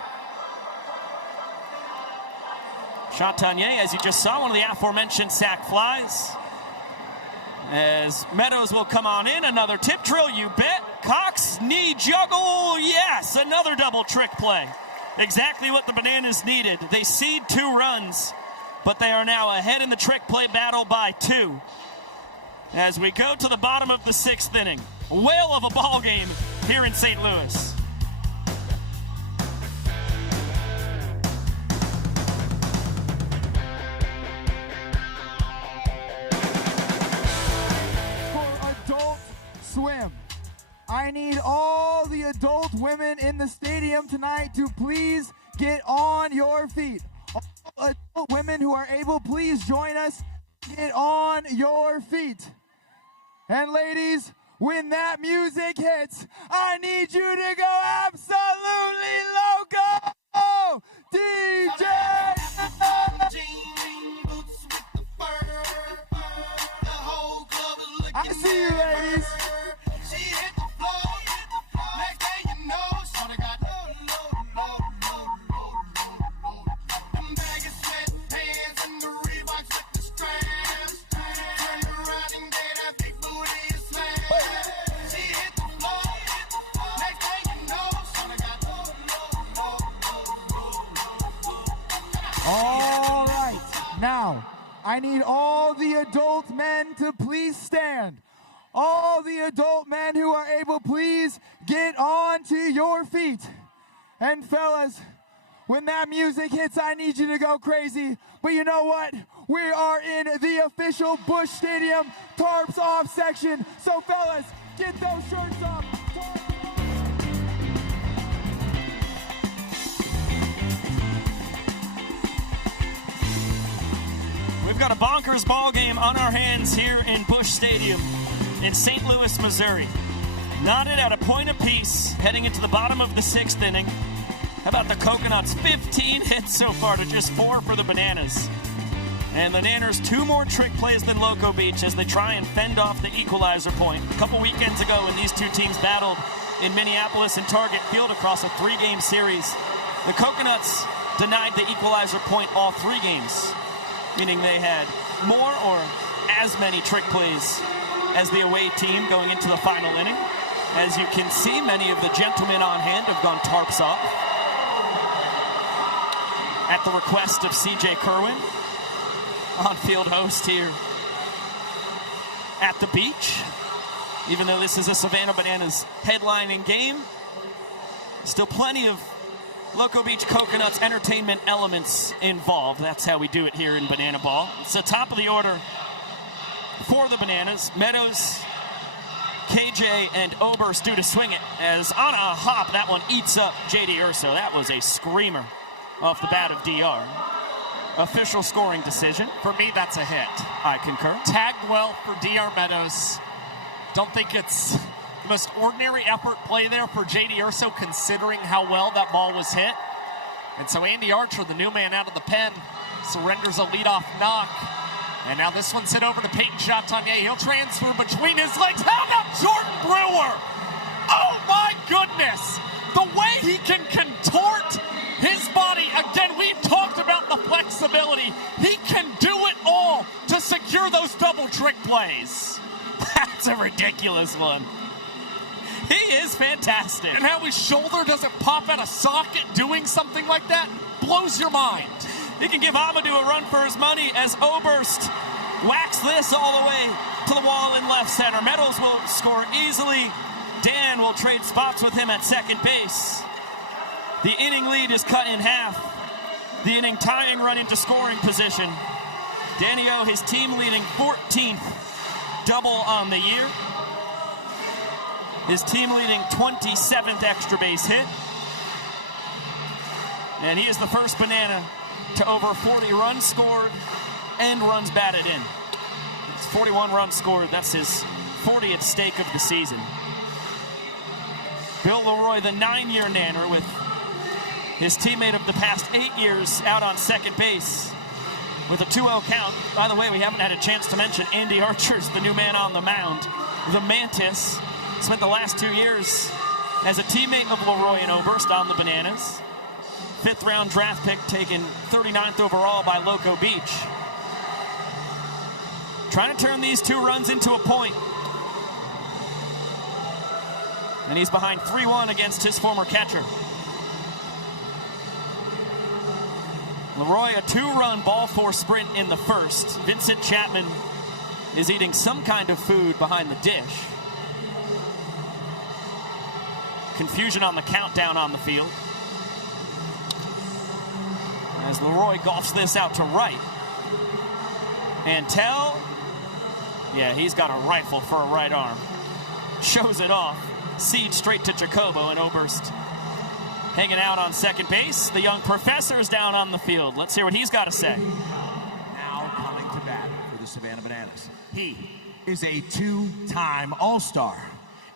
Chatagnier, as you just saw, one of the aforementioned sac flies. As Meadows will come on in, another tip drill, you bet. Cox, knee juggle, yes, another double trick play. Exactly what the Bananas needed. They seed 2 runs, but they are now ahead in the trick play battle by 2. As we go to the bottom of the 6th inning. Whale of a ball game here in St. Louis. Swim. I need all the adult women in the stadium tonight to please get on your feet. All adult women who are able, please join us. Get on your feet. And ladies, when that music hits, I need you to go absolutely loco! DJ! I see you, ladies. All right, now I need all the adult men to please stand. All the adult men who are able, please get on to your feet. And fellas, when that music hits, I need you to go crazy. But you know what? We are in the official Busch Stadium tarps off section. So fellas, get those shirts off. We've got a bonkers ball game on our hands here in Busch Stadium in St. Louis, Missouri. Knotted at a point apiece, heading into the bottom of the 6th inning. How about the Coconuts? 15 hits so far to just 4 for the Bananas. And the Nanners 2 more trick plays than Loco Beach as they try and fend off the Equalizer Point. A couple weekends ago when these 2 teams battled in Minneapolis and Target Field across a 3-game series, the Coconuts denied the Equalizer Point all 3 games, meaning they had more or as many trick plays as the away team going into the final inning. As you can see, many of the gentlemen on hand have gone tarps off at the request of CJ Kerwin, on-field host here at the beach. Even though this is a Savannah Bananas headlining game, still plenty of Loco Beach Coconuts entertainment elements involved. That's how we do it here in Banana Ball. It's the top of the order for the Bananas. Meadows, KJ, and Oberst due to swing it as on a hop, that one eats up JD Urso. That was a screamer off the bat of DR. Official scoring decision. For me, that's a hit. I concur. Tagged well for DR Meadows. Don't think it's the most ordinary effort play there for JD Urso considering how well that ball was hit. And so Andy Archer, the new man out of the pen, surrenders a leadoff knock. And now this one's hit over to Peyton Chatagnier. He'll transfer between his legs. How about Jordan Brewer? Oh my goodness! The way he can contort his body. Again, we've talked about the flexibility. He can do it all to secure those double trick plays. That's a ridiculous one. He is fantastic. And how his shoulder doesn't pop out of socket doing something like that blows your mind. He can give Amadou a run for his money as Oberst whacks this all the way to the wall in left center. Meadows will score easily. Dan will trade spots with him at second base. The inning lead is cut in half. The inning tying run into scoring position. Danny O, his team leading 14th double on the year. His team leading 27th extra base hit. And he is the first Banana to over 40 runs scored and runs batted in. It's 41 runs scored. That's his 40th stake of the season. Bill Leroy, the 9-year nanner, with his teammate of the past 8 years out on second base with a 2-0 count. By the way, we haven't had a chance to mention Andy Archer's the new man on the mound. The Mantis spent the last 2 years as a teammate of Leroy and Oberst on the Bananas. 5th round draft pick taken 39th overall by Loco Beach. Trying to turn these 2 runs into a point. And he's behind 3-1 against his former catcher. Leroy, a 2-run ball 4 sprint in the first. Vincent Chapman is eating some kind of food behind the dish. Confusion on the countdown on the field. As Leroy golfs this out to right. Antel, yeah, he's got a rifle for a right arm. Shows it off. Seed straight to Jacobo, and Oberst hanging out on second base. The young professor's down on the field. Let's hear what he's got to say. Now coming to bat for the Savannah Bananas. He is a 2-time All-Star,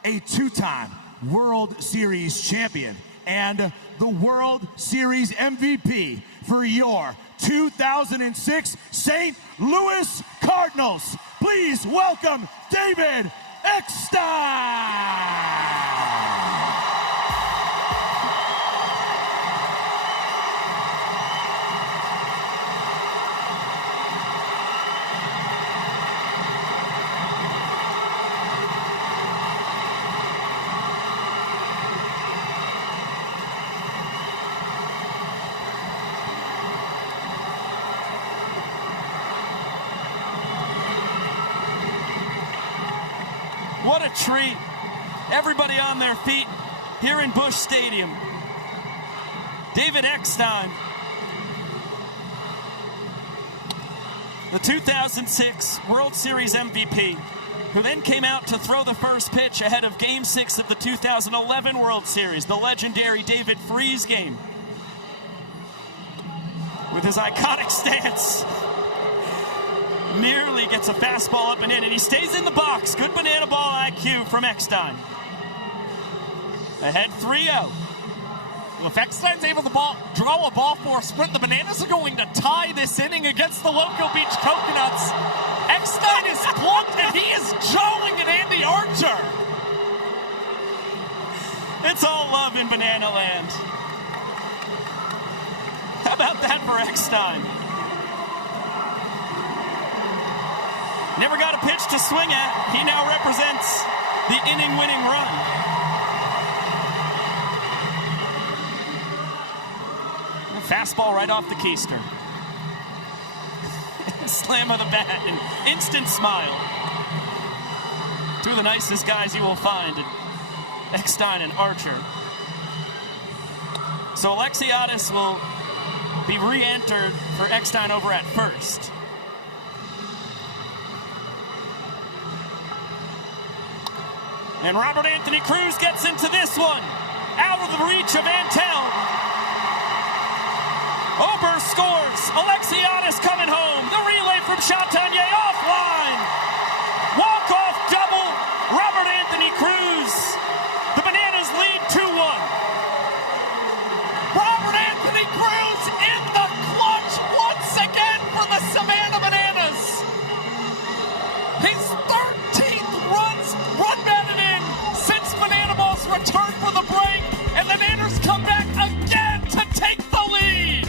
a 2-time World Series champion, and the World Series MVP for your 2006 St. Louis Cardinals. Please welcome David Eckstein. What a treat. Everybody on their feet here in Busch Stadium. David Eckstein, the 2006 World Series MVP, who then came out to throw the first pitch ahead of Game 6 of the 2011 World Series, the legendary David Freese game. With his iconic stance, nearly gets a fastball up and in, and he stays in the box. Good banana ball IQ from Eckstein. Ahead 3-0. Well, if Eckstein's able to draw a ball for a sprint, the Bananas are going to tie this inning against the Loco Beach Coconuts. Eckstein is plucked, and he is jawing at Andy Archer. It's all love in Banana Land. How about that for Eckstein? Never got a pitch to swing at. He now represents the inning-winning run. Fastball right off the keister. Slam of the bat, an instant smile. Two of the nicest guys you will find, Eckstein and Archer. So Alexiadis will be re-entered for Eckstein over at first. And Robert Anthony Cruz gets into this one. Out of the reach of Antel. Oberst scores. Alexiadis coming home. The relay from Chatagnier offline. Walk-off double. Robert Anthony Cruz. The Bananas lead 2-1. Robert Anthony Cruz in the clutch once again for the Savannah Bananas. His 13th run batted in since Banana Ball's return for the break, and the Bananas come back again to take the lead.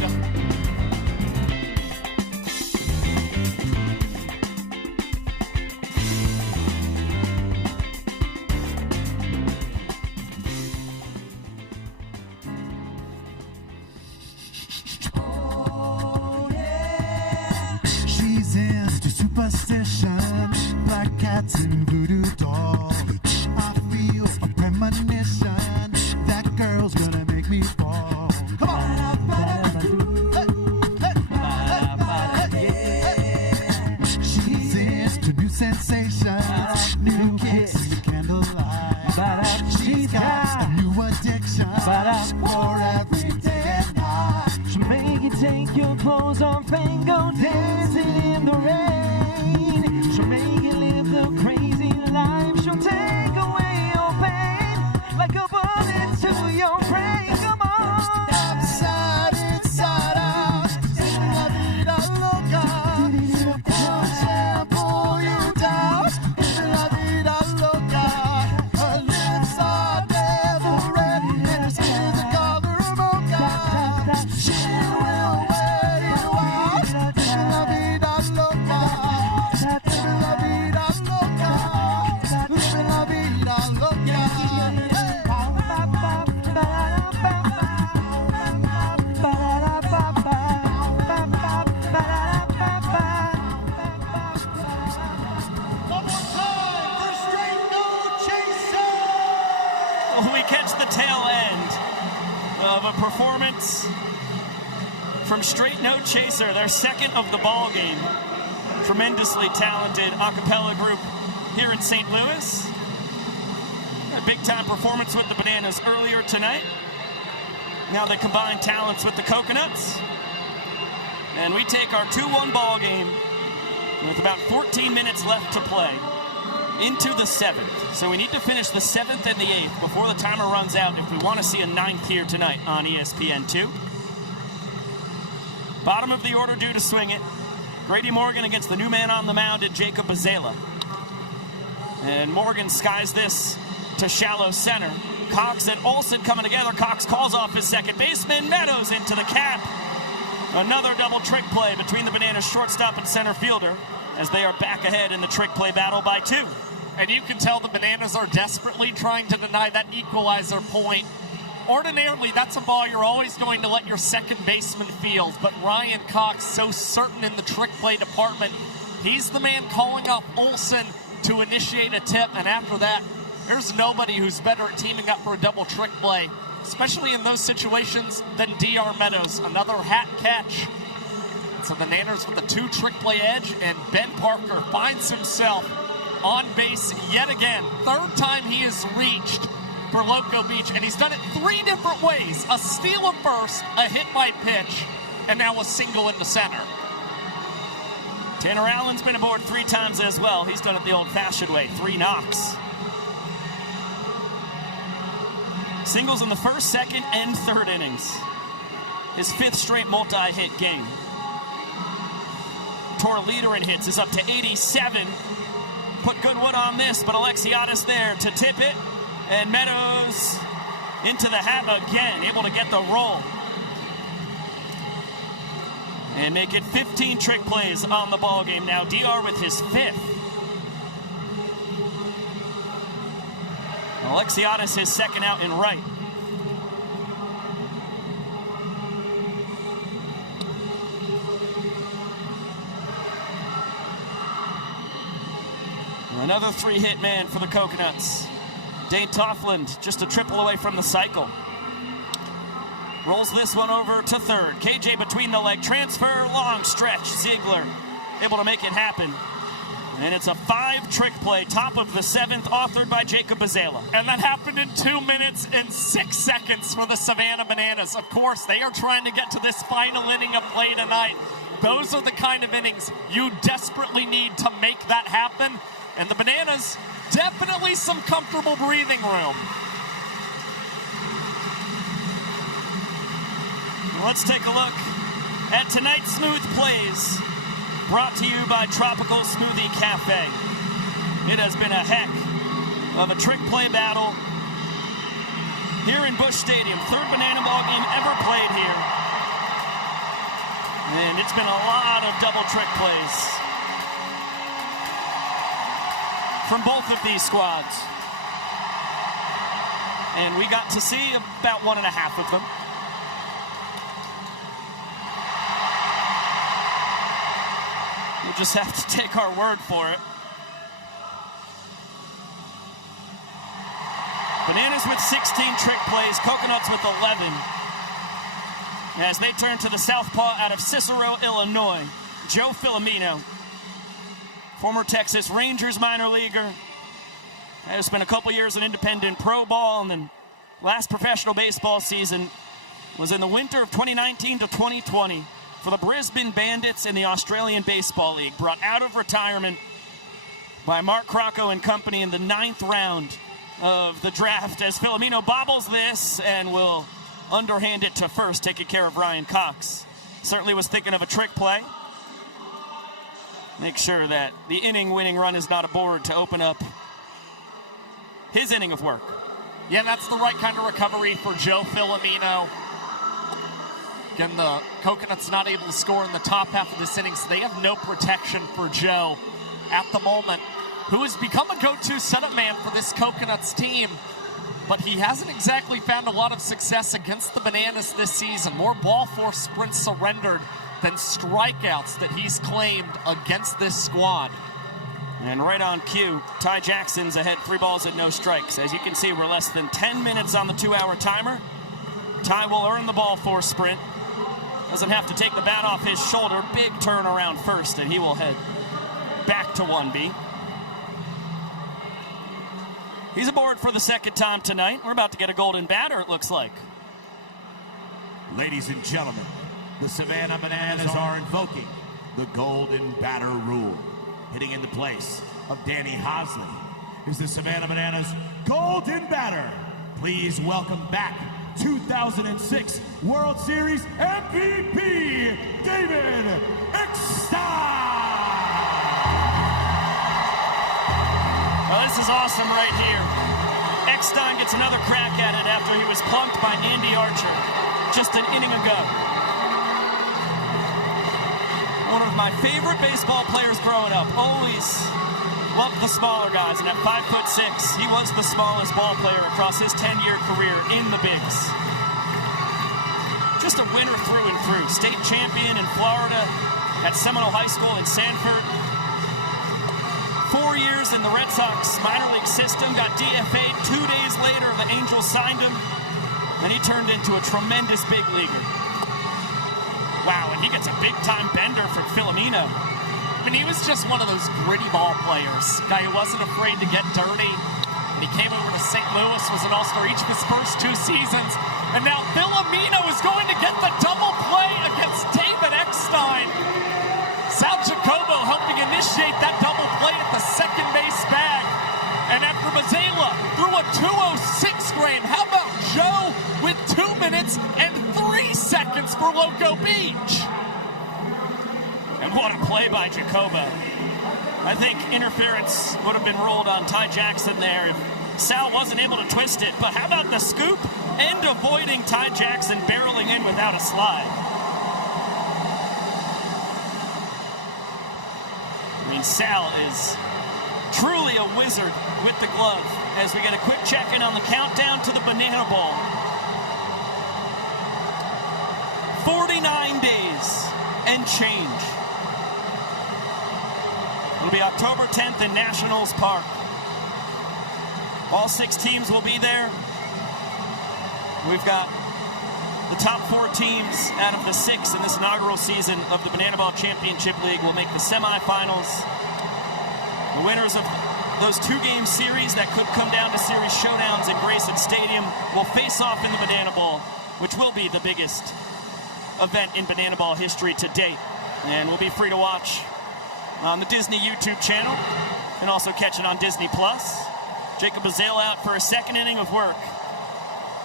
She clothes on, fango dancing in the rain. She'll make you live the crazy life. She'll take away your pain like a bullet to your brain. Come on. Outside, inside out. La vida loca. She'll pull you down. La vida loca. Her lips are devil red and her skin is the color of mocha. She will wear you out. La vida loca. La vida loca. La vida loca. We catch the tail end of a performance from Straight No Chaser, their second of the ball game. Tremendously talented a cappella group here in St. Louis. A big-time performance with the Bananas earlier tonight. Now they combine talents with the Coconuts. And we take our 2-1 ball game with about 14 minutes left to play into the 7th. So we need to finish the 7th and the 8th before the timer runs out if we want to see a 9th here tonight on ESPN2. Bottom of the order due to swing it. Grady Morgan against the new man on the mound and Jacob Bazela. And Morgan skies this to shallow center. Cox and Olsen coming together. Cox calls off his second baseman. Meadows into the cap. Another double trick play between the Bananas shortstop and center fielder as they are back ahead in the trick play battle by 2. And you can tell the Bananas are desperately trying to deny that equalizer point. Ordinarily, that's a ball you're always going to let your second baseman field, but Ryan Cox, so certain in the trick play department, he's the man calling up Olsen to initiate a tip, and after that, there's nobody who's better at teaming up for a double trick play, especially in those situations, than D.R. Meadows. Another hat catch. So the Nanners with a 2 trick play edge, and Ben Parker finds himself on base yet again. Third time he has reached for Loco Beach, and he's done it 3 different ways. A steal of first, a hit by pitch, and now a single in the center. Tanner Allen's been aboard 3 times as well. He's done it the old-fashioned way, 3 knocks. Singles in the first, second, and third innings. His 5th straight multi-hit game. Tore leader in hits, is up to 87. Put Goodwood on this, but Alexiadis there to tip it. And Meadows into the hat again, able to get the roll. And make it 15 trick plays on the ball game now. DR with his 5th. Alexiadis his 2nd out in right. Another 3-hit man for the Coconuts. Dane Toffland just a triple away from the cycle. Rolls this one over to third. KJ between the leg transfer, long stretch. Ziegler able to make it happen. And it's a 5 trick play, top of the 7th, authored by Jacob Bazela. And that happened in 2 minutes and 6 seconds for the Savannah Bananas. Of course, they are trying to get to this final inning of play tonight. Those are the kind of innings you desperately need to make that happen. And the Bananas, definitely some comfortable breathing room. Let's take a look at tonight's Smooth Plays, brought to you by Tropical Smoothie Cafe. It has been a heck of a trick play battle here in Busch Stadium. 3rd banana ball game ever played here. And it's been a lot of double trick plays from both of these squads. And we got to see about 1.5 of them. We'll just have to take our word for it. Bananas with 16 trick plays, Coconuts with 11. As they turn to the southpaw out of Cicero, Illinois, Joe Filomeno, former Texas Rangers minor leaguer, has spent a couple years in independent pro ball, and then last professional baseball season was in the winter of 2019 to 2020 for the Brisbane Bandits in the Australian Baseball League, brought out of retirement by Mark Crocco and company in the 9th round of the draft, as Filomeno bobbles this and will underhand it to first, taking care of Ryan Cox. Certainly was thinking of a trick play. Make sure that the inning-winning run is not aboard to open up his inning of work. Yeah, that's the right kind of recovery for Joe Filomeno. Again, the Coconuts not able to score in the top half of this inning, so they have no protection for Joe at the moment, who has become a go-to setup man for this Coconuts team. But he hasn't exactly found a lot of success against the Bananas this season. More ball four sprints surrendered than strikeouts that he's claimed against this squad. And right on cue, Ty Jackson's ahead 3 balls and no strikes. As you can see, we're less than 10 minutes on the 2-hour timer. Ty will earn the ball four sprint. Doesn't have to take the bat off his shoulder. Big turn around first, and he will head back to 1B. He's aboard for the second time tonight. We're about to get a golden batter, it looks like. Ladies and gentlemen, the Savannah Bananas are invoking the golden batter rule. Hitting into place of Danny Hosley is the Savannah Bananas golden batter. Please welcome back 2006 World Series MVP, David Eckstein. Well, this is awesome right here. Eckstein gets another crack at it after he was punked by Andy Archer just an inning ago. One of my favorite baseball players growing up. Always loved the smaller guys, and at 5'6", he was the smallest ball player across his 10-year career in the bigs. Just a winner through and through. State champion in Florida at Seminole High School in Sanford. 4 years in the Red Sox minor league system, got DFA'd. 2 days later, the Angels signed him, and he turned into a tremendous big leaguer. Wow, and he gets a big-time bender from Filomeno. I mean, he was just one of those gritty ball players. Guy who wasn't afraid to get dirty. And he came over to St. Louis, was an all-star each of his first 2 seasons. And now Filomeno is going to get the double play against David Eckstein. Sal Jacobo helping initiate that double play at the second base bag. And after Mazzella threw a 2:06 frame, how about Joe with 2 minutes and 3 seconds for Loco Beach? And what a play by Jacobo. I think interference would have been ruled on Ty Jackson there if Sal wasn't able to twist it. But how about the scoop and avoiding Ty Jackson barreling in without a slide? I mean, Sal is truly a wizard with the glove as we get a quick check-in on the countdown to the Banana Bowl. 49 days and change. It'll be October 10th in Nationals Park. All 6 teams will be there. We've got the top 4 teams out of the 6 in this inaugural season of the Banana Ball Championship League will make the semifinals. The winners of those 2-game series that could come down to series showdowns at Grayson Stadium will face off in the Banana Bowl, which will be the biggest event in Banana Ball history to date. And will be free to watch on the Disney YouTube channel and also catch it on Disney+. Jacob Mazzella out for a second inning of work.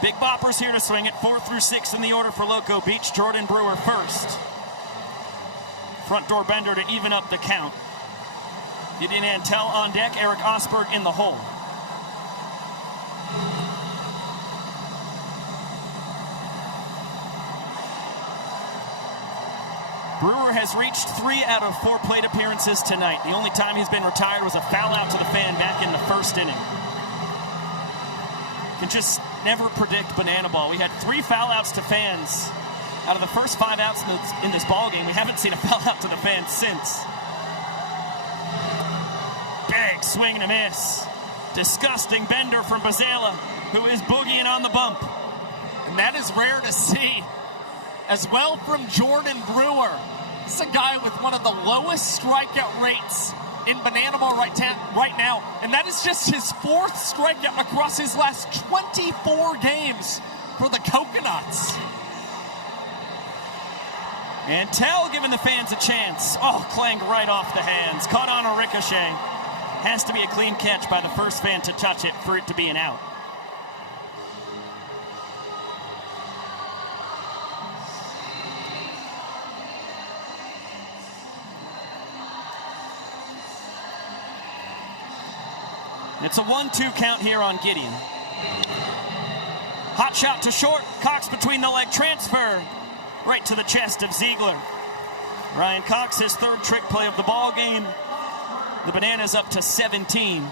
Big Boppers here to swing it. 4 through 6 in the order for Loco Beach. Jordan Brewer first. Front door bender to even up the count. Gideon Antel on deck. Eric Osberg in the hole. Brewer has reached 3 out of 4 plate appearances tonight. The only time he's been retired was a foul out to the fan back in the first inning. Can just never predict Banana Ball. We had 3 foul outs to fans out of the first 5 outs in this ball game. We haven't seen a foul out to the fans since. Big swing and a miss. Disgusting bender from Mazzella, who is boogieing on the bump. And that is rare to see. As well from Jordan Brewer. This is a guy with one of the lowest strikeout rates in Banana Ball right now. And that is just his 4th strikeout across his last 24 games for the Coconuts. And Tell giving the fans a chance. Oh, clanged right off the hands. Caught on a ricochet. Has to be a clean catch by the first fan to touch it for it to be an out. It's a 1-2 count here on Gideon. Hot shot to short. Cox between the leg transfer. Right to the chest of Ziegler. Ryan Cox, his third trick play of the ball game. The Bananas up to 17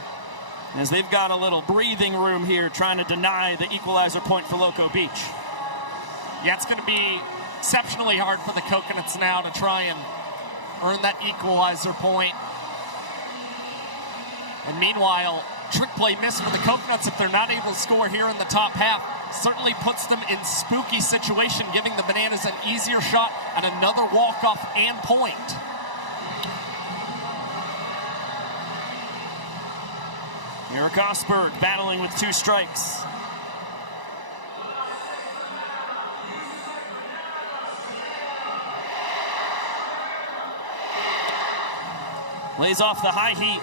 as they've got a little breathing room here trying to deny the equalizer point for Loco Beach. Yeah, it's going to be exceptionally hard for the Coconuts now to try and earn that equalizer point. And meanwhile, trick play missed for the Coconuts if they're not able to score here in the top half. Certainly puts them in spooky situation, giving the Bananas an easier shot at another walk-off and point. Eric Osberg battling with 2 strikes. Lays off the high heat.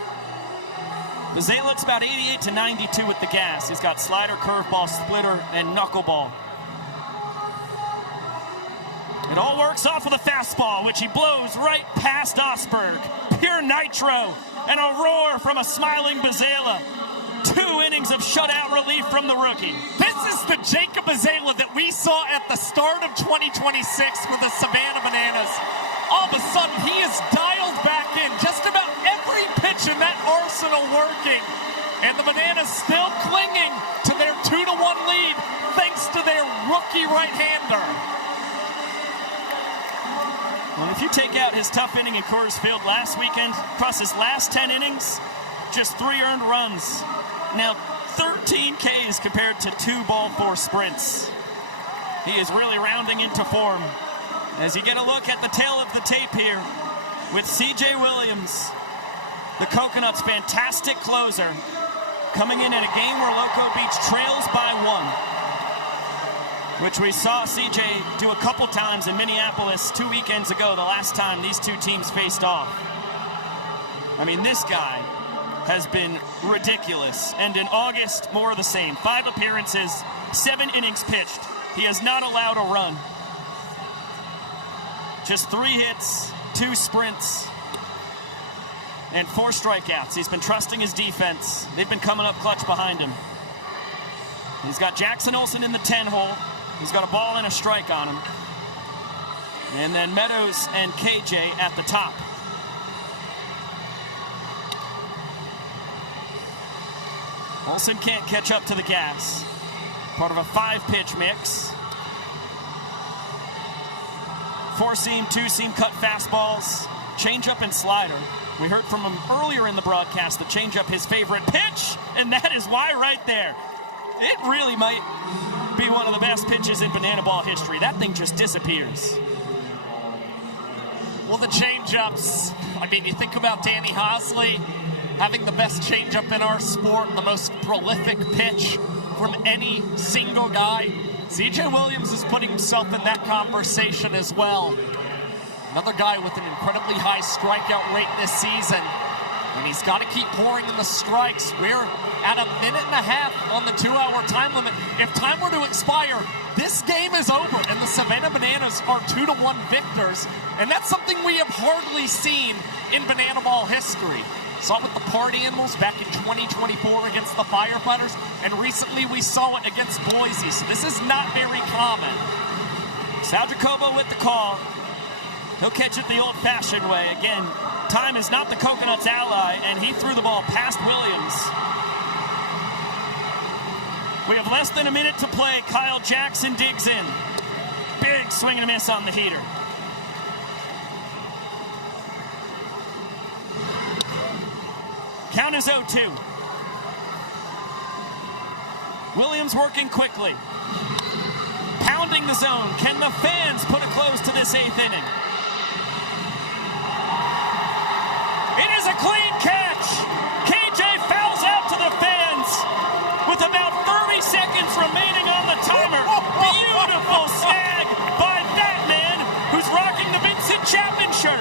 Bazalek's about 88 to 92 with the gas. He's got slider, curveball, splitter, and knuckleball. It all works off with a fastball, which he blows right past Osberg. Pure nitro and a roar from a smiling Bazalek. 2 innings of shutout relief from the rookie. This is the Jacob Bazalek that we saw at the start of 2026 with the Savannah Bananas. All of a sudden, he is dialed back in. Just about every pitch in that arsenal working. And the Bananas still clinging to their 2-1 lead thanks to their rookie right-hander. Well, if you take out his tough inning in Coors Field last weekend, across his last 10 innings, just 3 earned runs. Now 13 Ks compared to 2 ball 4 sprints. He is really rounding into form. As you get a look at the tail of the tape here with C.J. Williams, the Coconuts' fantastic closer, coming in at a game where Loco Beach trails by 1, which we saw C.J. do a couple times in Minneapolis 2 weekends ago, the last time these 2 teams faced off. I mean, this guy has been ridiculous. And in August, more of the same. 5 appearances, 7 innings pitched. He has not allowed a run. Just 3 hits, 2 sprints, and 4 strikeouts. He's been trusting his defense. They've been coming up clutch behind him. He's got Jackson Olsen in the 10-hole. He's got a ball and a strike on him. And then Meadows and KJ at the top. Olsen can't catch up to the gas. Part of a 5-pitch mix. 4-seam, 2-seam cut fastballs, changeup and slider. We heard from him earlier in the broadcast, the changeup his favorite pitch, and that is why right there. It really might be one of the best pitches in banana ball history. That thing just disappears. Well, the changeups, I mean, you think about Danny Hosley having the best changeup in our sport, the most prolific pitch from any single guy. C.J. Williams is putting himself in that conversation as well. Another guy with an incredibly high strikeout rate this season. And he's got to keep pouring in the strikes. We're at 1.5 minutes on the 2-hour time limit. If time were to expire, this game is over, and the Savannah Bananas are 2-1 victors. And that's something we have hardly seen in banana ball history. Saw it with the Party Animals back in 2024 against the Firefighters, and recently we saw it against Boise, so this is not very common. Sal Jacobo with the call. He'll catch it the old-fashioned way. Again, time is not the Coconuts' ally, and he threw the ball past Williams. We have less than a minute to play. Kyle Jackson digs in. Big swing and a miss on the heater. Count is 0-2. Williams working quickly. Pounding the zone. Can the fans put a close to this 8th inning? It is a clean catch. KJ fouls out to the fans with about 30 seconds remaining on the timer. Beautiful snag by that man who's rocking the Chapman shirt.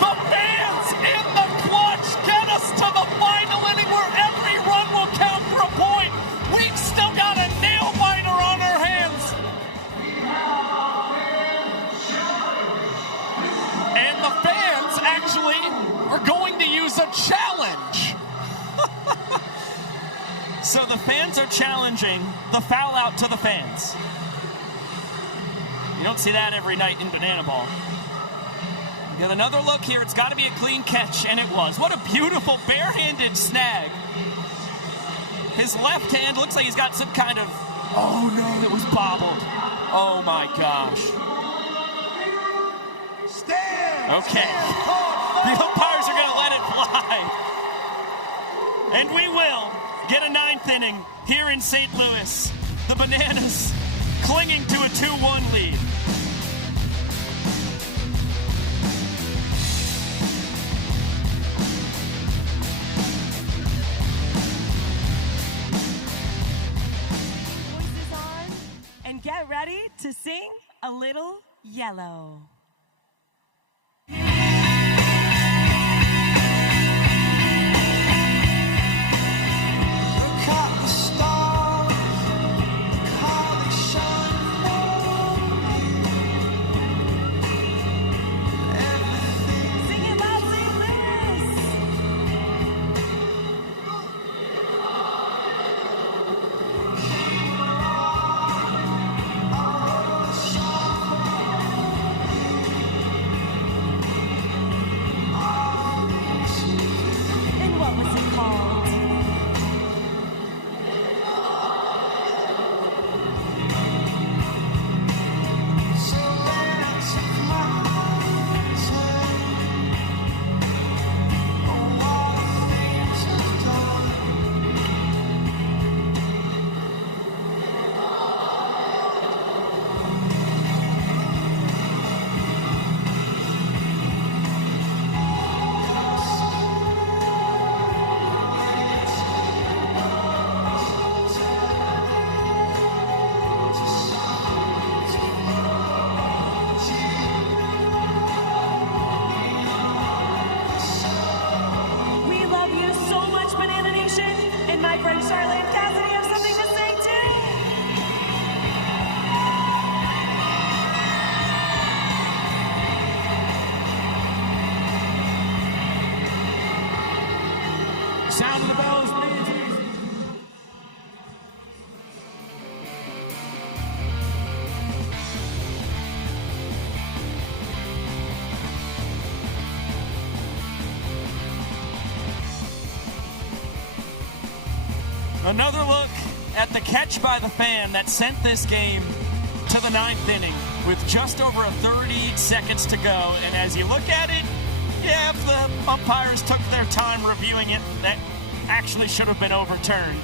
The fans in the clutch get us to the final inning where every run will count for a point. We've still got a nail biter on our hands. And the fans actually are going to use a challenge. So the fans are challenging the foul out to the fans. You don't see that every night in Banana Ball. Get another look here. It's got to be a clean catch, and it was. What a beautiful barehanded snag. His left hand looks like he's got some kind of... Oh, no, it was bobbled. Oh, my gosh. Okay. The umpires are going to let it fly. And we will get a ninth inning here in St. Louis. The Bananas clinging to a 2-1 lead. Voices on, and get ready to sing A Little Yellow. Sound of the bells, please. Another look at the catch by the fan that sent this game to the ninth inning with just over 30 seconds to go. And as you look at it, yeah, if the umpires took their time reviewing it, that actually should have been overturned.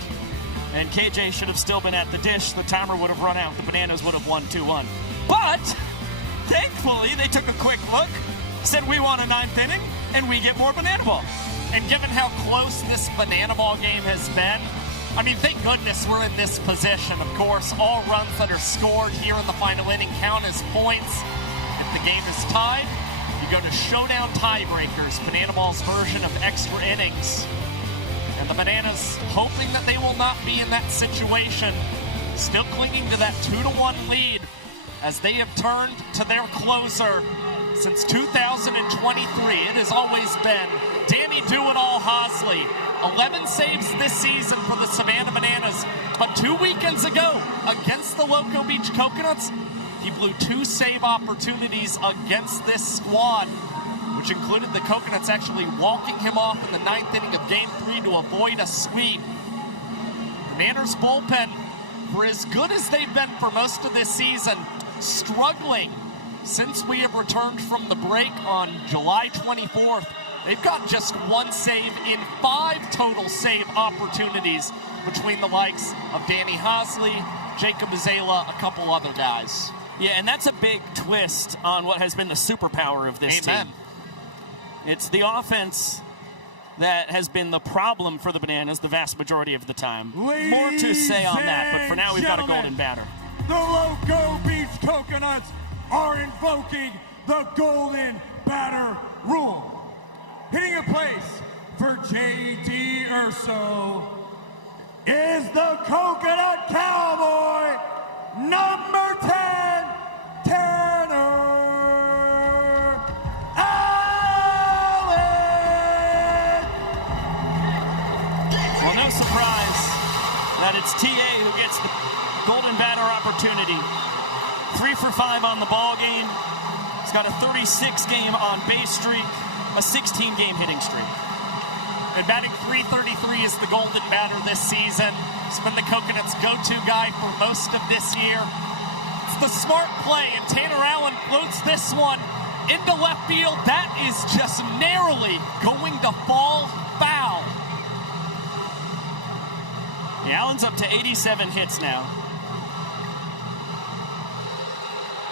And KJ should have still been at the dish. The timer would have run out. The Bananas would have won 2-1. But, thankfully, they took a quick look, said we want a ninth inning, and we get more Banana Ball. And given how close this Banana Ball game has been, I mean, thank goodness we're in this position. Of course, all runs that are scored here in the final inning count as points. If the game is tied, you go to Showdown Tiebreakers, Banana Ball's version of extra innings. And the Bananas, hoping that they will not be in that situation, still clinging to that 2-1 lead as they have turned to their closer since 2023. It has always been Danny Do-It-All Hosley. 11 saves this season for the Savannah Bananas. But 2 weekends ago, against the Loco Beach Coconuts, he blew 2 save opportunities against this squad, which included the Coconuts actually walking him off in the 9th inning of Game 3 to avoid a sweep. The Bananas bullpen, for as good as they've been for most of this season, struggling since we have returned from the break on July 24th. They've got just 1 save in 5 total save opportunities between the likes of Danny Hosley, Jacob Azela, a couple other guys. Yeah, and that's a big twist on what has been the superpower of this team. It's the offense that has been the problem for the Bananas the vast majority of the time. Ladies More to say on that, but for now we've got a golden batter. The Loco Beach Coconuts are invoking the Golden Batter Rule. Hitting in place for J.D. Urso is the Coconut Cowboy, number 10, Tanner Allen. Well, no surprise that it's TA who gets the Golden Batter opportunity. 3 for 5 on the ball game. He's got a 36-game on base streak, a 16-game hitting streak. And batting .333 is the Golden Batter this season. He's been the Coconuts' go-to guy for most of this year. It's the smart play, and Tanner Allen floats this one into left field. That is just narrowly going to fall foul. Yeah, Allen's up to 87 hits now,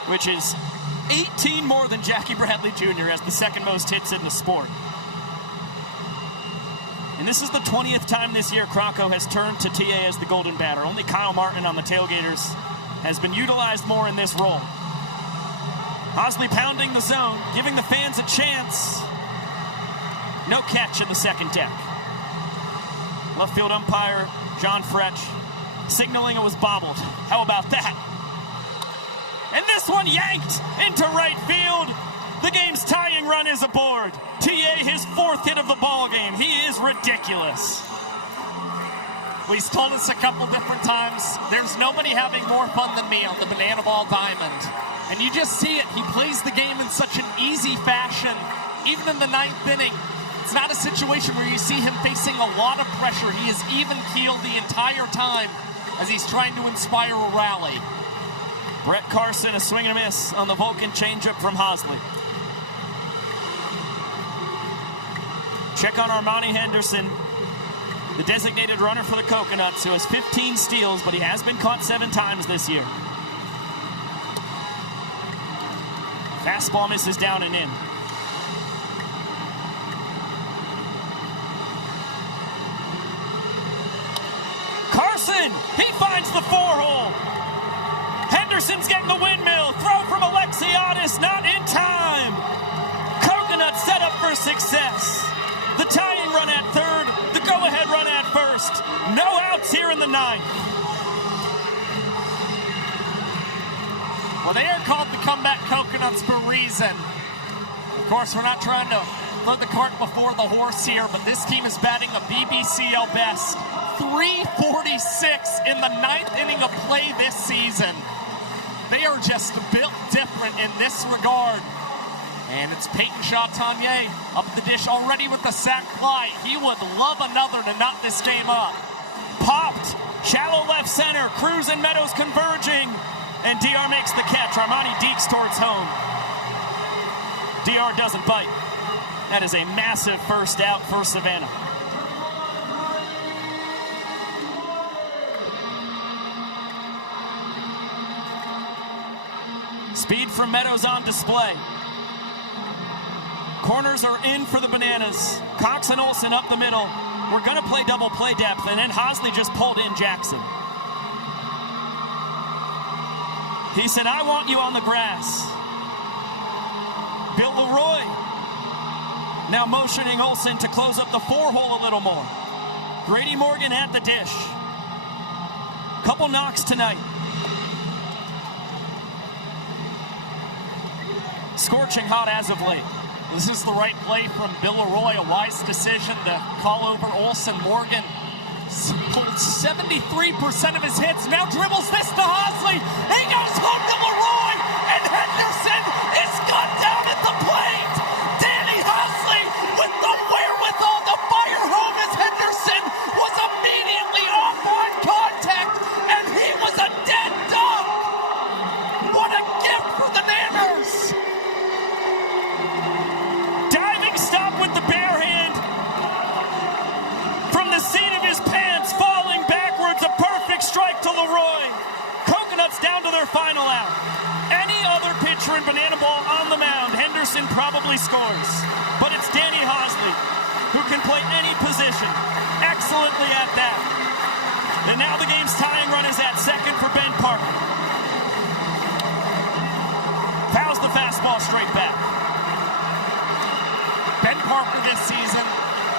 which is 18 more than Jackie Bradley Jr. as the second most hits in the sport. And this is the 20th time this year Crocco has turned to TA as the Golden Batter. Only Kyle Martin on the Tailgaters has been utilized more in this role. Hosley pounding the zone, giving the fans a chance. No catch in the second deck. Left field umpire John Fretch signaling it was bobbled. How about that? And this one yanked into right field. The game's tying run is aboard. TA, his 4th hit of the ball game. He is ridiculous. Well, he's told us a couple different times, there's nobody having more fun than me on the Banana Ball Diamond. And you just see it. He plays the game in such an easy fashion. Even in the 9th inning, it's not a situation where you see him facing a lot of pressure. He is even-keeled the entire time as he's trying to inspire a rally. Brett Carson, a swing and a miss on the Vulcan changeup from Hosley. Check on Armani Henderson, the designated runner for the Coconuts, who has 15 steals, but he has been caught 7 times this year. Fastball misses down and in. Carson, he finds the 4-hole. Henderson's getting the windmill. Throw from Alexiadis, not in time. Coconuts set up for success. The tying run at third, the go-ahead run at first. No outs here in the 9th. Well, they are called the comeback Coconuts for a reason. Of course, we're not trying to put the cart before the horse here, but this team is batting a BBCL best. 346 in the 9th inning of play this season. They are just built different in this regard. And it's Peyton Chatagnier up the dish already with the sac fly. He would love another to knot this game up. Popped, shallow left center, Cruz and Meadows converging, and DR makes the catch. Armani dekes towards home. DR doesn't bite. That is a massive first out for Savannah. Speed from Meadows on display. Corners are in for the Bananas. Cox and Olsen up the middle. We're going to play double play depth, and then Hosley just pulled in Jackson. He said, I want you on the grass. Bill Leroy now motioning Olsen to close up the 4-hole a little more. Grady Morgan at the dish. Couple knocks tonight. Scorching hot as of late. This is the right play from Bill Leroy, a wise decision to call over Olsen. Morgan pulled 73% of his hits, now dribbles this to Hosley. He goes home to Leroy, and Henderson is cut down at the plate. Danny Hosley with the wherewithal to fire home as Henderson was immediately off on contact, and he was a dead dog. What a gift for the Nanners. Stop with the bare hand from the seat of his pants, falling backwards, a perfect strike to Leroy. Coconuts down to their final out. Any other pitcher in Banana Ball on the mound, Henderson probably scores. But it's Danny Hosley, who can play any position excellently at that. And now the game's tying run is at second for Ben Parker. Fouls the fastball. baseball straight back. Ben Parker this season,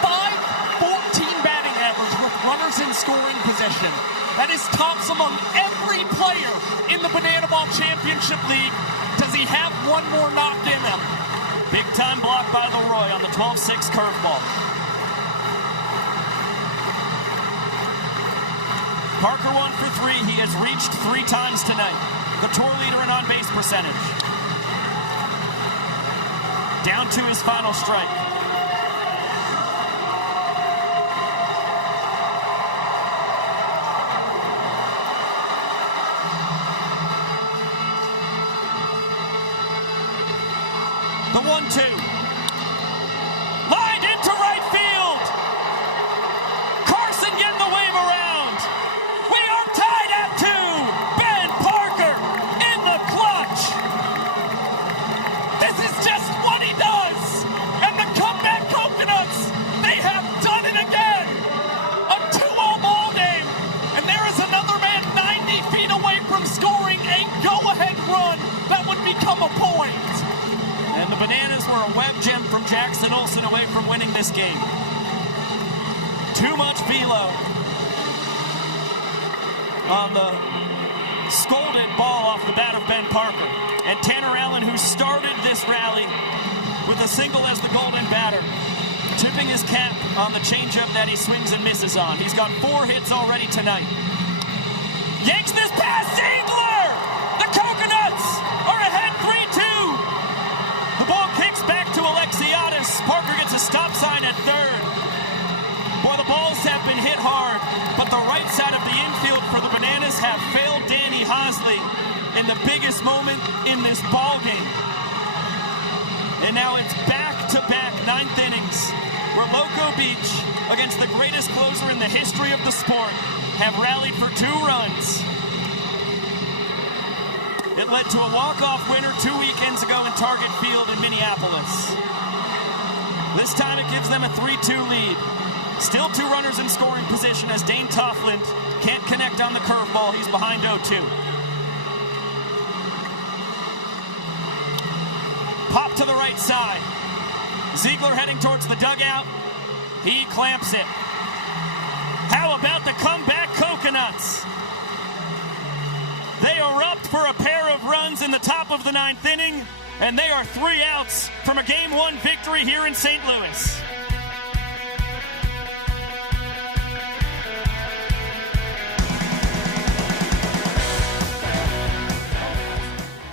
.514 batting average with runners in scoring position. That is tops among every player in the Banana Ball Championship League. Does he have one more knock in him? Big time block by Leroy on the 12-6 curveball. Parker 1 for 3. He has reached 3 times tonight. The tour leader in on-base percentage. Down to his final strike. The 1-2. Lined into right field. Carson getting the wave around. We are tied at 2. Ben Parker in the clutch. This is just what he does. And the comeback Coconuts, they have done it again. A 2-0 ball game. And there is another man 90 feet away from scoring a go-ahead run that would become a point. And the Bananas were a web gem from Jackson Olsen away from winning this game. Too much velo on the scolded ball off the bat of Ben Parker. And Tanner Allen, who started this rally with a single as the golden batter, tipping his cap on the changeup that he swings and misses on. He's got 4 hits already tonight. Yanks this past Ziegler! The Coconuts are ahead 3-2. The ball kicks back to Alexiadis. Parker gets a stop sign at third. Boy, the balls have been hit hard, but the right side of the infield for the Bananas have failed Danny Hosley in the biggest moment in this ball game. And now it's back-to-back 9th innings where Loco Beach, against the greatest closer in the history of the sport, have rallied for 2 runs. It led to a walk-off winner 2 weekends ago in Target Field in Minneapolis. This time it gives them a 3-2 lead. Still 2 runners in scoring position as Dane Toffland can't connect on the curveball. He's behind 0-2. Pop to the right side. Ziegler heading towards the dugout. He clamps it. How about the comeback Coconuts? They erupt for a pair of runs in the top of the 9th inning, and they are 3 outs from a Game 1 victory here in St. Louis.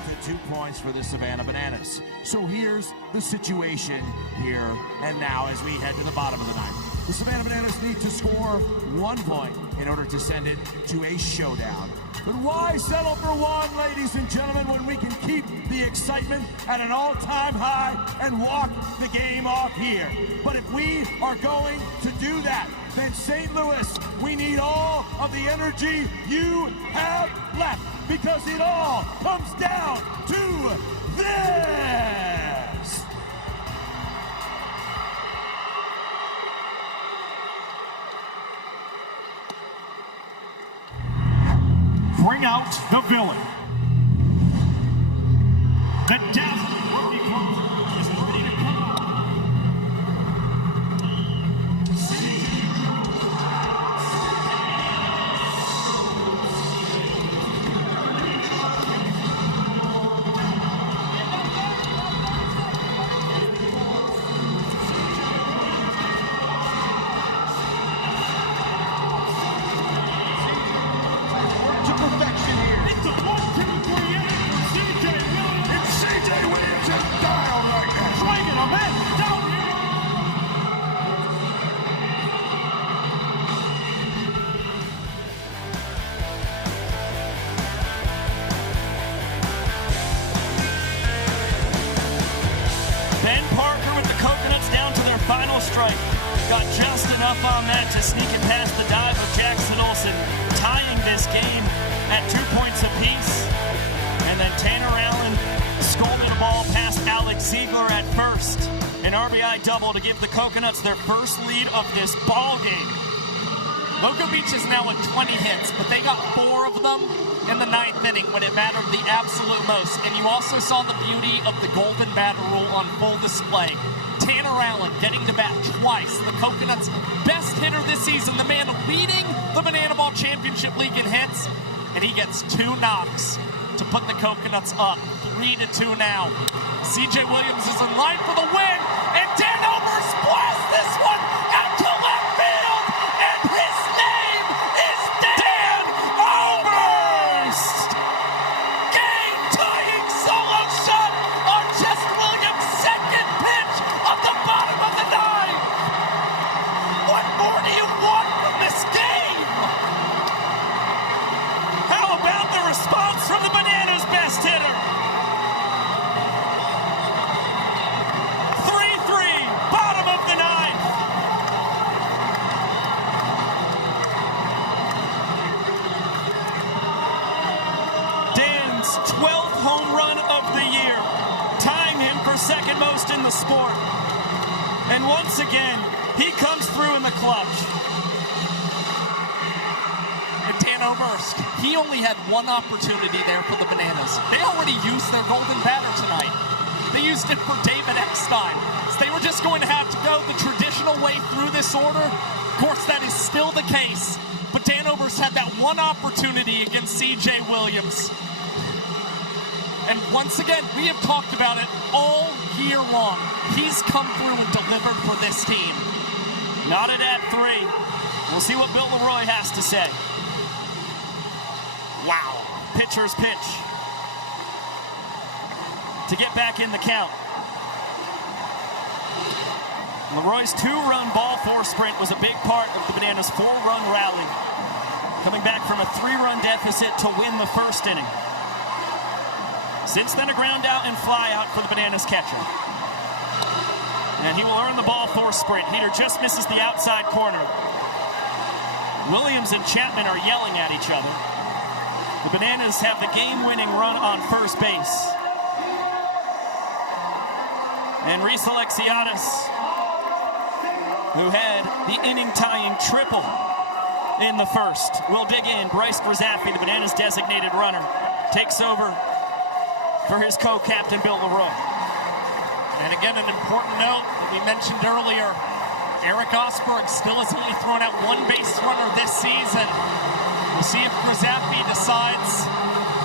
To 2 points for the Savannah Bananas. So here's the situation here and now as we head to the bottom of the 9th. The Savannah Bananas need to score 1 point in order to send it to a showdown. But why settle for 1, ladies and gentlemen, when we can keep the excitement at an all-time high and walk the game off here? But if we are going to do that, then St. Louis, we need all of the energy you have left, because it all comes down to this. Bring out the villain. The dazzling rookie closer is ready to come out. strike. Got just enough on that to sneak it past the dive of Jackson Olsen, tying this game at 2 points apiece. And then Tanner Allen scolded a ball past Alex Ziegler at first. An RBI double to give the Coconuts their first lead of this ball game. Loco Beach is now at 20 hits, but they got 4 of them in the 9th inning when it mattered the absolute most. And you also saw the beauty of the golden batter rule on full display. Tanner Allen getting to bat twice, the Coconuts' best hitter this season, the man leading the Banana Ball Championship League in hits, and he gets 2 knocks to put the Coconuts up 3-2 now. CJ Williams is in line for the win, and Dan Oberst blasts this one out to left field, and his name is Dan Oberst! Game-tying solo shot on Jess Williams' second pitch of the bottom of the 9th. What more do you want from this game? How about the response from the Bananas' best hitter? 3-3, bottom of the 9th. Dan's 12th home run of the year, tying him for second most in the sport. And once again, he comes through in the clutch. And Dan Oberst, he only had one opportunity there for the Bananas. They already used their golden batter tonight. They used it for David Eckstein. So they were just going to have to go the traditional way through this order. Of course, that is still the case. But Dan Oberst had that one opportunity against CJ Williams. And once again, we have talked about it all year long. He's come through and delivered for this team. Knotted at 3. We'll see what Bill Leroy has to say. Wow. Pitcher's pitch to get back in the count. Leroy's 2-run ball 4 sprint was a big part of the Bananas' 4-run rally, coming back from a 3-run deficit to win the first inning. Since then, a ground out and fly out for the Bananas catcher. And he will earn the ball 4 sprint. Heater just misses the outside corner. Williams and Chapman are yelling at each other. The Bananas have the game-winning run on first base. And Reese Alexiadis, who had the inning-tying triple in the first, will dig in. Bryce Grzaffi, the Bananas' designated runner, takes over for his co-captain, Bill Leroy. And again, an important note that we mentioned earlier, Eric Osberg still has only thrown out 1 base runner this season. We'll see if Grzaffi decides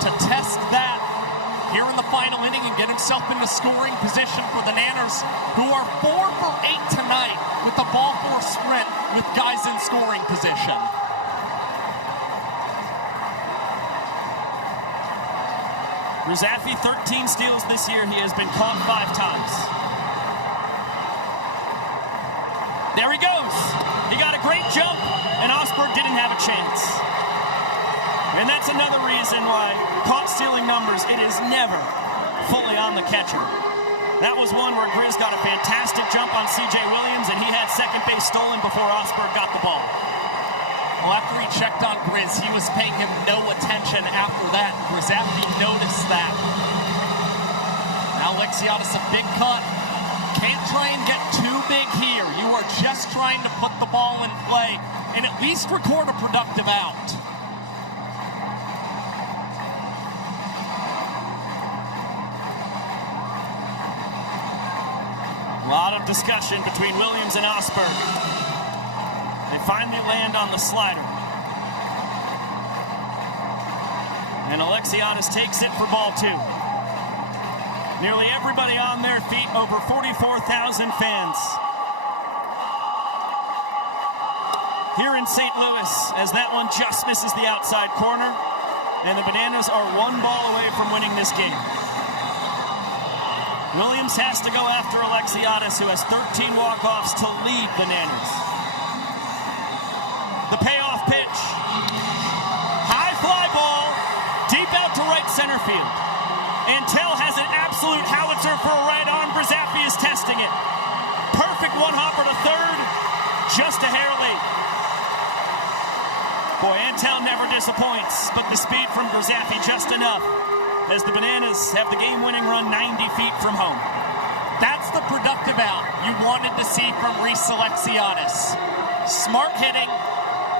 to test that here in the final inning and get himself into scoring position for the Nanners, who are 4 for 8 tonight with the ball 4 sprint with guys in scoring position. Grzaffi, 13 steals this year. He has been caught 5 times. There he goes. He got a great jump, and Osberg didn't have a chance. And that's another reason why caught stealing numbers, it is never fully on the catcher. That was one where Grizz got a fantastic jump on CJ Williams, and he had second base stolen before Osberg got the ball. Well, after he checked on Grizz, he was paying him no attention after that. Grzaffi noticed that. Now Alexiadis, a big cut. Can't try and get too big here. You are just trying to put the ball in play and at least record a productive out. A lot of discussion between Williams and Osberg. They finally land on the slider. And Alexiadis takes it for ball 2. Nearly everybody on their feet, over 44,000 fans here in St. Louis, as that one just misses the outside corner. And the Bananas are 1 ball away from winning this game. Williams has to go after Alexiadis, who has 13 walk-offs to lead the Nanners. The payoff pitch. High fly ball. Deep out to right center field. Antel has an absolute howitzer for a right arm. Grzaffi is testing it. Perfect one-hopper to third. Just a hair late. Boy, Antel never disappoints, but the speed from Grzaffi just enough, as the Bananas have the game-winning run 90 feet from home. That's the productive out you wanted to see from Reese Alexiadis. Smart hitting,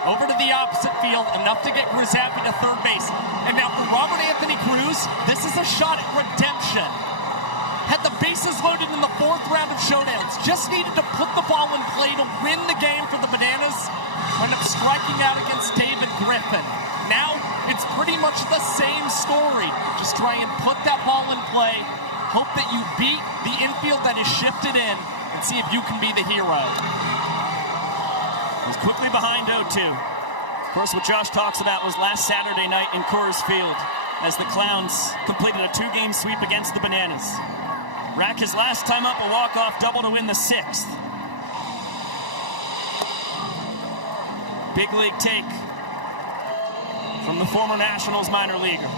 over to the opposite field, enough to get Grisapi to third base. And now for Robert Anthony Cruz, this is a shot at redemption. Had the bases loaded in the fourth round of showdowns, just needed to put the ball in play to win the game for the Bananas, wound up striking out against David Griffin. Now, it's pretty much the same story. Just try and put that ball in play, hope that you beat the infield that is shifted in, and see if you can be the hero. He's quickly behind 0-2. Of course, what Josh talks about was last Saturday night in Coors Field as the Clowns completed a 2-game sweep against the Bananas. Rack his last time up, a walk-off double to win the 6th. Big league take from the former Nationals minor leaguer.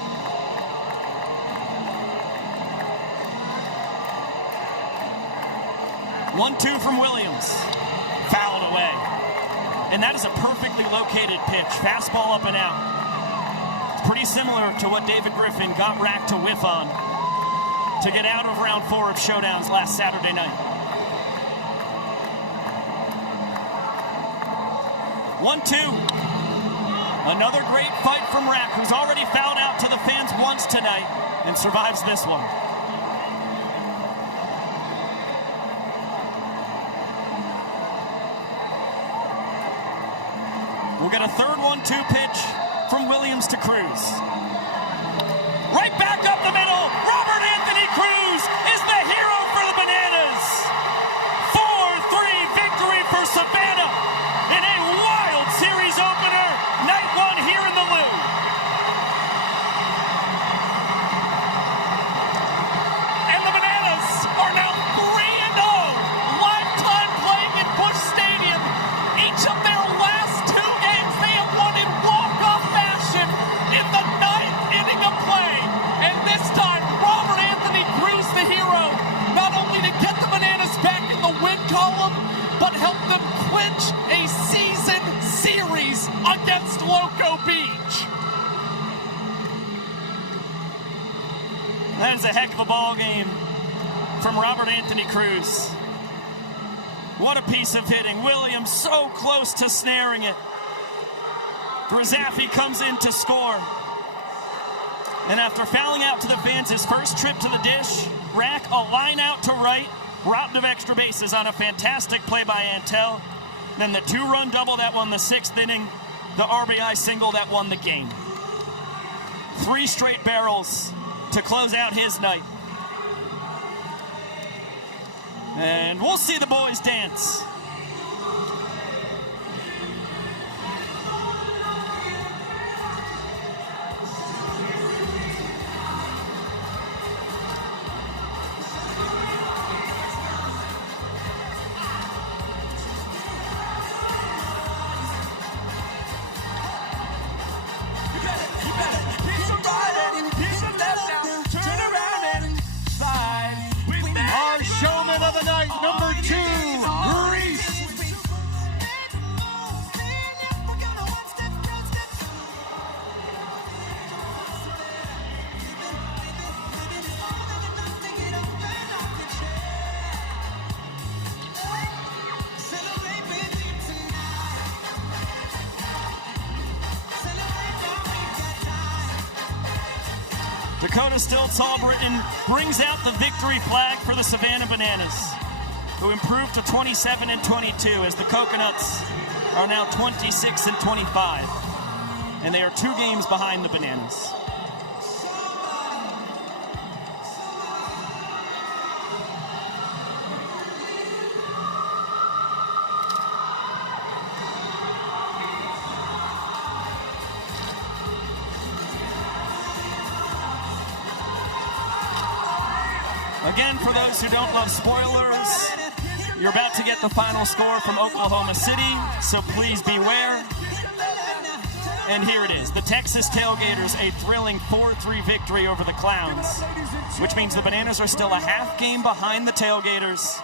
One-two from Williams. Fouled away. And that is a perfectly located pitch. Fastball up and out. It's pretty similar to what David Griffin got Rack to whiff on to get out of round 4 of showdowns last Saturday night. 1-2. Another great fight from Rack, who's already fouled out to the fans once tonight and survives this one. We'll get a third 1-2 pitch from Williams to Cruz. Right back up the middle. Robert Anthony Cruz is the hero for the Bananas. 4-3 victory for Savannah in a wild series opener. Night 1 here in the Lou. And the Bananas are now 3-0. Lifetime playing in Busch Stadium. Each of their last 2 games they have won in walk-off fashion in the 9th inning of play. And this time, Robert Anthony Cruz, the hero, not only to get the Bananas back in the win column, but help them clinch a season series against Loco Beach. That is a heck of a ball game from Robert Anthony Cruz. What a piece of hitting. Williams so close to snaring it. Grisapi comes in to score. And after fouling out to the fans his first trip to the dish, Rack a line out to right, robbed of extra bases on a fantastic play by Antel. Then the 2-run double that won the 6th inning, the RBI single that won the game. 3 straight barrels to close out his night. And we'll see the boys dance. Number 2, Reese. Dakota Stilts Albritton brings out the victory flag for the Savannah Bananas, who improved to 27-22 as the Coconuts are now 26-25. And they are 2 games behind the Bananas. Again, for those who don't love spoilers, you're about to get the final score from Oklahoma City, so please beware. And here it is. The Texas Tailgaters, a thrilling 4-3 victory over the Clowns, which means the Bananas are still a half game behind the Tailgaters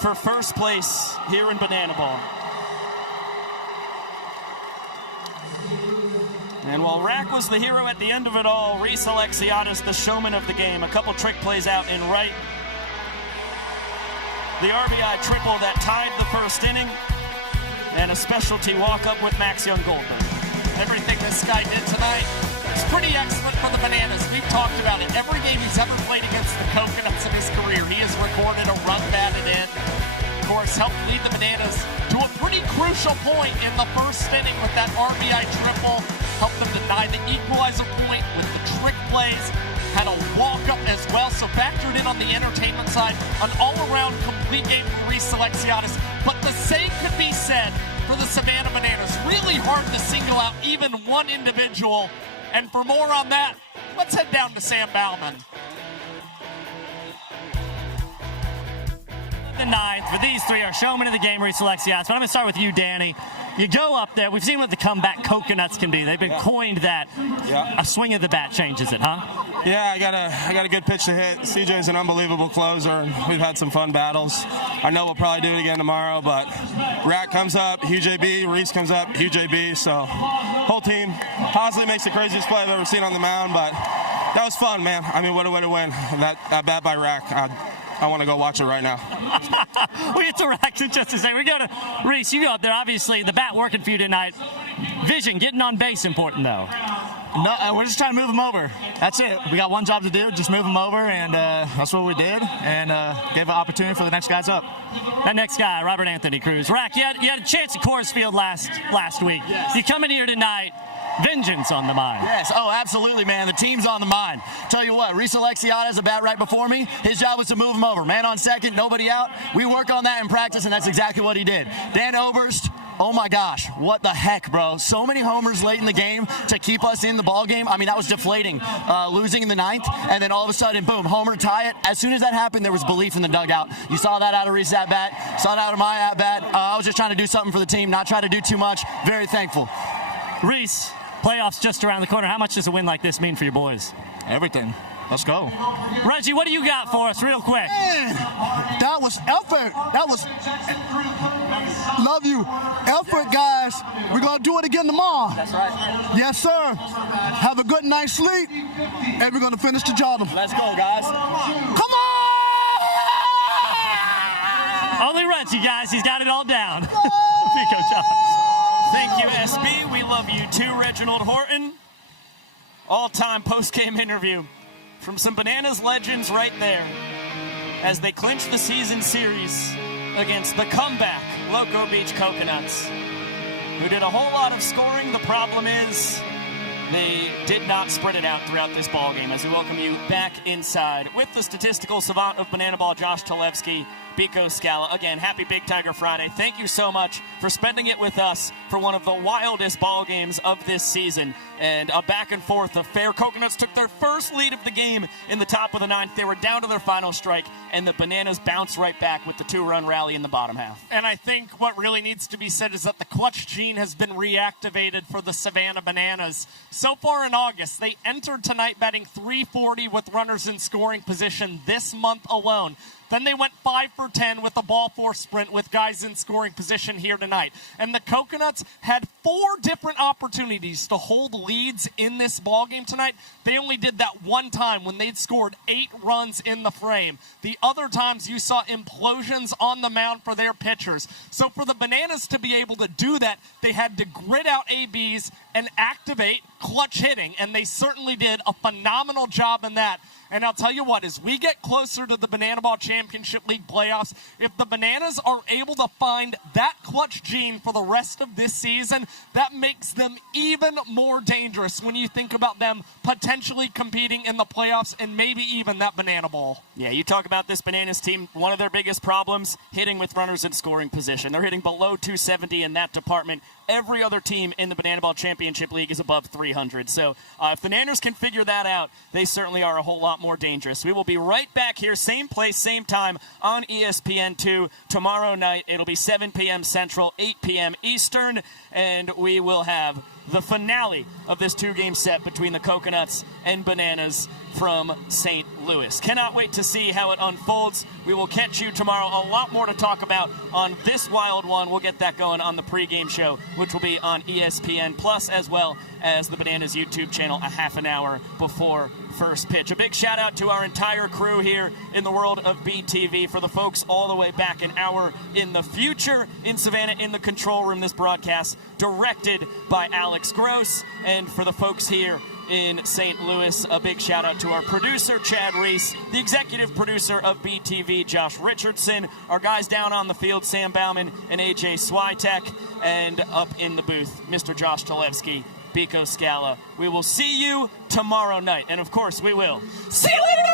for first place here in Banana Ball. And while Rack was the hero at the end of it all, Reese Alexiadis, the showman of the game. A couple trick plays out in right. The RBI triple that tied the first inning. and a specialty walk-up with Max Young-Goldberg. Everything this guy did tonight is pretty excellent for the Bananas. We've talked about it. Every game he's ever played against the Coconuts in his career, he has recorded a run batted in. Of course, helped lead the Bananas to a pretty crucial point in the first inning with that RBI triple. Helped them deny the equalizer point with the trick plays. Had a walk-up as well, so factored in on the entertainment side. An all-around complete game for Reese Alexiadis. But the same could be said for the Savannah Bananas. Really hard to single out even one individual. And for more on that, let's head down to Sam Bauman. The ninth, but these three are showmen of the game, Reese Alexiadis. But I'm going to start with you, Danny. You go up there. We've seen what the comeback Coconuts can be. They've been coined that. A swing of the bat changes it, huh? Yeah, I got a good pitch to hit. CJ's an unbelievable closer, and we've had some fun battles. I know we'll probably do it again tomorrow, but Rack comes up, Hugh JB, Reese comes up, Hugh JB. So whole team honestly makes the craziest play I've ever seen on the mound, but that was fun, man. I mean, what a way to win. That bat by Rack, I want to go watch it right now. We get to Rack in just a second. We go to Reese. You go up there. Obviously, the bat working for you tonight. Vision, getting on base, important though. No, we're just trying to move them over. That's it. We got one job to do, just move them over, and that's what we did, and gave an opportunity for the next guys up. That next guy, Robert Anthony Cruz. Rack, you had a chance at Coors Field last week. Yes. You come in here tonight, vengeance on the mind. Yes, absolutely, man. The team's on the mind. Tell you what, Reese Alexiadis, a bat right before me. His job was to move him over. Man on second, nobody out. We work on that in practice, and that's exactly what he did. Dan Oberst, oh my gosh, what the heck, bro. So many homers late in the game to keep us in the ball game. I mean, that was deflating, losing in the ninth, and then all of a sudden, boom, homer, tie it. As soon as that happened, there was belief in the dugout. You saw that out of Reese's at-bat, saw that out of my at-bat. I was just trying to do something for the team, not try to do too much. Very thankful. Reese, playoffs just around the corner. How much does a win like this mean for your boys? Everything. Let's go. Reggie, what do you got for us real quick? Man, that was effort. That was love you. Effort, guys. We're going to do it again tomorrow. That's right. Yes, sir. Have a good night's sleep, and we're going to finish the job. Let's go, guys. Come on! Only Reggie, guys. He's got it all down. Thank you, SB. We love you too, Reginald Horton. All-time post-game interview from some Bananas legends right there as they clinch the season series against the comeback Loco Beach Coconuts, who did a whole lot of scoring. The problem is they did not spread it out throughout this ballgame. As we welcome you back inside with the statistical savant of Banana Ball, Josh Talevsky, Biko Scala. Again, happy Big Tiger Friday. Thank you so much for spending it with us for one of the wildest ball games of this season. And a back and forth affair. Coconuts took their first lead of the game in the top of the ninth. They were down to their final strike, and the Bananas bounced right back with the two-run rally in the bottom half. And I think what really needs to be said is that the clutch gene has been reactivated for the Savannah Bananas. So far in August, they entered tonight batting .340 with runners in scoring position this month alone. Then they went 5 for 10 with the ball four sprint with guys in scoring position here tonight. And the Coconuts had 4 different opportunities to hold leads in this ballgame tonight. They only did that one time when they'd scored 8 runs in the frame. The other times you saw implosions on the mound for their pitchers. So for the Bananas to be able to do that, they had to grit out ABs and activate clutch hitting. And they certainly did a phenomenal job in that. And I'll tell you what, as we get closer to the Banana Ball Championship League playoffs, if the Bananas are able to find that clutch gene for the rest of this season, that makes them even more dangerous when you think about them potentially competing in the playoffs and maybe even that Banana Bowl. Yeah, you talk about this Bananas team, one of their biggest problems, hitting with runners in scoring position. They're hitting below 270 in that department. Every other team in the Banana Ball Championship League is above 300. So if the Nanners can figure that out, they certainly are a whole lot more dangerous. We will be right back here, same place, same time on ESPN2 tomorrow night. It'll be 7 p.m. Central, 8 p.m. Eastern, and we will have the finale of this 2-game set between the Coconuts and Bananas from St. Louis. Cannot wait to see how it unfolds. We will catch you tomorrow. A lot more to talk about on this wild one. We'll get that going on the pregame show, which will be on ESPN Plus, as well as the Bananas YouTube channel a half an hour before first pitch. A big shout out to our entire crew here in the world of BTV, for the folks all the way back an hour in the future in Savannah in the control room. This broadcast directed by Alex Gross, and for the folks here in St. Louis, a big shout out to our producer Chad Reese, the executive producer of BTV Josh Richardson, our guys down on the field Sam Bauman and AJ Switek, and up in the booth Mr. Josh Talevsky, Biko Scala. We will see you tomorrow night, and of course we will see you later.